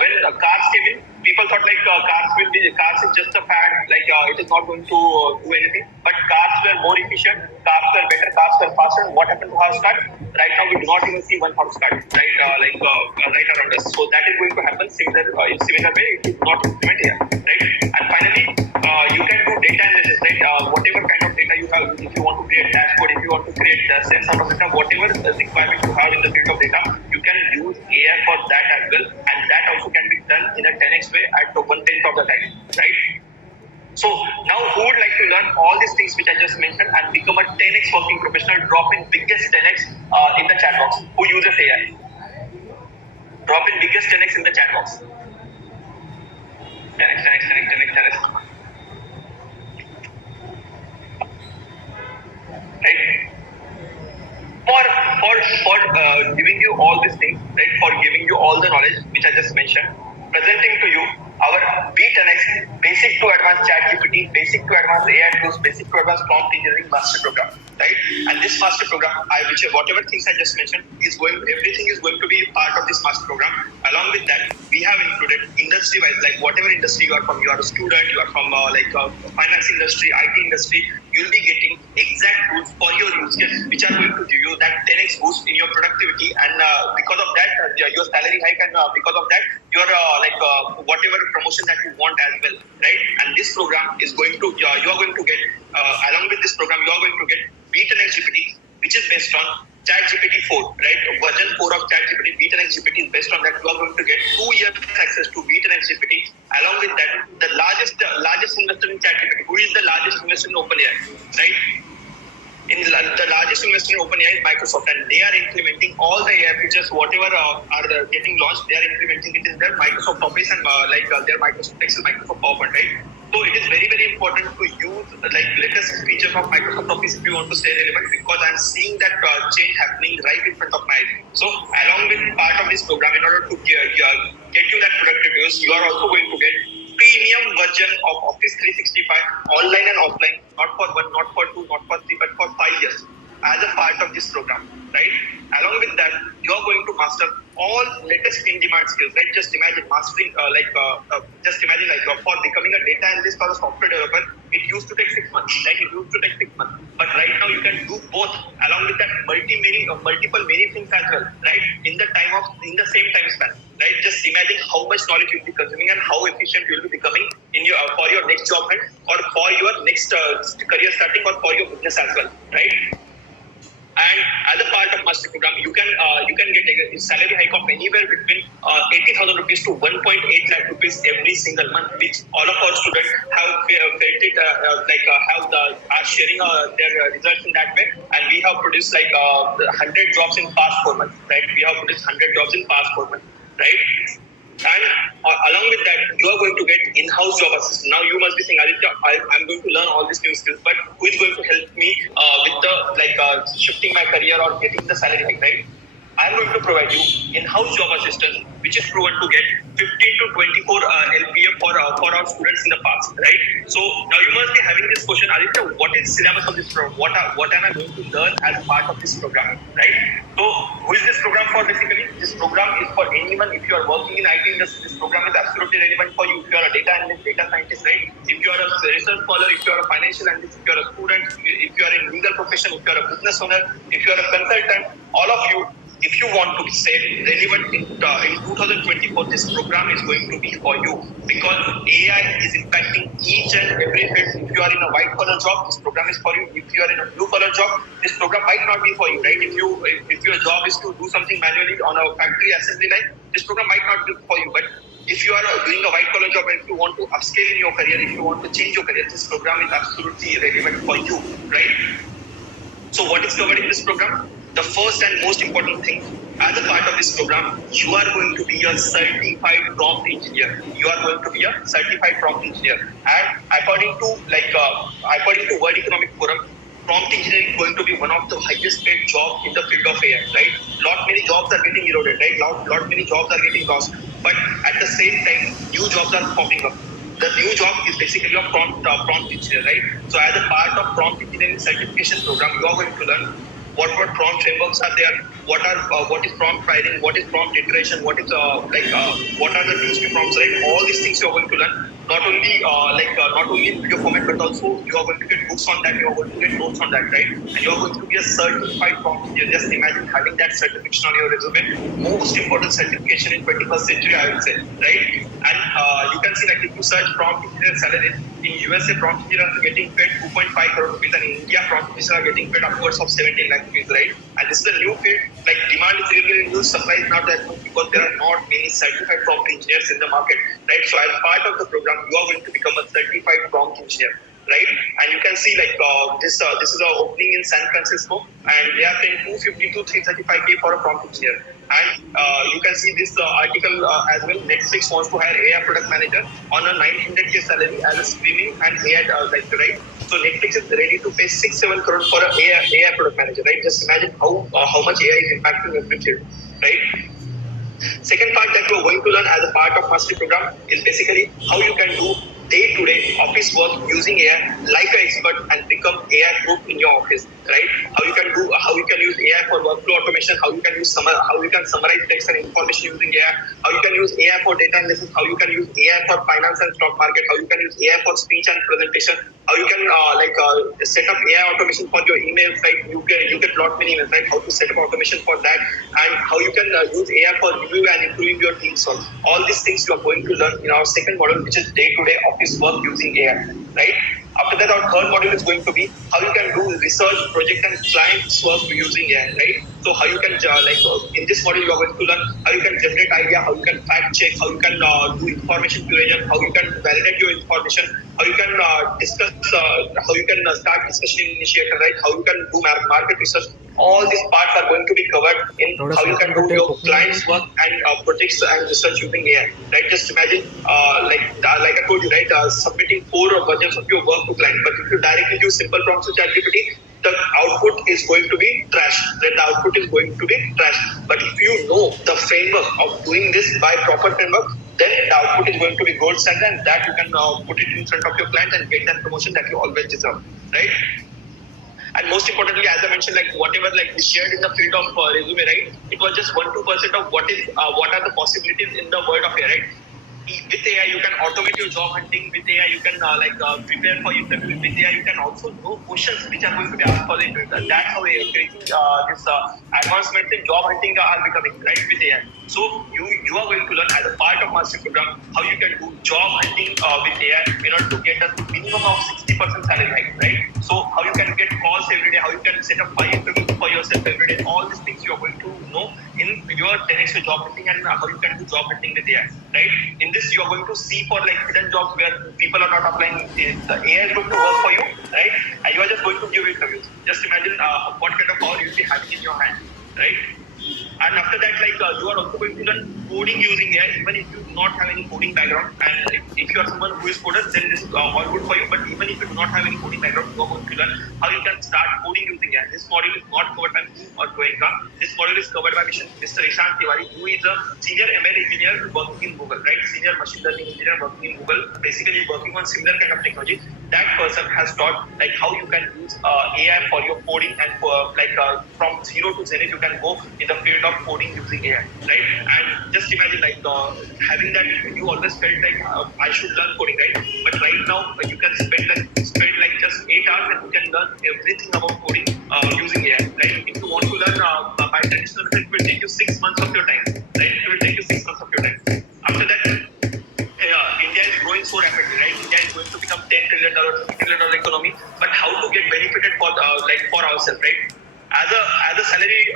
when cars came in, people thought cars is just a fad, it is not going to do anything. But cars were more efficient, cars were better, cars were faster. What happened to horse card? Right now we do not even see one horse card, right? Right around us. So that is going to happen in similar way if you do not implement here, right? And finally, you can do data analysis, right? Whatever kind of data you have, if you want to create dashboard, if you want to create sense out of data, whatever requirement you have in the field of data, you can use AI for that as well, and that also can be done in a 10x way at 1/10 of the time, right? So now who would like to learn all these things which I just mentioned and become a 10x working professional? Drop in biggest 10x in the chat box. Who uses AI? Drop in biggest 10x in the chat box. 10x. Right? For giving you all these things, right? For giving you all the knowledge which I just mentioned, presenting to you our B10X Basic to Advanced Chat GPT, Basic to Advanced AI Tools, Basic to Advanced Prompt Engineering Master Program, right? And this master program, whatever things I just mentioned, everything is going to be part of this master program. Along with that, we have included industry-wise, like whatever industry you are from, you are a student, you are from finance industry, IT industry, you'll be getting exact tools for your use case, which are going to give you that 10x boost in your productivity, and because of that, your salary hike, and because of that, your whatever promotion that you want as well, right? And this program is going to, you are going to get, along with this program, you are going to get B10X GPT, which is based on ChatGPT 4, right? Version 4 of ChatGPT, B10X GPT is based on that. You are going to get 2 years access to B10X GPT. Along with that, the largest investor in ChatGPT, who is the largest investor in OpenAI, right? The largest investor in OpenAI is Microsoft, and they are implementing all the AI features, whatever are getting launched, they are implementing it in their Microsoft Office and their Microsoft Excel, Microsoft PowerPoint, right? So it is very, very important to use latest features of Microsoft Office if you want to stay relevant, because I'm seeing that change happening right in front of my eyes. So along with part of this program, in order to get you that productive use, you are also going to get premium version of Office 365 online and offline, not for 1, not for 2, not for 3, but for 5 years as a part of this program, right? Along with that, you are going to master all latest in-demand skills, right? Just imagine mastering, for becoming a data analyst or a software developer, it used to take 6 months, right? It used to take 6 months, but right now you can do both. Along with that, multiple many things as well, right? In the same time span, right? Just imagine how much knowledge you'll be consuming and how efficient you'll be becoming in your for your next job hunt, or for your next career starting, or for your business as well, right? And as a part of master program, you can get a salary hike of anywhere between 80,000 rupees to 1.8 lakh rupees every single month, which all of our students have felt it are sharing their results in that way. And we have produced 100 jobs in past 4 months, right? We have produced 100 jobs in past 4 months, right? And along with that, you are going to get in-house job assistant. Now you must be saying, Aditya, I'm going to learn all these new skills, but who is going to help me with the shifting my career or getting the salary hike, right? I'm going to provide you in-house job assistance, which is proven to get 15 to 24 LPA for our students in the past, right? So now you must be having this question, Aditya, what is syllabus of this program? What am I going to learn as part of this program, right? So who is this program for basically? This program is for anyone. If you are working in IT industry, this program is absolutely relevant for you. If you are a data analyst, data scientist, right? If you are a research scholar, if you are a financial analyst, if you are a student, if you are in legal profession, if you are a business owner, if you are a consultant, all of you, if you want to stay relevant in 2024, this program is going to be for you because AI is impacting each and every field. If you are in a white collar job, this program is for you. If you are in a blue collar job, this program might not be for you, right? If your job is to do something manually on a factory assembly line, this program might not be for you. But if you are doing a white collar job and if you want to upscale in your career, if you want to change your career, this program is absolutely relevant for you, right? So what is covered in this program? The first and most important thing, as a part of this program, you are going to be a certified prompt engineer. You are going to be a certified prompt engineer. And according to World Economic Forum, prompt engineering is going to be one of the highest paid jobs in the field of AI, right? Lot many jobs are getting eroded, right? Lot many jobs are getting lost. But at the same time, new jobs are popping up. The new job is basically a prompt engineer, right? So as a part of prompt engineering certification program, you are going to learn what prompt frameworks are there, what is prompt writing, what is prompt iteration, what is what are the things to prompts, right? All these things you are going to learn. Not only in video format, but also you are going to get books on that, you are going to get notes on that, right? And you are going to be a certified prompt engineer. Just imagine having that certification on your resume. Most important certification in 21st century, I would say, right? And you can see, like, if you search prompt engineer salaries, in USA prompt engineers are getting paid 2.5 crore rupees, and in India prompt engineers are getting paid upwards of 17 lakh rupees, right? And this is a new field. Like, demand is really new, supply is not that much because there are not many certified prompt engineers in the market, right? So as part of the program, you are going to become a certified prompt engineer, right? And you can see, like, this is an opening in San Francisco, and they are paying 250 to 335K for a prompt engineer. And you can see this article as well. Netflix wants to hire AI product manager on a 900K salary as a streaming and AI director, right? So Netflix is ready to pay 6-7 crore for a AI product manager, right? Just imagine how much AI is impacting every field, right? Second part that you are going to learn as a part of mastery program is basically how you can do day-to-day office work using AI like an expert and become AI proof in your office, right? How you can use AI for workflow automation, how you can summarize text and information using AI, how you can use AI for data analysis, how you can use AI for finance and stock market, how you can use AI for speech and presentation, how you can set up AI automation for your emails, right? You get lot many emails, right? How to set up automation for that, and how you can use AI for review and improving your team's work. All these things you are going to learn in our second module, which is day-to-day office work using AI, right? After that, our third module is going to be how you can do research, project, and clients work using AI, right? So how you can in this module you are going to learn how you can generate idea, how you can fact check, how you can do information curation, how you can validate your information, how you can discuss, how you can start discussion initiator, right? How you can do market research. All these parts are going to be covered in how you can do your clients work and projects and research using AI, right? Just imagine, like I told you, right? Submitting 4 versions of your work to client, but if you directly use simple prompts to ChatGPT, the output is going to be trash. Right? The output is going to be trash. But if you know the framework of doing this by proper framework, then the output is going to be gold standard, and that you can put it in front of your client and get that promotion that you always deserve, right? And most importantly, as I mentioned, like whatever like we shared in the field of resume, right? It was just 1-2% of what are the possibilities in the world of AI, right? With AI, you can automate your job hunting. With AI, you can prepare for interview. With AI, you can also know questions which are going to be asked for the interview. That's how this advancements in job hunting are becoming, right, with AI. So you are going to learn as a part of mastery program how you can do job hunting with AI in order to get a minimum of 60% salary hike, right? So how you can get calls every day, how you can set up 5 interviews for yourself every day. All these things you are going to know in your 10x job hunting, and how you can do job hunting with AI, right? In this, you are going to see for like hidden jobs where people are not applying. The AI is going to work for you, right? And you are just going to give interviews. Just imagine what kind of power you will be having in your hand, right? And after that, you are also going to learn coding using AI, even if you do not have any coding background. And if you are someone who is coder, then this is all good for you. But even if you do not have any coding background, you are going to learn how you can start coding using AI. This module is not covered by me or or Goenka. This module is covered by Mr. Ishan Tiwari, who is a senior ML engineer working in Google, right? Senior machine learning engineer working in Google, basically working on similar kind of technology. That person has taught like how you can use AI for your coding and from zero to zenith you can go in the field of coding using AI, right? And just imagine having that you always felt like I should learn coding, right? But right now you can spend like just 8 hours and you can learn everything about coding using AI, right? If you want to learn by traditional method, it will take you 6 months of your time, right? It will take you 6 months of your time. After that, India is growing so rapidly, right? India is going to become $10 trillion, $50 trillion economy. But how to get benefited for ourselves, right? As a salaried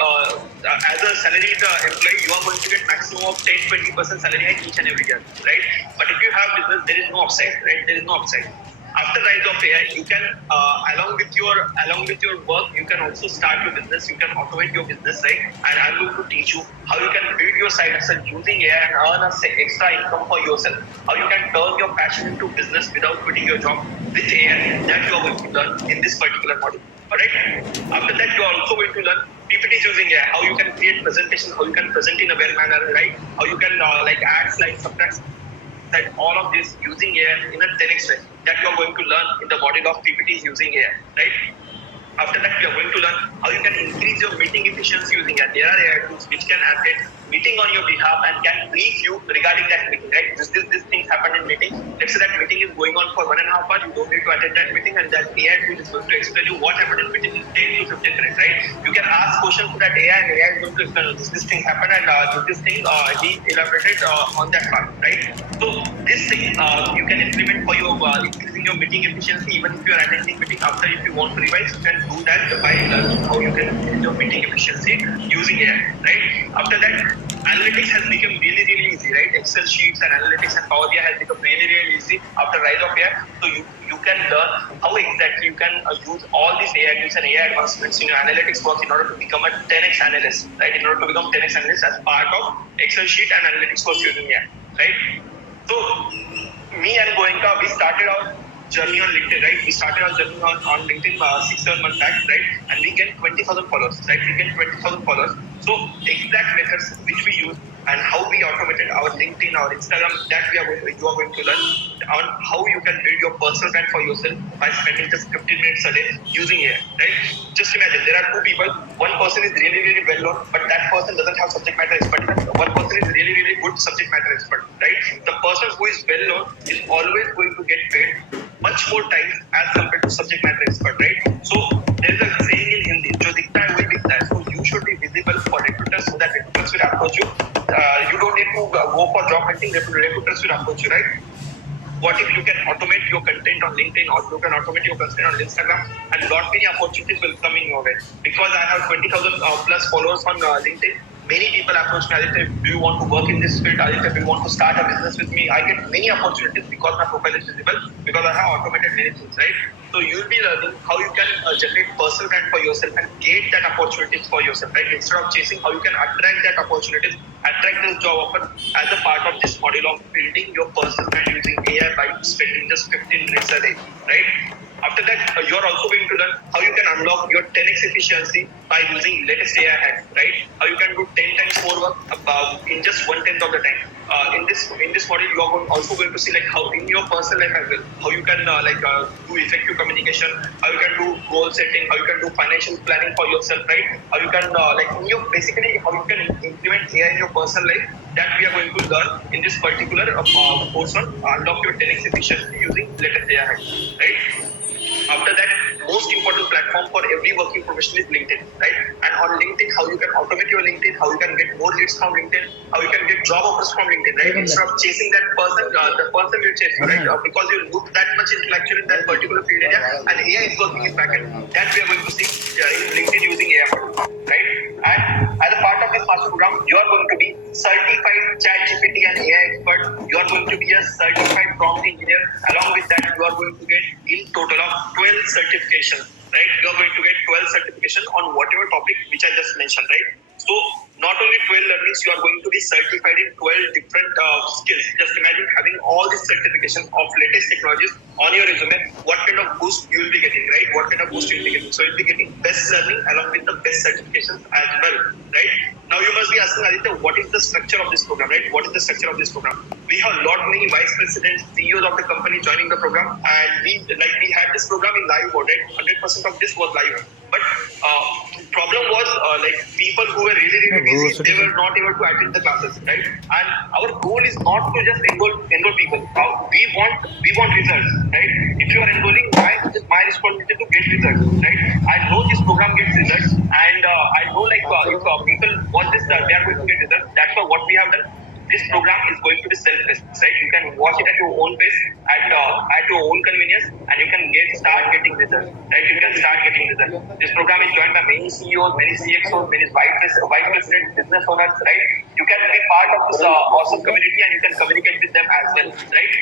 employee, you are going to get maximum of 10-20% salary hike each and every year, right? But if you have business, there is no upside, right? There is no upside. After rise of AI, you can along with your work, you can also start your business. You can automate your business, right? And I'm going to teach you how you can build your side hustle using AI and earn a extra income for yourself. How you can turn your passion into business without quitting your job with AI. That you are going to learn in this particular module. Alright. After that, you are also going to learn PPTs using AI. How you can create presentations. How you can present in a well manner, right? How you can add slides, subtract. That all of this using AI in a 10x way that you are going to learn in the module of PPTs using AI, right? After that, you are going to learn how you can increase your meeting efficiency using AI. There are AI tools which can handle meeting on your behalf and can brief you regarding that meeting, right? This thing happened in meeting. Let's say that meeting is going on for 1.5 hours. You don't need to attend that meeting, and that AI tool is going to explain you what happened in meeting in 10 to 15 minutes, right? You can ask questions to that AI, and AI is going to explain this thing happened and this thing he elaborated on that part, right? So this thing you can implement for your increasing your meeting efficiency. Even if you are attending meeting after, if you want to revise, you can do that by learning how you can increase your meeting efficiency using AI, right? After that, analytics has become really, really easy, right? Excel sheets and analytics and Power BI has become really, really easy after rise of AI. So you can learn how exactly you can use all these AI tools and AI advancements in your analytics work in order to become a 10x analyst, right? In order to become 10x analyst as part of Excel sheet and analytics course using AI, right? So me and Goenka, we started our journey on LinkedIn, right? We started our journey on LinkedIn 6-7 months back, right? And we get 20,000 followers, right? We get 20,000 followers. So exact methods which we use and how we automated our LinkedIn, our Instagram, that you are going to learn on how you can build your personal brand for yourself by spending just 15 minutes a day using AI, right? Just imagine there are two people. One person is really, really well known, but that person doesn't have subject matter expertise. One person is really, really good subject matter expert, right? The person who is well known is always going to get paid much more time as compared to subject matter expert, right? So there is a saying in Hindi, "Jo dikhta hai, wahi bickta hai." So you should be visible for recruiters so that recruiters will approach you. You don't need to go for job hunting. Recruiters will approach you, right? What if you can automate your content on LinkedIn, or you can automate your content on Instagram, and lot many opportunities will come in your way? Because I have 20,000 plus followers on LinkedIn. Many people approach me, Aditya, do you want to work in this field? Aditya, do you want to start a business with me? I get many opportunities because my profile is visible, because I have automated many things, right? So you'll be learning how you can generate personal brand for yourself and get that opportunities for yourself, right? Instead of chasing, how you can attract that opportunities, attract this job offer as a part of this module of building your personal brand using AI by spending just 15 minutes a day, right? After that, you're also going to learn how you can unlock your 10x efficiency by using latest AI hacks, right? How you can do 10 times more work in just 1/10 of the time. In this model, you are also going to see like how in your personal life as well, how you can do effective communication, how you can do goal setting, how you can do financial planning for yourself, right? How you can basically how you can implement AI in your personal life. That we are going to learn in this particular course on unlock your 10x efficiency using latest AI hacks, right? After that, most important platform for every working professional is LinkedIn, right? And on LinkedIn, how you can automate your LinkedIn, how you can get more leads from LinkedIn, how you can get job offers from LinkedIn, right? Instead of chasing that person, the person will chase you, right? Because you look that much intellectual in that particular field area, and AI is working in backend. That we are going to see in LinkedIn using AI model, right? And as a part of this master program, you are going to be certified ChatGPT and AI expert. You are going to be a certified prompt engineer. Along with that, you are going to get in total of 12 certifications, right? You are going to get 12 certifications on whatever topic which I just mentioned, right? So not only 12 learnings, you are going to be certified in 12 different skills. Just imagine having all these certifications of latest technologies on your resume, what kind of boost you will be getting, right? What kind of boost you will be getting. So you'll be getting best learning along with the best certifications as well, right? Now you must be asking, Aditya, what is the structure of this program, right? What is the structure of this program? We have lot many vice presidents, CEOs of the company joining the program, and we had this program in live mode, right? 100% of this was live, but problem was people who were really busy, they were not able to attend the classes, right? And our goal is not to just enroll people. We want results, right? If you are enrolling, it's my responsibility to get results, right? I know this program gets results, and I know if people watch this, they are going to get results. That's what we have done. This program is going to be self-paced, right? You can watch it at your own pace, at your own convenience, and you can start getting results, right? You can start getting results. This program is joined by many CEOs, many CXOs, many vice presidents, business owners, right? You can be part of this awesome community, and you can communicate with them as well, right?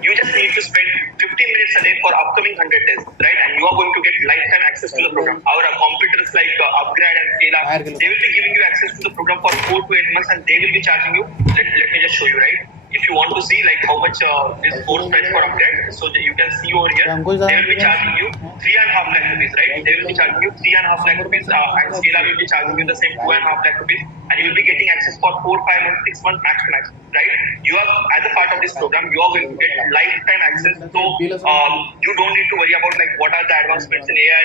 You just need to spend 15 minutes a day for upcoming 100 days, right? And you are going to get lifetime access to the program. Our competitors like Upgrade and Scale-Up, they will be giving you access to the program for 4 to 8 months, and they will be charging you. Let me just show you, right? If you want to see how much this course price for Upgrade, so that you can see over here, they will be charging you 3.5 lakh rupees, right? They will be charging you 3.5 lakh rupees, and Scale-Up will be charging you the same 2.5 lakh rupees, and you will be getting access for 4, 5 months, 6 months max to max, right? You are, as a part of this program, you are going to get lifetime access. So you don't need to worry about what are the advancements in AI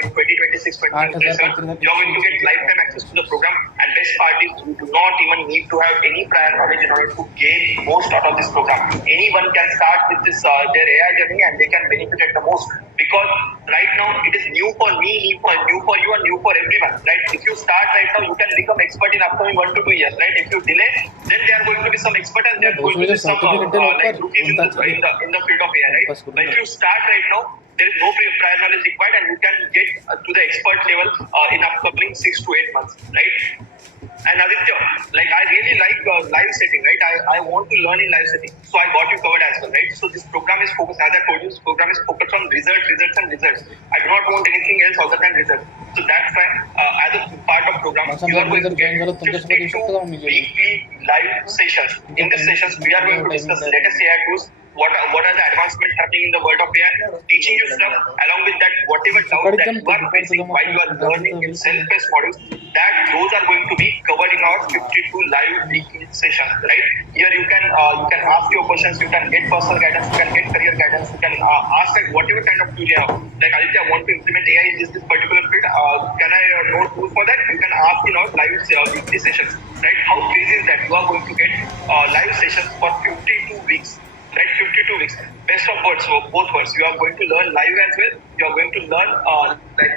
in 2026, 2027. You are going to get lifetime access to the program, and best part is you do not even need to have any prior knowledge in order to gain most out of this program. Anyone can start with this their AI journey, and they can benefit at the most, because right now it is new for me, new for you, and new for everyone, right? If you start right now, you can become expert in upcoming 1 to 2 years, right? If you delay, then there are going to be some expert, and there are going to be some rookies in the field of AI, right? But if you start right now, there is no prior knowledge required, and you can get to the expert level in upcoming 6 to 8 months, right? And Aditya, I really like live setting, right? I want to learn in live setting, so I got you covered as well, right? So this program is focused, as I told you, this program is focused on results. I do not want anything else other than results. So that's why, as a part of program, you are going to get 52 weekly live sessions. In these sessions, we are going to discuss latest AI tools. What are the advancements happening in the world of AI? Teaching you stuff. Along with that, whatever doubts that you are facing while you are learning in self-paced modules, those are going to be covered in our 52 live weekly sessions, right? Here you can ask your questions, you can get personal guidance, you can get career guidance, you can ask whatever kind of tool you have. Aditya, I want to implement AI in this particular field. Can I know tools for that? You can ask in our live weekly sessions, right? How crazy is that? You are going to get live sessions for 52 weeks. Right, 52 weeks. Best of both, so both words. You are going to learn live as well. You are going to learn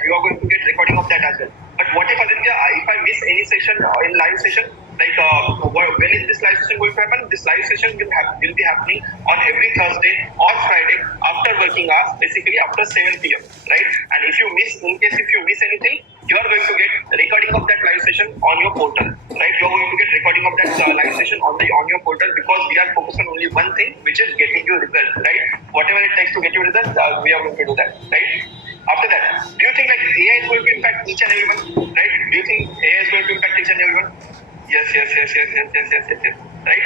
you are going to get recording of that as well. But what if, Aditya, if I miss any session in live session, when is this live session going to happen? This live session will be happening on every Thursday or Friday after working hours, basically after 7 p.m. Right? And if you miss anything, you are going to get recording of that live session on your portal. Right? You are going to get recording of that live session on your portal, because we are focused on only one thing, which is getting you results. Right? Whatever it takes to get you results, we are going to do that. Right? After that, do you think AI is going to impact each and everyone? Right? Do you think AI is going to impact each and everyone? Yes. Right?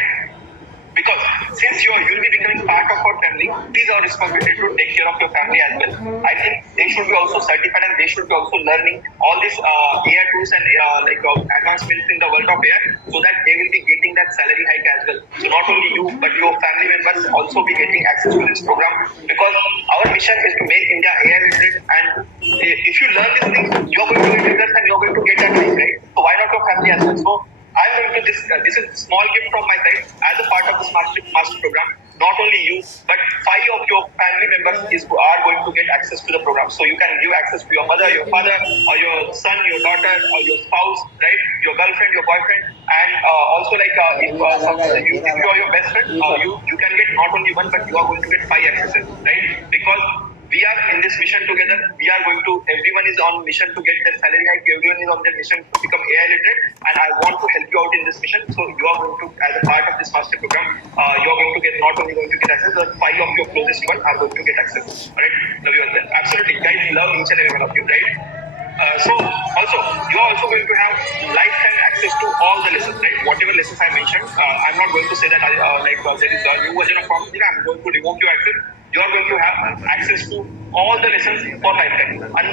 Because since you will be becoming part of our family, it is our responsibility to take care of your family as well. I think they should be also certified, and they should be also learning all these AI tools and advancements in the world of AI, so that they will be getting that salary hike as well. So not only you, but your family members also be getting access to this program, because our mission is to make India AI literate. And if you learn these things, you are going to get results, and you are going to get that hike, right? So why not your family as well? So I'm going to this is a small gift from my side as a part of this master program. Not only you, but 5 of your family members are going to get access to the program. So you can give access to your mother, your father, or your son, your daughter, or your spouse, right? Your girlfriend, your boyfriend, and also if you are your best friend, you can get not only one, but you are going to get 5 accesses, right? Because we are in this mission together. Everyone is on mission to get their salary hike. Everyone is on their mission to become AI literate, and I want to help you out in this mission. So you are going to, as a part of this master program, you are going to get not only going to get access, but 5 of your closest ones are going to get access. Alright, love you all then. Absolutely, guys, love each and every one of you, right? So also, you are also going to have lifetime access to all the lessons, right? Whatever lessons I mentioned, I'm not going to say that there is a new version of Prompt Engineer, I'm going to revoke your access. you are going to have access to all the lessons for lifetime. And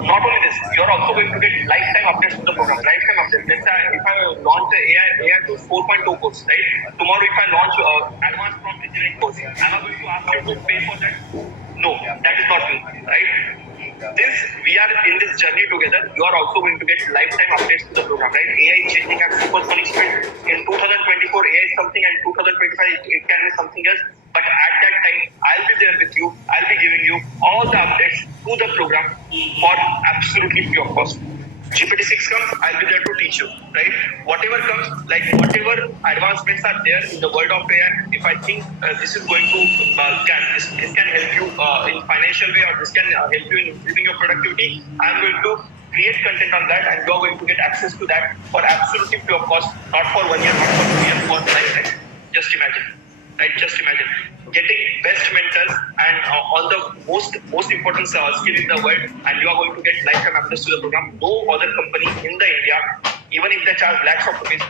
not only this, you are also going to get lifetime updates to the program. Lifetime updates. Let's say if I launch the AI to 4.0 course, right? Tomorrow if I launch advanced prompt engineering course, am I going to ask you to pay for that? No, that is not me, right? Since we are in this journey together, you are also going to get lifetime updates to the program, right? AI is changing at supersonic speed. In 2024, AI is something, and 2025 it can be something else. But at that time, I'll be there with you. I'll be giving you all the updates to the program for absolutely free of cost. GPT-6 comes, I'll be there to teach you, right? Whatever comes, like whatever advancements are there in the world of AI, if I think this is going to this can help you in financial way, or this can help you in improving your productivity, I'm going to create content on that, and you're going to get access to that for absolutely free of cost, not for 1 year, not for 2 years, for lifetime. Just imagine, right? Just imagine getting best mentors and on the most important skill in the world, and you are going to get lifetime access to the program. No other company in the India, even if they charge lakhs of rupees,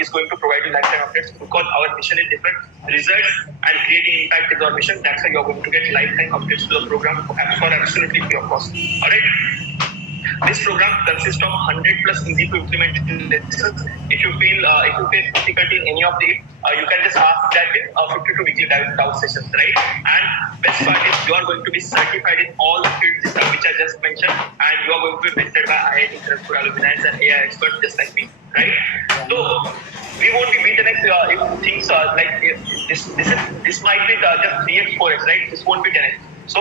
is going to provide you lifetime updates, because our mission is different. Results and creating impact is our mission. That's why you are going to get lifetime updates to the program for absolutely free of cost. All right. This program consists of 100 plus easy to implement lessons. If you face difficulty in any of these, you can just ask that 52 weekly doubt sessions, right? And best part is you are going to be certified in all the fields which I just mentioned, and you are going to be mentored by IIT Kharagpur alumni and AI experts just like me, right? So we won't be beaten if things this might be just 3x, 4x, right? This won't be 10x. So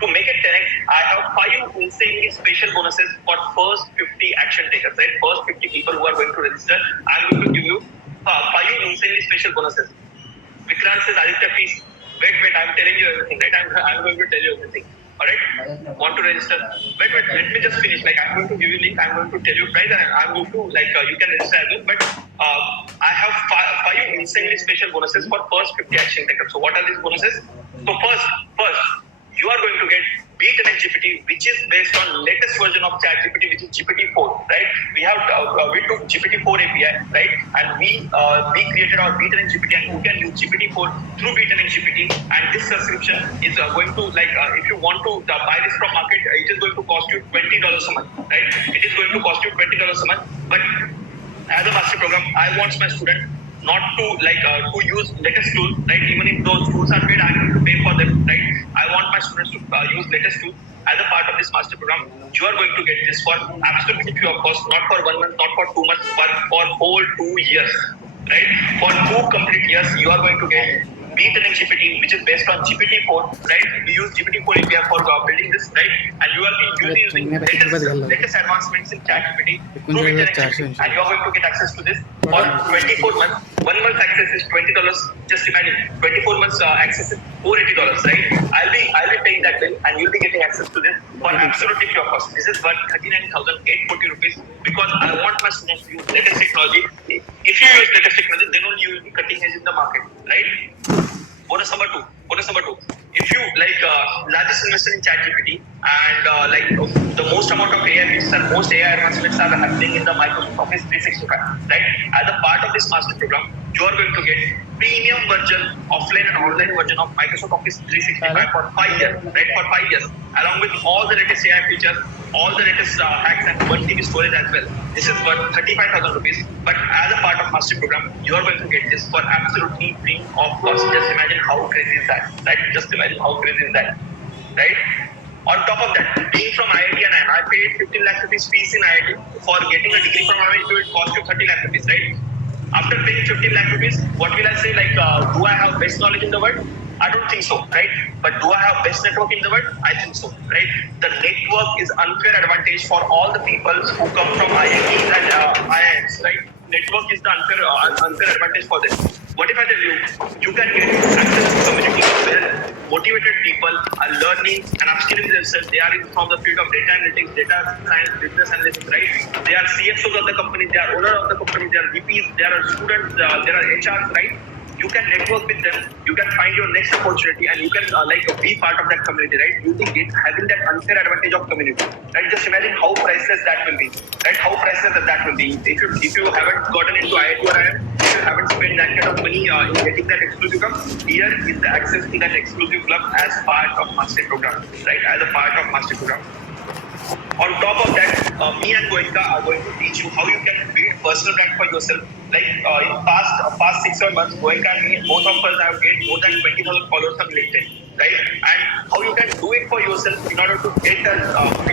to make it 10x, I have 5 insanely special bonuses for first 50 action takers, right? First 50 people who are going to register, I'm going to give you 5 insanely special bonuses. Vikrant says, Aditya, please, wait, I'm telling you everything, right? I'm going to tell you everything. Alright? Want to register? Wait, let me just finish. Like, I'm going to give you link, I'm going to tell you price, and I'm going to, you can register as well. But I have 5 insanely special bonuses for first 50 action takers. So what are these bonuses? So first, you are going to get BeatNX GPT, which is based on latest version of ChatGPT, which is GPT-4, right? We took GPT-4 API, right? And we created our BeatNX GPT, and you can use GPT-4 through BeatNX GPT. And this subscription is going to, if you want to buy this from market, it is going to cost you $20 a month, right? It is going to cost you $20 a month. But as a master program, I want my student not to to use latest tools, right? Even if those tools are paid, I'm going to pay for them, right? I want my students to use latest tools. As a part of this master program, you are going to get this for absolutely free of cost, not for 1 month, not for 2 months, but for whole 2 years, right? For 2 complete years, you are going to get BeatNX GPT, which is based on GPT-4, right? We use GPT-4 API for building this, right? And you will be using latest advancements in ChatGPT through BeatNX GPT, and you are going to get access to this for 24 months. 1 month access is $20. Just imagine, 24 months access is $480, right? I'll be paying that bill, and you'll be getting access to this for absolutely free of cost. This is worth 39,840 rupees, because I want my students to use latest technology. If you use latest technology, then only you will be cutting edge in the market, right? Bonus number two. If you largest investor in ChatGPT, and the most amount of AI features and most AI advancements are happening in the Microsoft Office 365, right? As a part of this master program, you are going to get premium version, offline and online version of Microsoft Office 365 for 5 years, right? For 5 years, along with all the latest AI features, all the latest hacks, and 1 TB storage as well. This is worth 35,000 rupees. But as a part of master program, you are going to get this for absolutely free of cost. Just imagine how crazy is that, right? Just imagine how crazy is that, right? On top of that, being from IIT, and I paid 15 lakh rupees fees in IIT. For getting a degree from IIT, it will cost you 30 lakh rupees, right? After paying 15 lakh rupees, what will I say? Do I have best knowledge in the world? I don't think so, right? But do I have best network in the world? I think so, right? The network is unfair advantage for all the people who come from IITs and IIMs, right? Network is the unfair advantage for them. What if I tell you, you can get access to community where motivated people are learning and upskilling themselves. They are from the field of data analytics, data science, business analytics, right? They are CXOs of the company, they are owner of the company, they are VPs, they are students, they are HRs, right? you can network with them, you can find your next opportunity, and you can like be part of that community, right? Using it, having that unfair advantage of community, right? Just imagine how priceless that will be, right? How priceless that will be. If you haven't gotten into IIT or IIM, if you haven't spent that kind of money in getting that exclusive club, here is the access to that exclusive club as part of master program, right? As a part of master program. On top of that, me and Goenka are going to teach you how you can build personal brand for yourself. Like in past 6 months, Goenka and me, both of us have gained more than 20,000 followers on LinkedIn, right? And how you can do it for yourself in order to get an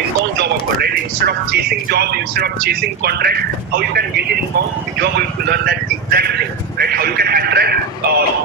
inbound job offer, right? Instead of chasing jobs, instead of chasing contract, how you can get it inbound, you are going to learn that exact thing, right? How you can attract,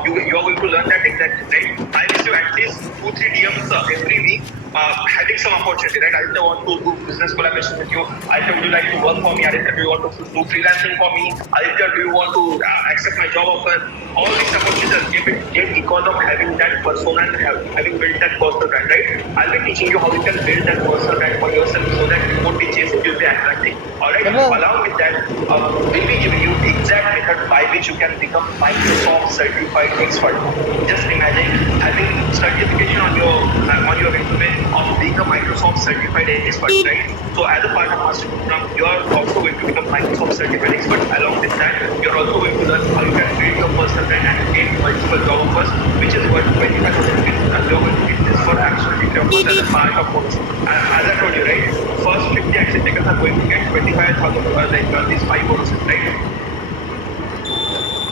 you are going to learn that exact thing, right? I receive at least 2-3 DMs every week. Having some opportunity, right? I want to do business collaboration with you. I would you like to work for me? Aditya, do you want to do freelancing for me? Aditya, do you want to accept my job offer? All these opportunities get because of having that persona and having built that personal brand, right? I'll be teaching you how you can build that personal brand for yourself so that you won't be chasing, you'll be attracting. Alright? Along with that, we'll be giving you exact method by which you can become Microsoft certified expert. Just imagine having certification on your resume of being a Microsoft certified expert, right? So as a part of master program, you are also going to become Microsoft certified expert. Along with that, you are also going to learn how you can build your personal brand and gain multiple job offers, which is worth 25,000 rupees. And you're going to get this for absolutely free of cost as a part of bonus. As I told you, right? First 50 action takers are going to get 25,000 like these 5 bonuses, right?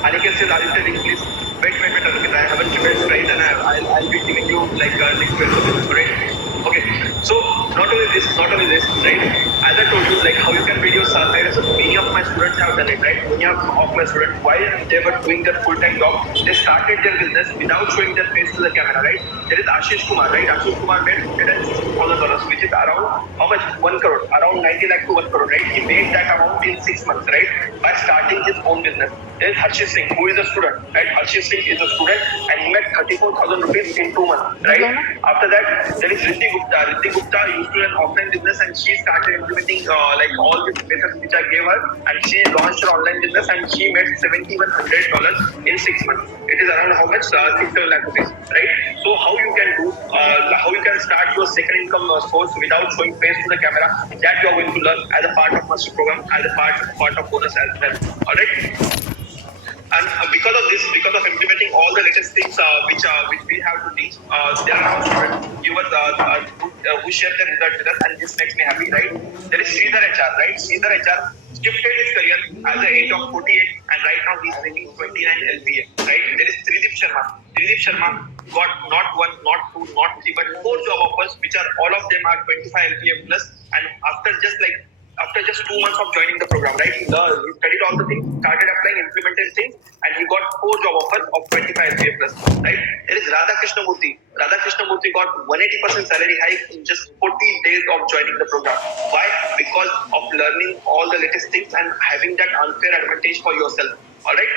Aniket says, Aditya, please wait, Aniket. I haven't prepared right, and I'll be giving you like link to it, right? Okay, so not only this, right? As I told you, like how you can build your side hustle. Many of my students have done it, right? Many of my students, while they were doing their full-time job, they started their business without showing their face to the camera, right? There is Ashish Kumar, right? Ashish Kumar made $160,000, which is around how much? 1 crore, around 90 lakh to 1 crore, right? He made that amount in 6 months, right? By starting his own business. There is Harshit Singh, who is a student, right? Harshit Singh is a student and he made 34,000 rupees in 2 months, right? After that, there is Riddhi Gupta. Riddhi Gupta used to run offline business and she started implementing like all these methods which I gave her, and she launched her online business and she made $7,100 in 6 months. It is around how much? 6-7 lakh rupees, right? So how you can do, how you can start your second income source without showing face to the camera, that you are going to learn as a part of master program, as a part of bonus as well. Alright? And because of implementing all the latest things which we have to teach, there are now students who share their results with us, and this makes me happy, right? There is Sridhar HR, right? Sridhar HR shifted his career at the age of 48, and right now he is making 29 LPA, right? There is Tridip Sharma. Tridip Sharma got not 1, not 2, not 3, but 4 job offers, which are all of them are 25 LPA plus, and after just 2 months of joining the program, right? He studied all the things, started applying, implemented things, and he got 4 job offers of 25 LPA plus, right? There is Radha Krishnamurthy. Radha Krishnamurthy got 180% salary hike in just 40 days of joining the program. Why? Because of learning all the latest things and having that unfair advantage for yourself. All right?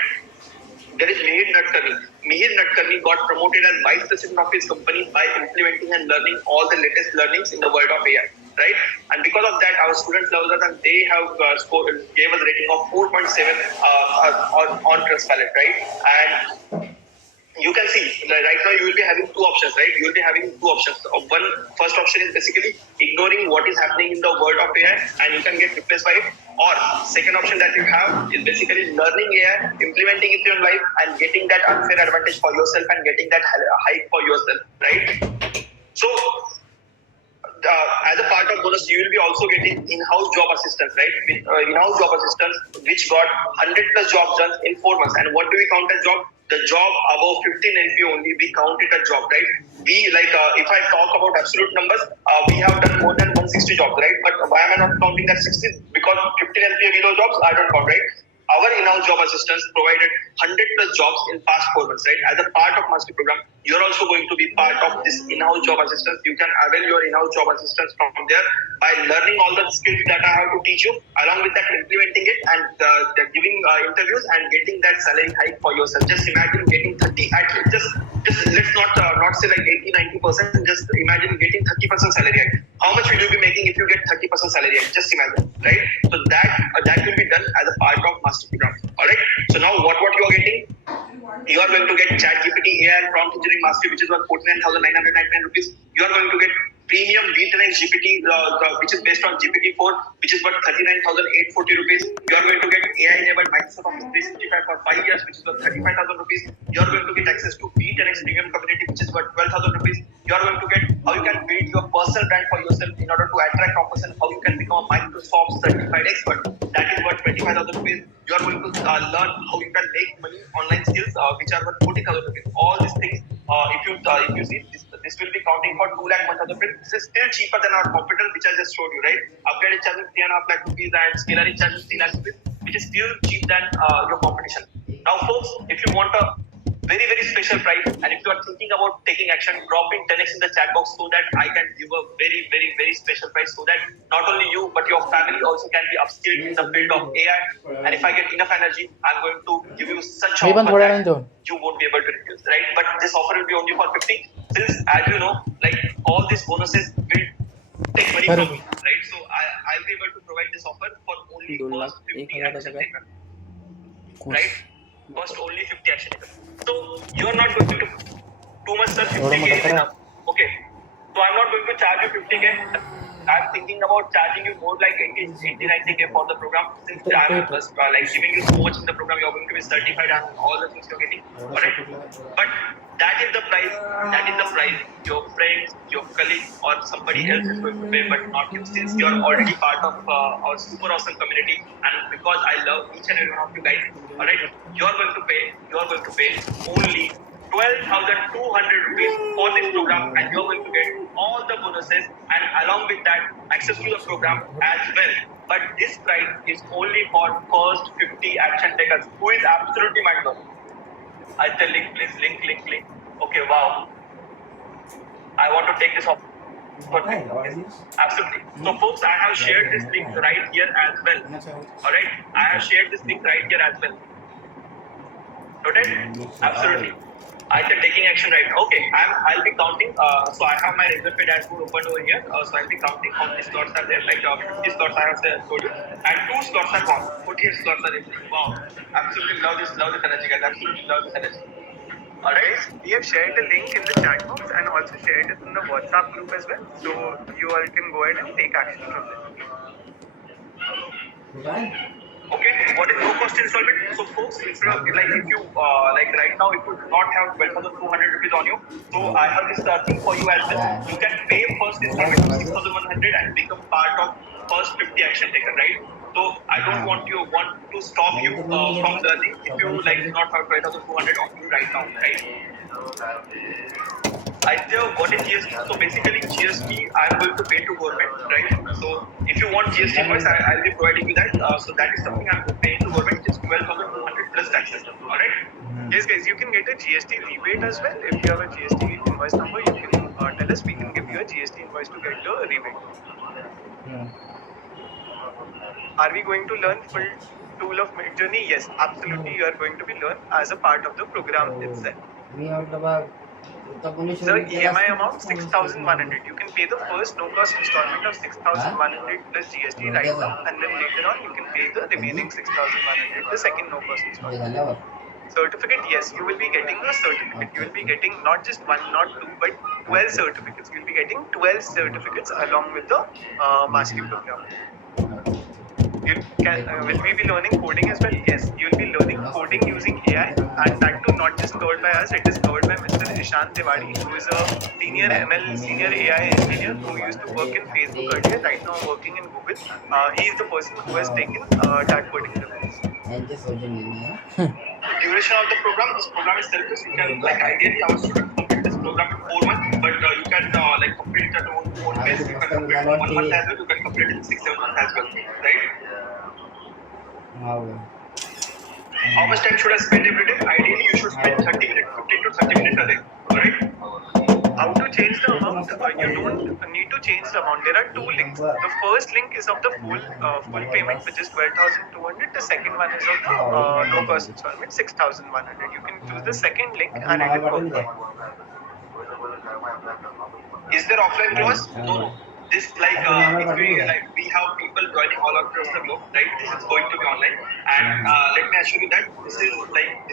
There is Mihir Nadkarni. Mihir Nadkarni got promoted as vice president of his company by implementing and learning all the latest learnings in the world of AI, right? And because of that, our students love us, and they have gave us a rating of 4.7 on Trustpilot, right? And you can see right now you will be having 2 options, right? You will be having 2 options. First option is basically ignoring what is happening in the world of AI and you can get replaced by it. Or second option that you have is basically learning AI, implementing it in your life, and getting that unfair advantage for yourself and getting that hike for yourself, right? So as a part of bonus, you will be also getting in-house job assistance, right? In-house job assistance, which got 100 plus jobs done in 4 months. And what do we count as job? The job above 15 LP only, we count it as job, right? We if I talk about absolute numbers, we have done more than 160 jobs, right? But why am I not counting that 60? Because 15 LP below jobs, I don't count, right? Our in-house job assistants provided 100 plus jobs in past 4 months, right? As a part of master program, you're also going to be part of this in-house job assistance. You can avail your in-house job assistance from there by learning all the skills that I have to teach you, along with that implementing it and giving interviews and getting that salary hike for yourself. Just imagine getting 30, actually just let's not say like 80-90%, just imagine getting 30% salary hike. How much will you be making if you get 30% salary hike? Just imagine, right? So that will be done as a part of master program. All right. So now what you are getting? You are going to Mastery, which is worth 49,999 rupees. You are going to get premium D10X GPT, which is based on GPT-4, which is worth 39,840 rupees. You are going to get AI-enabled Microsoft Office 365 for 5 years, which is worth 35,000 rupees. You are going to get access to D10X Premium Community, which is worth 12,000 rupees. You are going to get how you can build your personal brand for yourself in order to attract offers, and how you can become a Microsoft certified expert. That is worth 25,000 rupees. You are going to learn how you can make money online skills, which are worth 40,000 rupees. All these things, if you see, this will be counting for 2 lakh 1,000 rupees. This is still cheaper than our competitor, which I just showed you, right? Upgrade is charging 3.5 lakh rupees and Scalar is charging 3 lakh rupees, which is still cheap than your competition. Now, folks, if you want a very, very special price, and if you are thinking about taking action, drop in 10x in the chat box so that I can give a very, very, very special price, so that not only you but your family also can be upskilled in the field of AI. And if I get enough energy, I'm going to give you such me a पण offer थोड्या that वेळाने देऊन you won't be able to refuse, right? But this offer will be only for 50, since, as you know, like all these bonuses will take money from me, right? So I'll be able to provide this offer for only 2 first lakh 50 1,000 action का taker, right? First only 50 action takers. So you are not going to too much, sir. 50k is enough. Okay. So I'm not going to charge you 50k. I'm thinking about charging you more like 80, 90k for the program, since I'm just like giving you so much in the program. You're going to be certified and all the things you're getting. Alright. But that is the price. That is the price your friends, your colleague, or somebody else is going to pay, but not you, since you're already part of our super awesome community. And because I love each and every one of you guys, alright, you're going to pay only 12,200 rupees for this program, and you're going to get all the bonuses, and along with that, access to the program as well. But this price is only for first 50 action takers, who is absolutely mind blowing. I tell link, please, link. Okay, wow. I want to take this off. Absolutely. So, folks, I have shared this link right here as well. Alright, I have shared this link right here as well. Noted? Absolutely. I said taking action right now. Okay, I'll be counting. So I have my Razorpay dashboard open over here. So I'll be counting how many slots are there. Like 50 slots I have told you, and 2 slots are gone. 48 slots are remaining. Wow, absolutely love this energy, guys. Absolutely love this energy. Alright, we have shared the link in the chat box and also shared it in the WhatsApp group as well. So you all can go ahead and take action from there. Okay, what is no cost installment? So folks, instead of like if you like right now, if you do not have 12,200 rupees on you, so I have this thing for you as well. You can pay first installment of 6,100 and become part of first 50 action taker, right? So I don't want to stop you from learning if you like do not have 12,200 on you right now, right? Either what is GST? So basically GST I'm going to pay to government, right? So if you want GST invoice, I'll be providing you that. So that is something I'm paying to government, which is 12,200 plus taxes. Alright? Yes, guys, you can get a GST rebate as well. If you have a GST invoice number, you can tell us. We can give you a GST invoice to get the rebate. Are we going to learn full tool of Midjourney? Yes, absolutely. You are going to be learned as a part of the program itself. So EMI amount 6,100. You can pay the first no-cost installment of 6,100 plus GST right now, and then later on you can pay the remaining 6,100, the second no-cost installment. Certificate, yes, you will be getting a certificate. You will be getting not just 1, not 2, but 12 certificates. You will be getting 12 certificates along with the mastery program. Will we be learning coding as well? Yes, you will be learning coding using AI, and that too not just covered by us. It is covered by Mr. Ishant Tiwari, who is a senior ML, senior AI engineer who used to work in Facebook earlier, right now working in Google. He is the person who has taken that particular course. Duration of the program. This program is self-paced. You can like ideally our students complete this program in 4 months, but you can like complete it at your own pace. You can complete it in 1 month as well. You can complete it in 6-7 months as well, right? How much time should I spend every day? Ideally, you should spend 30 minutes, 15 to 30 minutes a day, right? How to change the amount? You don't need to change the amount. There are 2 links. The first link is of the full payment, which is 12,200. The second one is of the no cost installment, 6,100. You can choose the second link and it will work. Is there offline class? No. This like if we have people joining all across the globe, right? This is going to be online, and let me assure you that this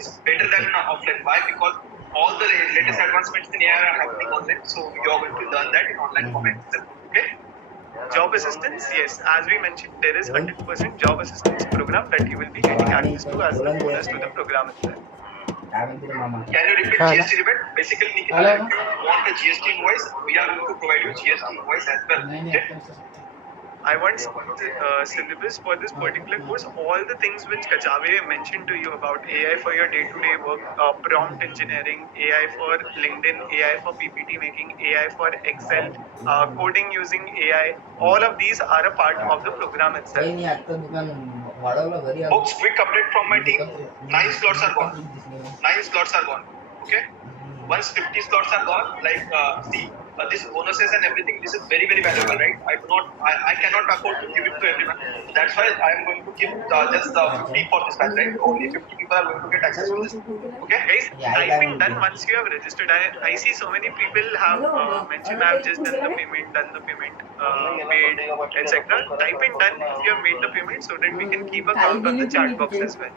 is better than offline. Why? Because all the latest advancements in AI are happening online. So you're going to learn that in online format itself. Okay. Job assistance, yes. As we mentioned, there is 100% job assistance program that you will be getting access to as the bonus to the program itself. Can you repeat Hello. GST rebate? Basically, Nikhil, Hello. if you want a GST invoice, we are going to provide you GST invoice as well. Okay. I want syllabus for this particular course. All the things which Kachave mentioned to you about AI for your day-to-day work, prompt engineering, AI for LinkedIn, AI for PPT making, AI for Excel, coding using AI. All of these are a part of the program itself. Folks, quick update from my team. 9 slots are gone. 9 slots are gone. Okay. Once 50 slots are gone, see, this bonuses and everything, this is very, very valuable, right? I cannot afford to give it to everyone. So that's why I am going to give just 50 for this batch, right? Only 50 people are going to get access to this. Okay. Guys, typing done once you have registered. I see so many people have mentioned I have just done the payment, paid, etc. Typing done if you have made the payment so that we can keep a count on the chat box as well.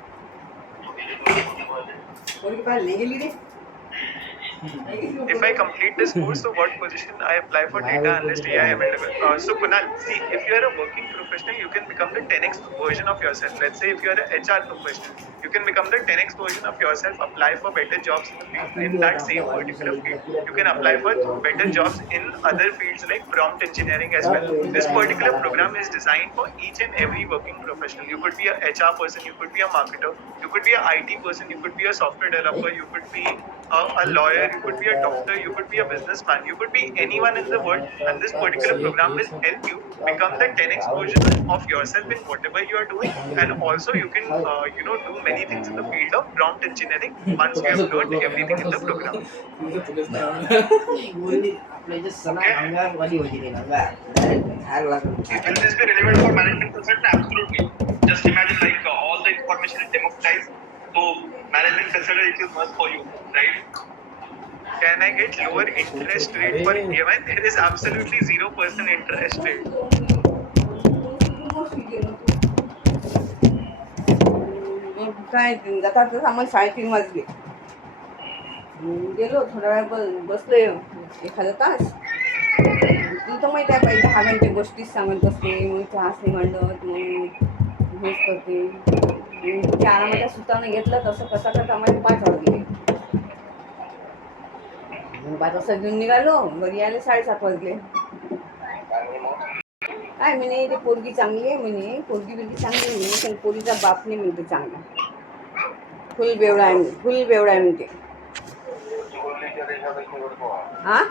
If I complete this course, so what position I apply for data analyst AI ML? So Kunal, see, if you are a working professional, you can become the 10x version of yourself. Let's say if you are an HR professional, you can become the 10x version of yourself, apply for better jobs in the field, in that same particular field. You can apply for better jobs in other fields like prompt engineering as well. This particular program is designed for each and every working professional. You could be a HR person, you could be a marketer, you could be a IT person, you could be a software developer, you could be a lawyer, you could be a doctor, you could be a businessman, you could be anyone in the world, and this particular program will help you become the 10x version of yourself in whatever you are doing, and also you can do many things in the field of prompt engineering once you have learned everything in the program. Will this be relevant for management consultant? Absolutely. Just imagine all the information is democratized. So management consultant it is must for you, right? Can I get lower interest rate for EMI? There is absolutely 0% interest rate. काय आता तर आम्हाला 3:30 वाजले. गेलो थोडा वेळ बसले एखादा तास. तुला तर माहिती आहे पहिले 10 घंटे गोष्टीच सांगत बसते, मग क्लास नाही म्हणत, मग हेच करते. त्या आरामाच्या सुतानं घेतलं तसं कसं करता आम्हाला 5 वाजले. मग 5 वाजता घेऊन निघालो, घरी यायला 7:30 वाजले. काय म्हणे ते पोरगी चांगली आहे म्हणे, पोरगी बिरगी चांगली आहे म्हणे, पण पोरीचा बाप नाही म्हणते चांगला. फुल बेवडा आहे म्हणते. हा